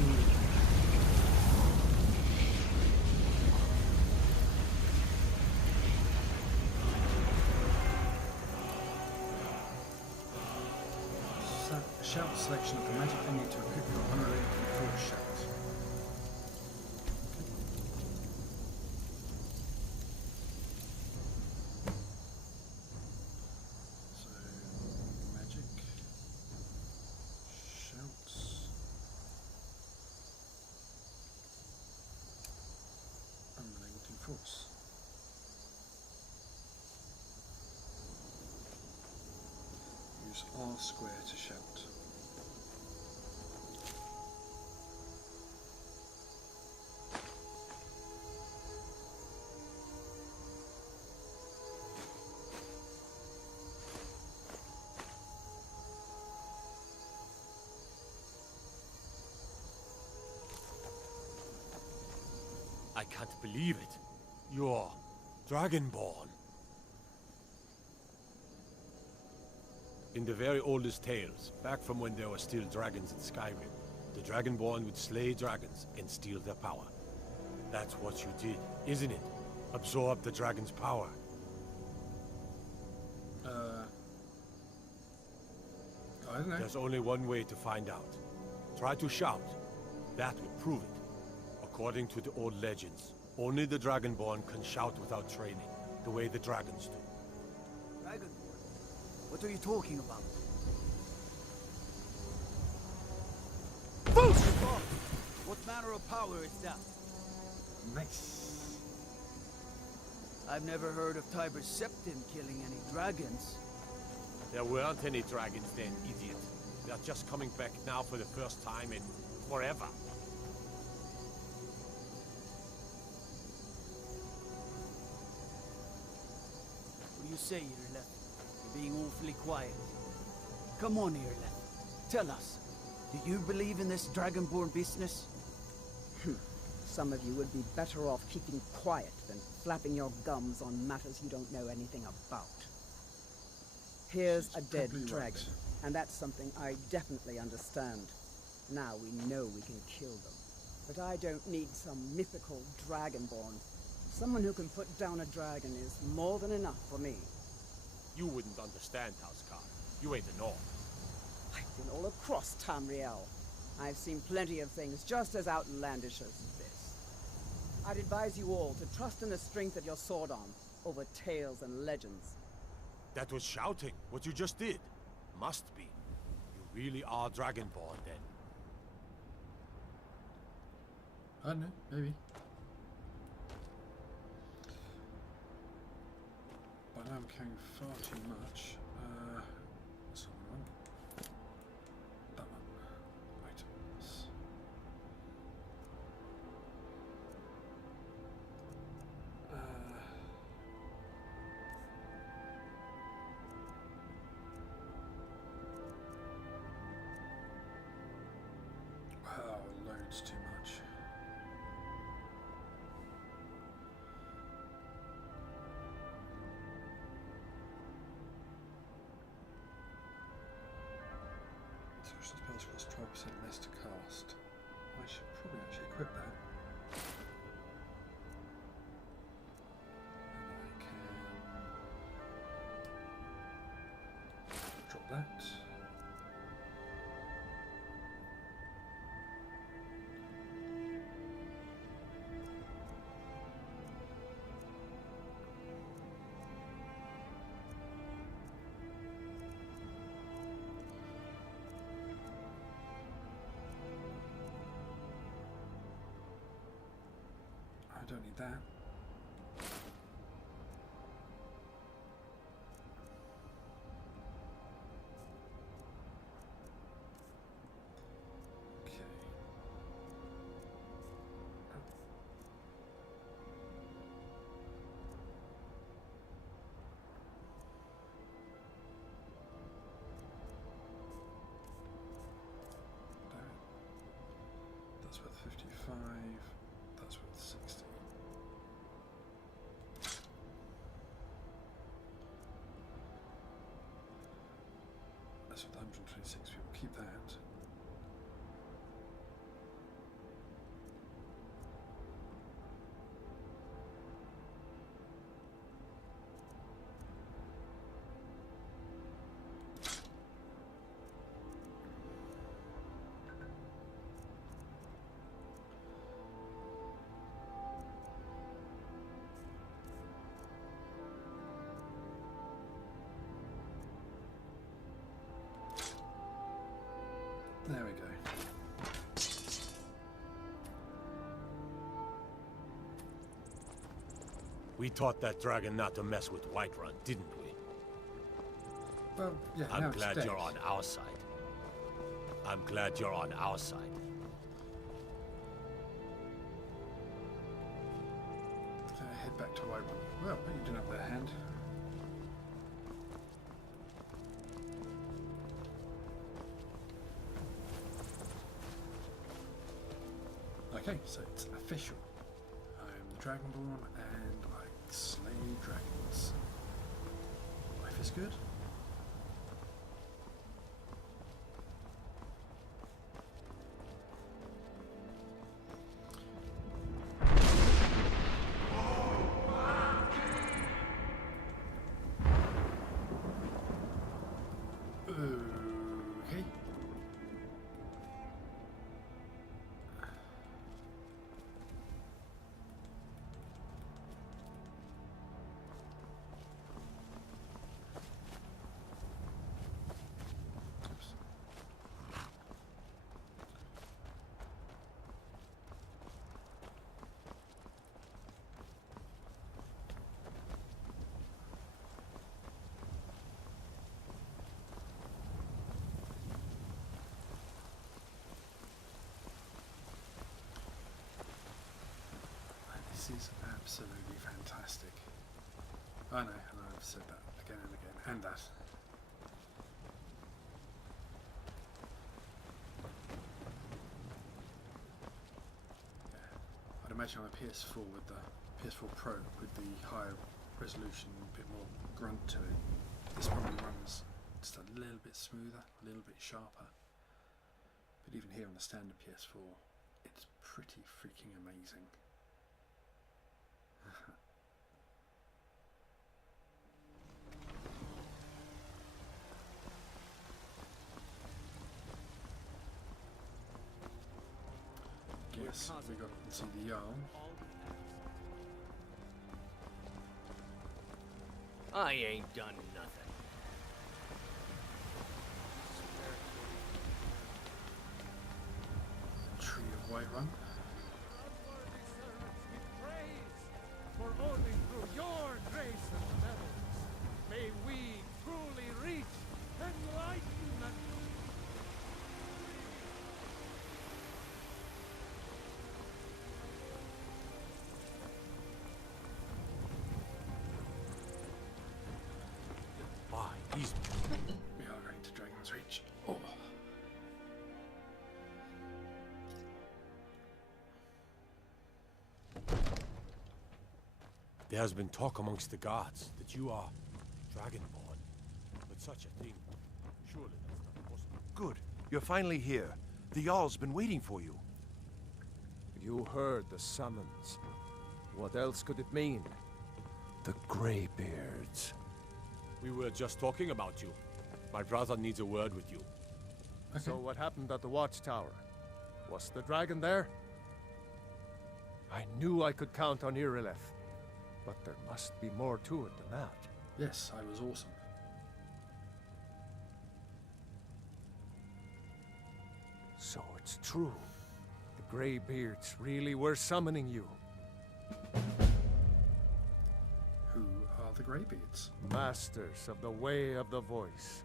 Shout selection of the magic I need to equip your unrelated force shout. So, magic, shouts, unrelenting force. Use R square to shout. I can't believe it. You're Dragonborn. In the very oldest tales, back from when there were still dragons in Skyrim, the Dragonborn would slay dragons and steal their power. That's what you did, isn't it? Absorb the dragon's power. I don't know. There's only one way to find out. Try to shout. That will prove it. According to the old legends, only the Dragonborn can shout without training, the way the dragons do. Dragonborn? What are you talking about? What manner of power is that? Nice. I've never heard of Tiber's Septim killing any dragons. There weren't any dragons then, idiot. They're just coming back now for the first time in forever. What do you say, Irleth? You're being awfully quiet. Come on, Irleth. Tell us. Do you believe in this Dragonborn business? Some of you would be better off keeping quiet than flapping your gums on matters you don't know anything about. Here's a dead dragon, and that's something I definitely understand. Now we know we can kill them. But I don't need some mythical Dragonborn. Someone who can put down a dragon is more than enough for me. You wouldn't understand, Housecar. You ain't the North. I've been all across Tamriel. I've seen plenty of things just as outlandish as this. I'd advise you all to trust in the strength of your sword arm over tales and legends. That was shouting, what you just did. Must be. You really are Dragonborn, then. I don't know, maybe. But I'm carrying far too much. What's the other one? That one. Items. Wow, loads too much. Social spells cost 12% less to cast. I should probably actually equip that. And I can drop that. I don't need that. Okay. That's worth 55. That's worth 60. That's worth 126. We will keep that. There we go. We taught that dragon not to mess with Whiterun, didn't we? Well, yeah, now I'm it's glad dead. you're on our side. I'm glad you're on our side. Head back to Whiterun. Well, what are you doing up there, Hand? Okay, so it's official. I'm the Dragonborn and I slay dragons. Life is good. Okay. This is absolutely fantastic. I know, and I've said that again and again, and that. Yeah. I'd imagine on a PS4 with the PS4 Pro with the higher resolution, a bit more grunt to it, this probably runs just a little bit smoother, a little bit sharper. But even here on the standard PS4, it's pretty freaking amazing. Yes, we got to see the Jarl. I ain't done nothing. Tree of Whiterun. For only through your grace and benevolence may we truly reach enlightenment. Why, he's... We are going to Dragon's Reach. Oh. There has been talk amongst the guards that you are Dragonborn. But such a thing, surely that's not possible. Good. You're finally here. The Jarl's been waiting for you. You heard the summons. What else could it mean? The Greybeards. We were just talking about you. My brother needs a word with you. Okay. So what happened at the watchtower? Was the dragon there? I knew I could count on Irileth, but there must be more to it than that. Yes, I was awesome. So it's true. The Greybeards really were summoning you. Who are the Greybeards? Masters of the Way of the Voice.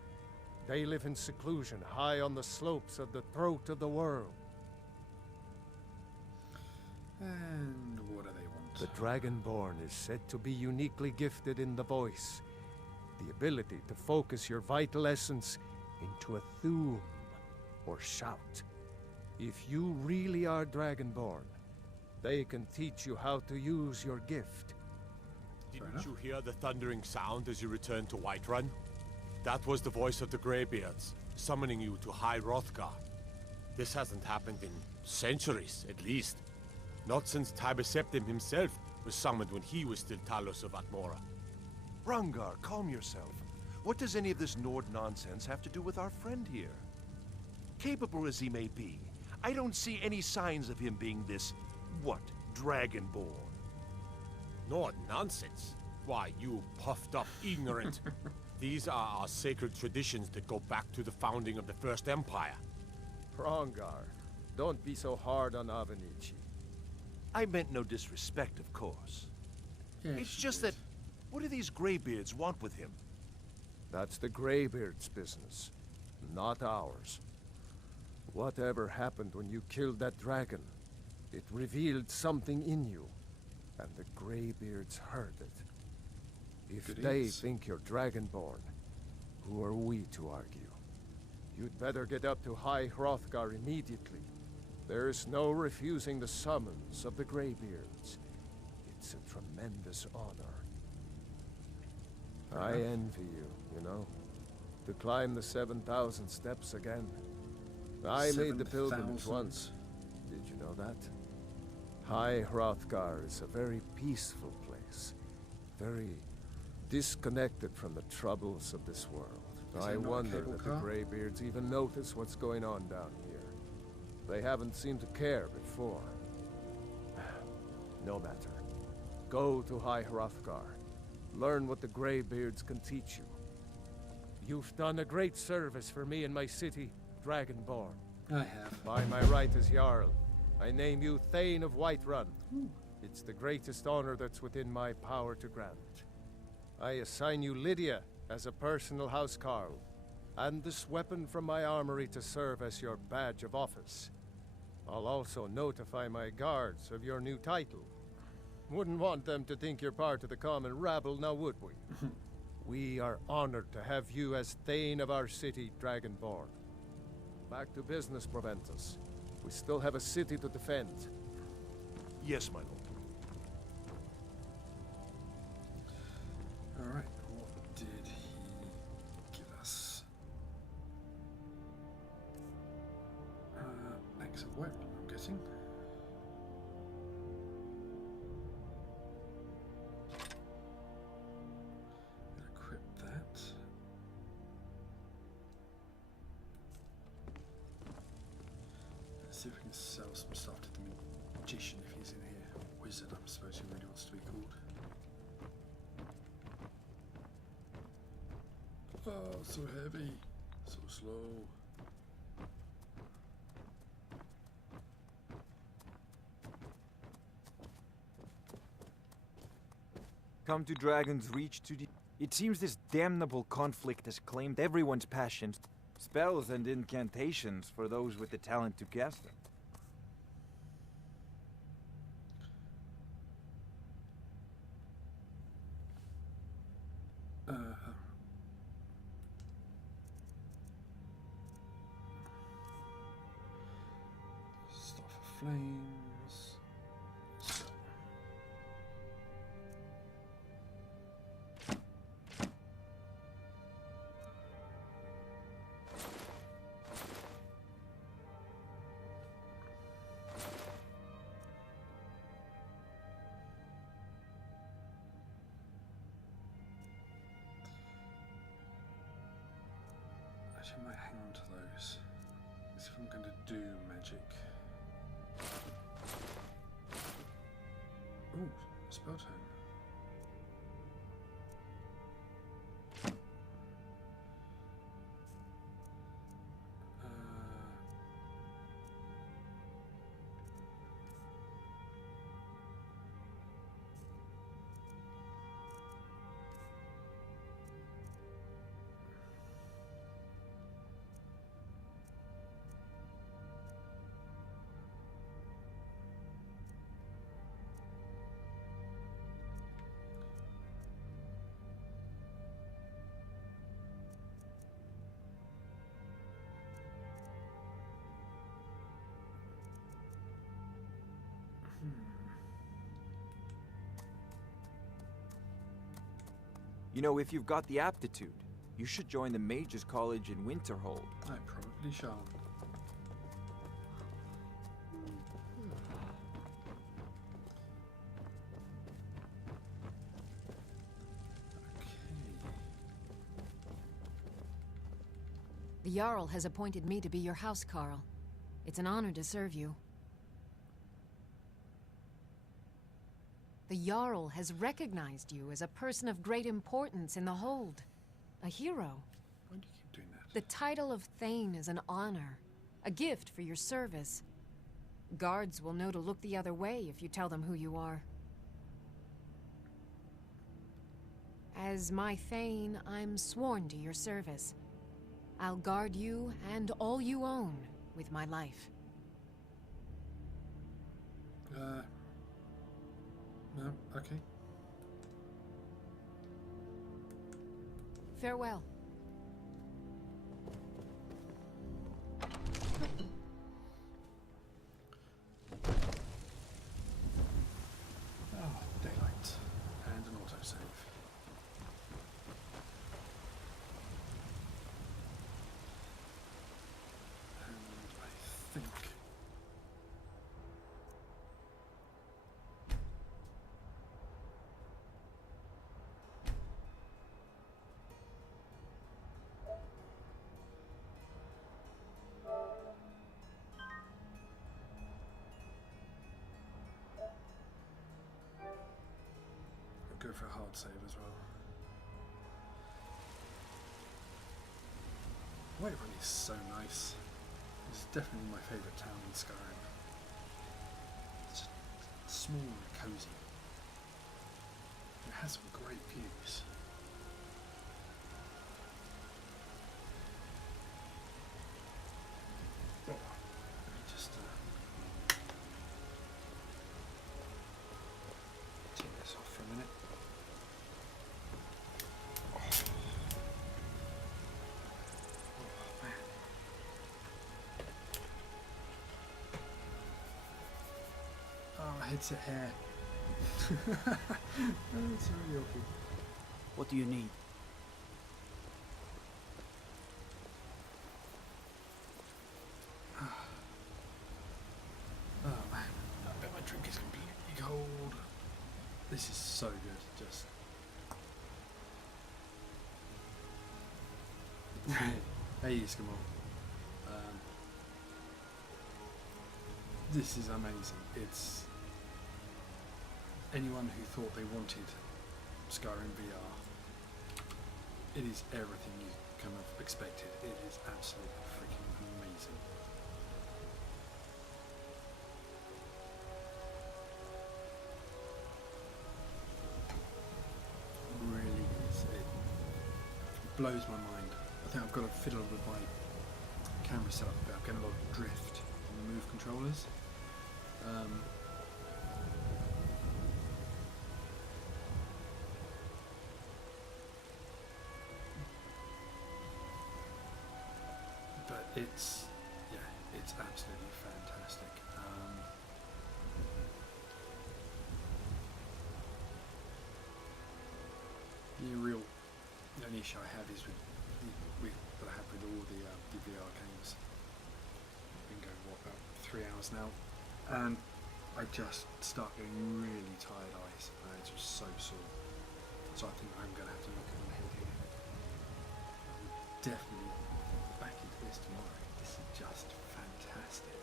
They live in seclusion, high on the slopes of the throat of the world. And what do they want? The Dragonborn is said to be uniquely gifted in the voice. The ability to focus your vital essence into a thum, or shout. If you really are Dragonborn, they can teach you how to use your gift. Didn't you hear the thundering sound as you returned to Whiterun? That was the voice of the Greybeards, summoning you to High Hrothgar. This hasn't happened in centuries, at least. Not since Tiber Septim himself was summoned when he was still Talos of Atmora. Rangar, calm yourself. What does any of this Nord nonsense have to do with our friend here? Capable as he may be, I don't see any signs of him being this, what, Dragonborn? Nord nonsense? Why, you puffed up ignorant. These are our sacred traditions that go back to the founding of the First Empire. Rangar, don't be so hard on Avenici. I meant no disrespect, of course. Yes, it's just that, what do these Greybeards want with him? That's the Greybeards' business, not ours. Whatever happened when you killed that dragon, it revealed something in you, and the Greybeards heard it. If they think you're Dragonborn, who are we to argue? You'd better get up to High Hrothgar immediately. There's no refusing the summons of the Greybeards. It's a tremendous honor. I envy you, you know. To climb the 7,000 steps again. I made the pilgrimage once. Did you know that? High Hrothgar is a very peaceful place. Very disconnected from the troubles of this world. I wonder that the Greybeards even notice what's going on down here. They haven't seemed to care before. No matter. Go to High Hrothgar. Learn what the Greybeards can teach you. You've done a great service for me and my city, Dragonborn. I have. By my right as Jarl, I name you Thane of Whiterun. It's the greatest honor that's within my power to grant. I assign you Lydia as a personal housecarl, and this weapon from my armory to serve as your badge of office. I'll also notify my guards of your new title. Wouldn't want them to think you're part of the common rabble, now would we? We are honored to have you as Thane of our city, Dragonborn. Back to business, Proventus. We still have a city to defend. Yes, my lord. Alright, what did he give us? Axe of Whip, I'm guessing. Equip that. Let's see if we can sell some stuff to the magician if he's in here. Wizard, I suppose he really wants to be called. Oh, so heavy, so slow. Come to Dragon's Reach to It seems this damnable conflict has claimed everyone's passions, spells and incantations for those with the talent to cast them. Staff of Flames. So. Actually, I might hang on to those. Let's see if I'm going to do magic. Ooh, spell tome. You know, if you've got the aptitude, you should join the Mages College in Winterhold. I probably shall. The Jarl has appointed me to be your housecarl. It's an honor to serve you. The Jarl has recognized you as a person of great importance in the Hold. A hero. Why do you keep doing that? The title of Thane is an honor. A gift for your service. Guards will know to look the other way if you tell them who you are. As my Thane, I'm sworn to your service. I'll guard you and all you own with my life. No, okay. Farewell. Oh, daylight. And an autosave. And I think... go for a hard save as well. Whiterun is so nice. It's definitely my favourite town in Skyrim. It's just small and cosy. It has some great views. Oh, let me just headset hair. Oh, it's really awful. What do you need? Oh man, I bet my drink is completely cold. This is so good, just... Hey Eskimo. This is amazing. It's... Anyone who thought they wanted Skyrim VR, it is everything you kind of expected. It is absolutely freaking amazing. Really is. It blows my mind. I think I've got to fiddle with my camera setup a bit. I'm getting a lot of drift on the move controllers. But it's, yeah, it's absolutely fantastic. The real only issue I have is with that I have with all the VR games. I've been going what, about 3 hours now, and I just start getting really tired eyes. It's just so sore. So I think I'm going to have to look at my head here. I'm definitely back into this tomorrow. This is just fantastic.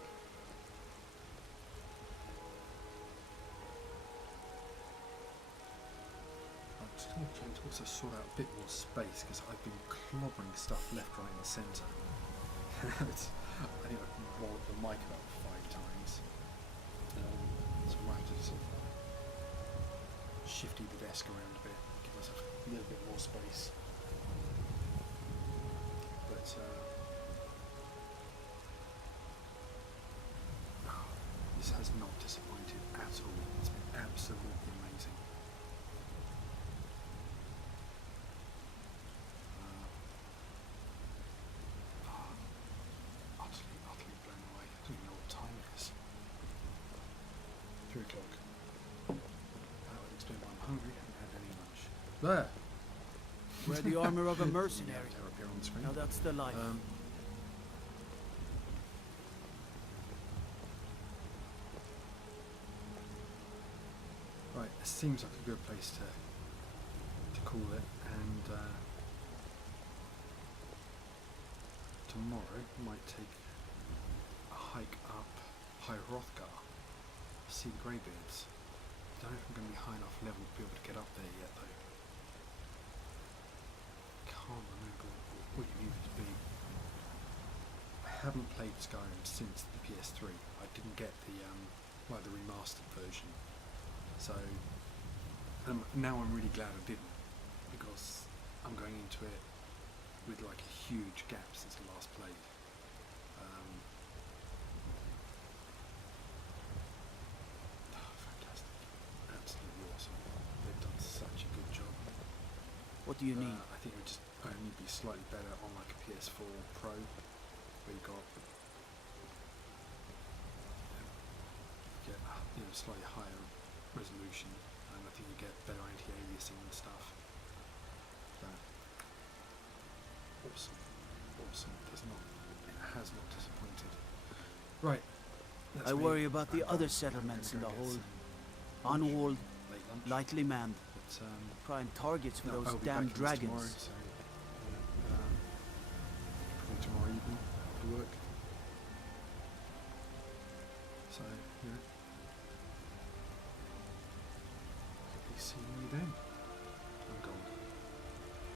I'm just going to try to also sort out a bit more space because I've been clobbering stuff left, right and centre. I think I've rolled the mic about 5 times. So I might have to sort of shifty the desk around a bit, give myself a little bit more space. But this has not disappointed at all. It's been absolutely amazing. Utterly blown away. I don't even know what time it is. 3 o'clock. That would explain why I'm hungry. I haven't had any lunch. There! Wear the armor of a mercenary. They're up here on the screen. Now that's the life. Right, it seems like a good place to call it, and tomorrow we might take a hike up High Hrothgar, see the Greybeards. I don't know if I'm going to be high enough level to be able to get up there yet though. Can't remember what you needed to be. I haven't played Skyrim since the PS3. I didn't get the the remastered version. So now I'm really glad I didn't, because I'm going into it with like a huge gap since I last played. Fantastic, absolutely awesome. They've done such a good job. What do you need? I think it would just only be slightly better on like a PS4 Pro, where you got slightly higher resolution, and I think you get better anti-aliasing and stuff. But awesome. It has not disappointed. Right. I worry about the other settlements in the whole unwalled, lightly manned, prime targets for those damn dragons. Tomorrow, so, probably tomorrow evening after work. So, yeah. I'll be seeing you then.